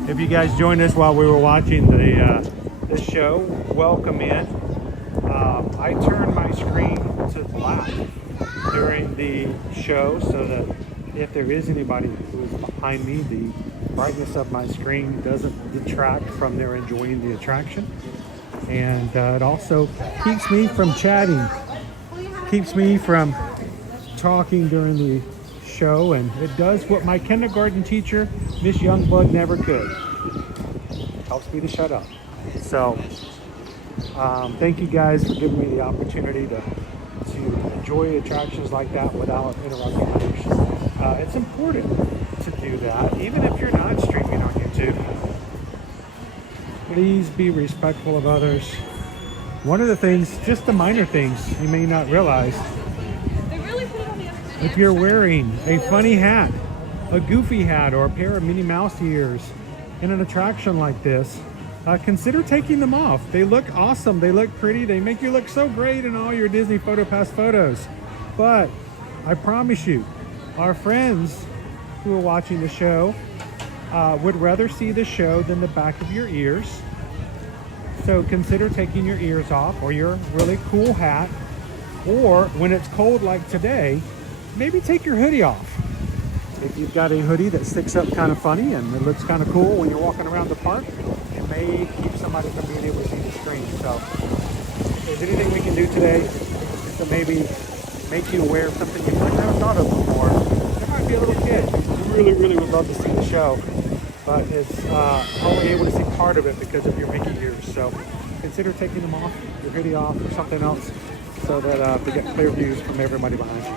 If you guys joined us while we were watching the show, welcome in. I turned my screen to black during the show so that if there is anybody who is behind me, the brightness of my screen doesn't detract from their enjoying the attraction. And it also keeps me from chatting, keeps me from talking during the show, and it does what my kindergarten teacher, Miss Youngblood, never could. Helps me to shut up. So thank you guys for giving me the opportunity to enjoy attractions like that without interrupting others. It's important to do that, even if you're not streaming on YouTube. Please be respectful of others. One of the things, just the minor things you may not realize, if you're wearing a funny hat, a goofy hat, or a pair of Minnie Mouse ears in an attraction like this, consider taking them off. They look awesome, they look pretty, they make you look so great in all your Disney PhotoPass photos. But I promise you, our friends who are watching the show would rather see the show than the back of your ears. So consider taking your ears off, or your really cool hat, or when it's cold like today, maybe take your hoodie off. If you've got a hoodie that sticks up kind of funny and it looks kind of cool when you're walking around the park, it may keep somebody from being able to see the screen. So if there's anything we can do today to maybe make you aware of something you might not have thought of before, there might be a little kid who really, really would love to see the show, but is only able to see part of it because of your Mickey ears. So consider taking them off, your hoodie off, or something else, so that we get clear views from everybody behind you.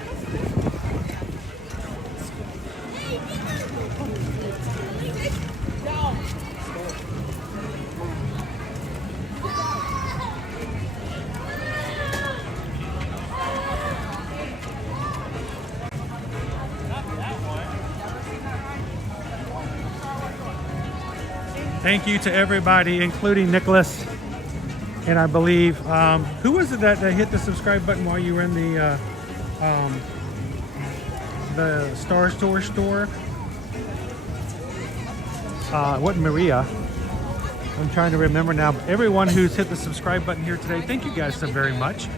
Thank you to everybody, including Nicholas. And I believe, who was it that hit the subscribe button while you were in the Star Store store? It wasn't Maria. I'm trying to remember now. Everyone who's hit the subscribe button here today, thank you guys so very much.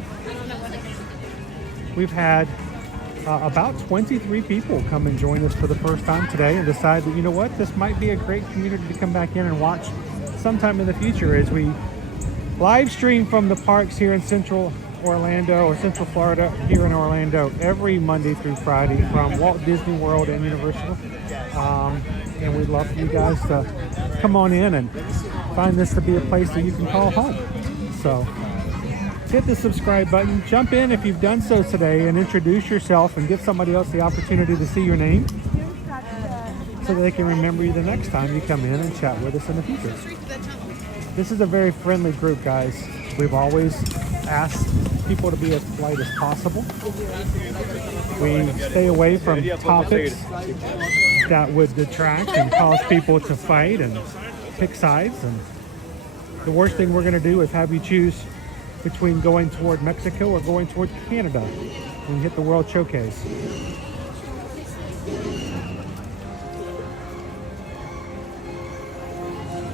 We've had about 23 people come and join us for the first time today and decide that, you know what, this might be a great community to come back in and watch sometime in the future as we live stream from the parks here in Central Orlando or Central Florida here in Orlando every Monday through Friday from Walt Disney World and Universal. And we'd love for you guys to come on in and find this to be a place that you can call home. So hit the subscribe button, jump in if you've done so today, and introduce yourself and give somebody else the opportunity to see your name so that they can remember you the next time you come in and chat with us in the future. This is a very friendly group, guys. We've always asked people to be as polite as possible. We stay away from topics that would detract and cause people to fight and pick sides. And the worst thing we're going to do is have you choose between going toward Mexico or going toward Canada when you hit the World Showcase.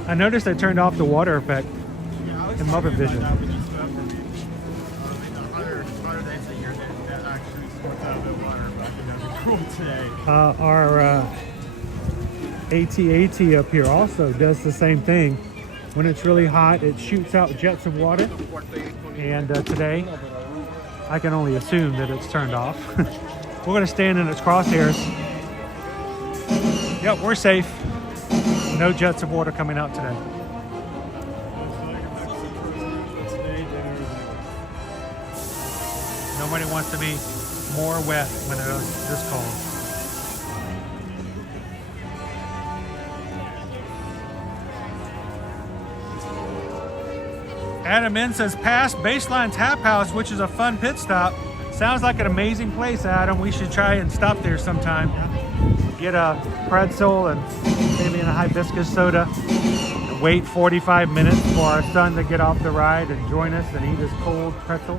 I noticed I turned off the water effect in Muppet Vision. Our AT-AT up here also does the same thing. When it's really hot, it shoots out jets of water. And today, I can only assume that it's turned off. We're going to stand in its crosshairs. Yep, we're safe. No jets of water coming out today. Nobody wants to be more wet when it is this cold. Adam N says, past Baseline Tap House, which is a fun pit stop. Sounds like an amazing place, Adam. We should try and stop there sometime. Get a pretzel and maybe a hibiscus soda. And wait 45 minutes for our son to get off the ride and join us and eat his cold pretzel.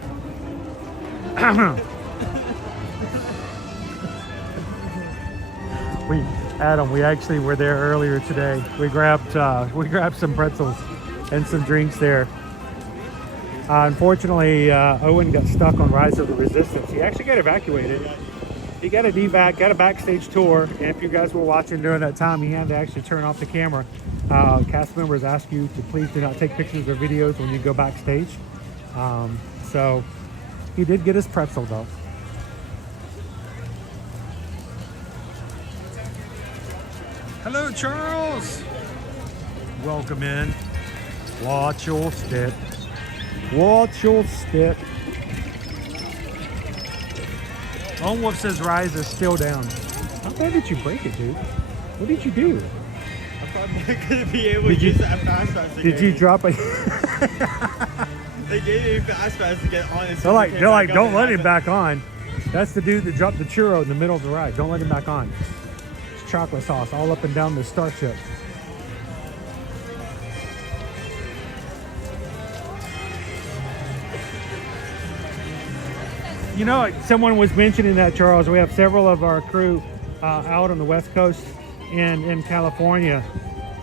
Adam, we actually were there earlier today. We grabbed some pretzels and some drinks there. Unfortunately, Owen got stuck on Rise of the Resistance. He actually got evacuated. He got a devac, got a backstage tour, and if you guys were watching during that time, he had to actually turn off the camera. Cast members ask you to please do not take pictures or videos when you go backstage. So he did get his pretzel though. Hello, Charles. Welcome in. Watch your step. Watch your step. Lone Wolf says Rise is still down. How bad did you break it, dude? What did you do? I probably couldn't be able to use that fast pass again. Did you drop it? They gave me fast pass to get on. They're like, don't let him back on. That's the dude that dropped the churro in the middle of the ride. Don't let him back on. It's chocolate sauce all up and down the starship. You know, someone was mentioning that, Charles. We have several of our crew out on the West Coast in California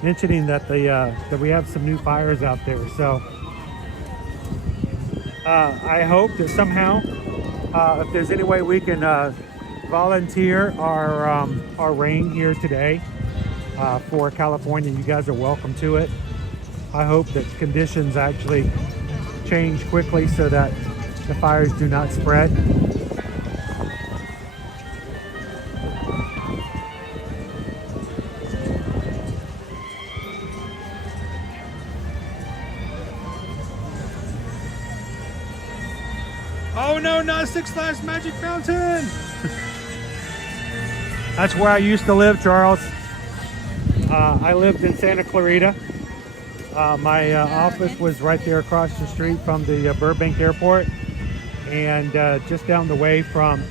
mentioning that that we have some new fires out there. So I hope that somehow, if there's any way we can volunteer our rain here today for California, you guys are welcome to it. I hope that conditions actually change quickly so that the fires do not spread. Oh no, not Six Flags Magic Fountain! That's where I used to live, Charles. I lived in Santa Clarita. My office was right there across the street from the Burbank Airport, and just down the way from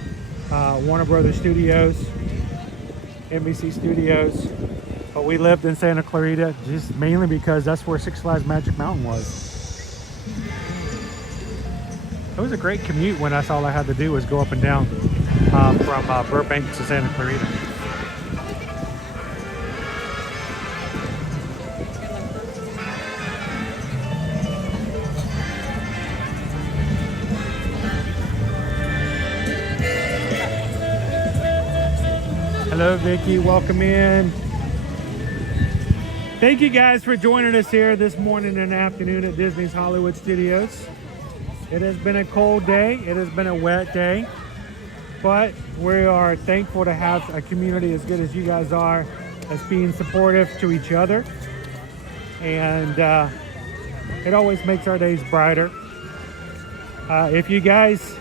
Warner Brothers Studios, NBC Studios. But we lived in Santa Clarita just mainly because that's where Six Flags Magic Mountain was. It was a great commute when that's all I had to do was go up and down from Burbank to Santa Clarita. Hello, Vicky. Welcome in. Thank you guys for joining us here this morning and afternoon at Disney's Hollywood Studios. It has been a cold day. It has been a wet day. But we are thankful to have a community as good as you guys are, as being supportive to each other. And it always makes our days brighter. If you guys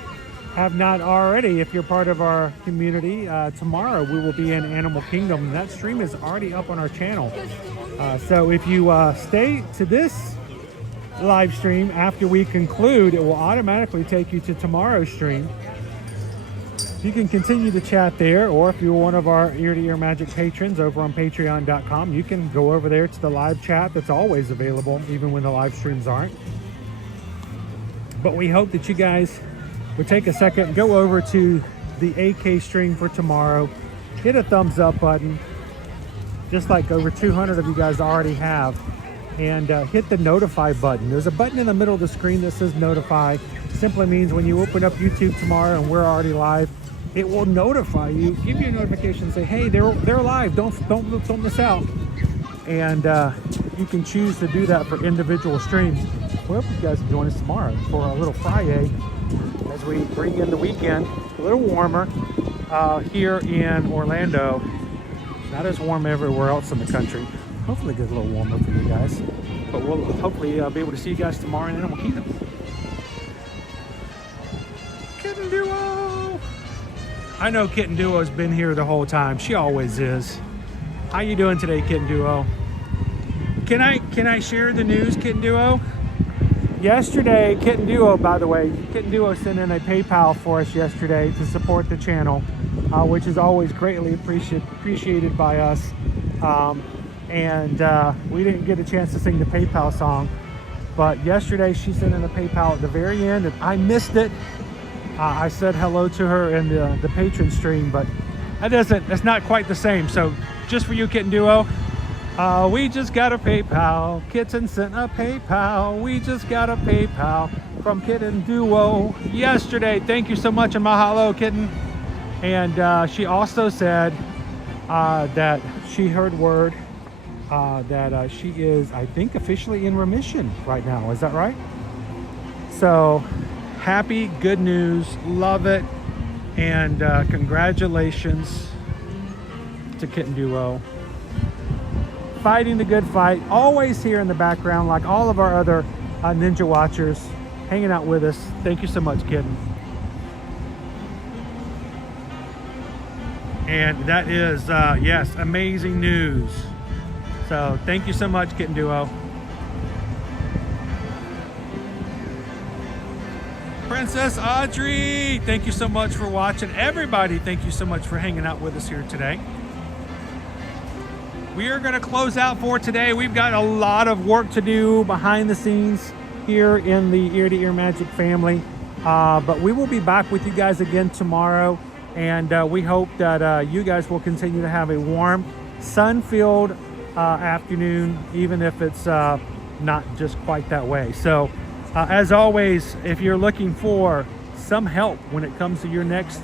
have not already, if you're part of our community, tomorrow we will be in Animal Kingdom. That stream is already up on our channel. So if you stay to this live stream after we conclude, it will automatically take you to tomorrow's stream. You can continue to chat there, or if you're one of our Ear to Ear Magic patrons over on patreon.com, you can go over there to the live chat that's always available, even when the live streams aren't. But we hope that you guys would take a second, go over to the AK stream for tomorrow, hit a thumbs up button, just like over 200 of you guys already have, and hit the notify button. There's a button in the middle of the screen that says notify. Simply means when you open up YouTube tomorrow and we're already live, it will notify you, give you a notification, say, hey, they're live, don't miss out. And you can choose to do that for individual streams. We hope you guys can join us tomorrow for a little Friday as we bring in the weekend. A little warmer here in Orlando. Not as warm everywhere else in the country. Hopefully it gets a little warmer for you guys. But we'll hopefully be able to see you guys tomorrow in Animal Kingdom. Kitten Duo! I know Kitten Duo's been here the whole time. She always is. How you doing today, Kitten Duo? Can I share the news, Kitten Duo? Yesterday, Kitten Duo, by the way, Kitten Duo sent in a PayPal for us yesterday to support the channel, which is always greatly appreciated by us. We didn't get a chance to sing the PayPal song, but yesterday she sent in a PayPal at the very end, and I missed it. I said hello to her in the patron stream, but that's not quite the same. So just for you, Kitten Duo, we just got a PayPal. Kitten sent a PayPal. We just got a PayPal from Kitten Duo yesterday. Thank you so much, and mahalo, Kitten. And she also said that she heard word that she is, I think, officially in remission right now. Is that right? So happy, good news, love it, and congratulations to Kitten Duo. Fighting the good fight, always here in the background like all of our other Ninja Watchers, hanging out with us. Thank you so much, Kitten. And that is, yes, amazing news. So thank you so much, Kitten Duo. Princess Audrey, thank you so much for watching. Everybody, thank you so much for hanging out with us here today. We are going to close out for today. We've got a lot of work to do behind the scenes here in the Ear to Ear Magic family. But we will be back with you guys again tomorrow. And we hope that you guys will continue to have a warm, sun-filled afternoon, even if it's not just quite that way. So as always, if you're looking for some help when it comes to your next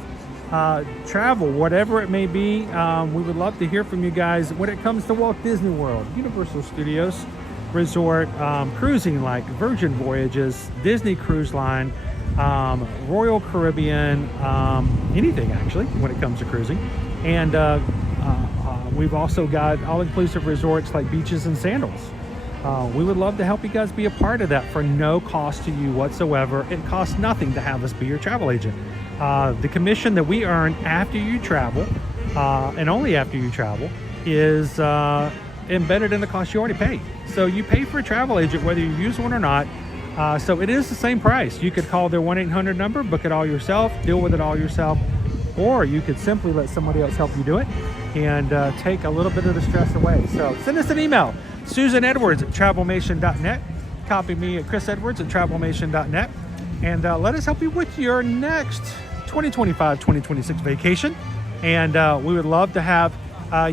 travel, whatever it may be, we would love to hear from you guys when it comes to Walt Disney World, Universal Studios Resort, cruising like Virgin Voyages, Disney Cruise Line, Royal Caribbean, anything actually when it comes to cruising. And we've also got all-inclusive resorts like Beaches and Sandals. We would love to help you guys be a part of that for no cost to you whatsoever. It costs nothing to have us be your travel agent. The commission that we earn after you travel, and only after you travel, is embedded in the cost you already pay. So you pay for a travel agent whether you use one or not. So it is the same price. You could call their 1-800 number, book it all yourself, deal with it all yourself, or you could simply let somebody else help you do it and take a little bit of the stress away. So send us an email, susanedwards@travelmation.net. Copy me at chrisedwards@travelmation.net, and let us help you with your next 2025-2026 vacation. And we would love to have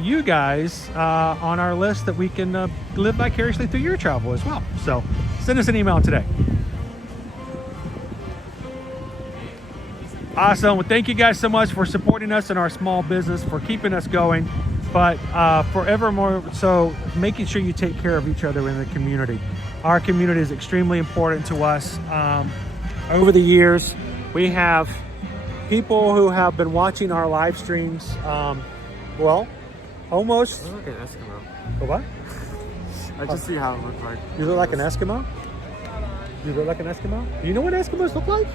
you guys on our list that we can live vicariously through your travel as well. So send us an email today. Awesome. Well, thank you guys so much for supporting us in our small business, for keeping us going, but forevermore so making sure you take care of each other in the community. Our community is extremely important to us. Over the years, we have people who have been watching our live streams, well, almost. I look like an Eskimo. What? I just see how it looks like. You look like an Eskimo? You look like an Eskimo? Do you know what Eskimos look like?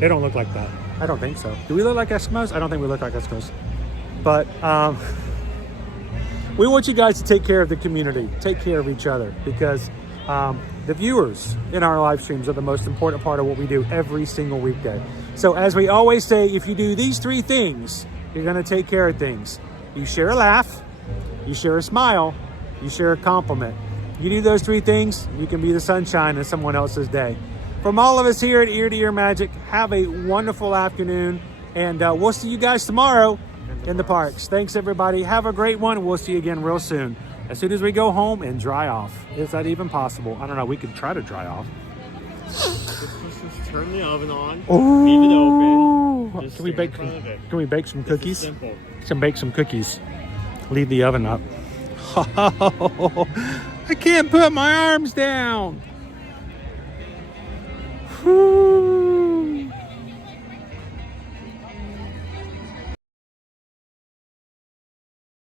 They don't look like that. I don't think so. Do we look like Eskimos? I don't think we look like Eskimos. But we want you guys to take care of the community, take care of each other, because the viewers in our live streams are the most important part of what we do every single weekday. So as we always say, if you do these 3 things, you're going to take care of things. You share a laugh, you share a smile, you share a compliment. You do those 3 things, you can be the sunshine in someone else's day. From all of us here at Ear to Ear Magic, have a wonderful afternoon, and we'll see you guys tomorrow in the parks. Thanks, everybody. Have a great one. We'll see you again real soon. As soon as we go home and dry off. Is that even possible? I don't know. We could try to dry off. Just turn the oven on. Ooh. Leave it open. Just Can we stand bake? in front of it. Can we bake some cookies? This is simple. Bake some cookies. Leave the oven up. I can't put my arms down.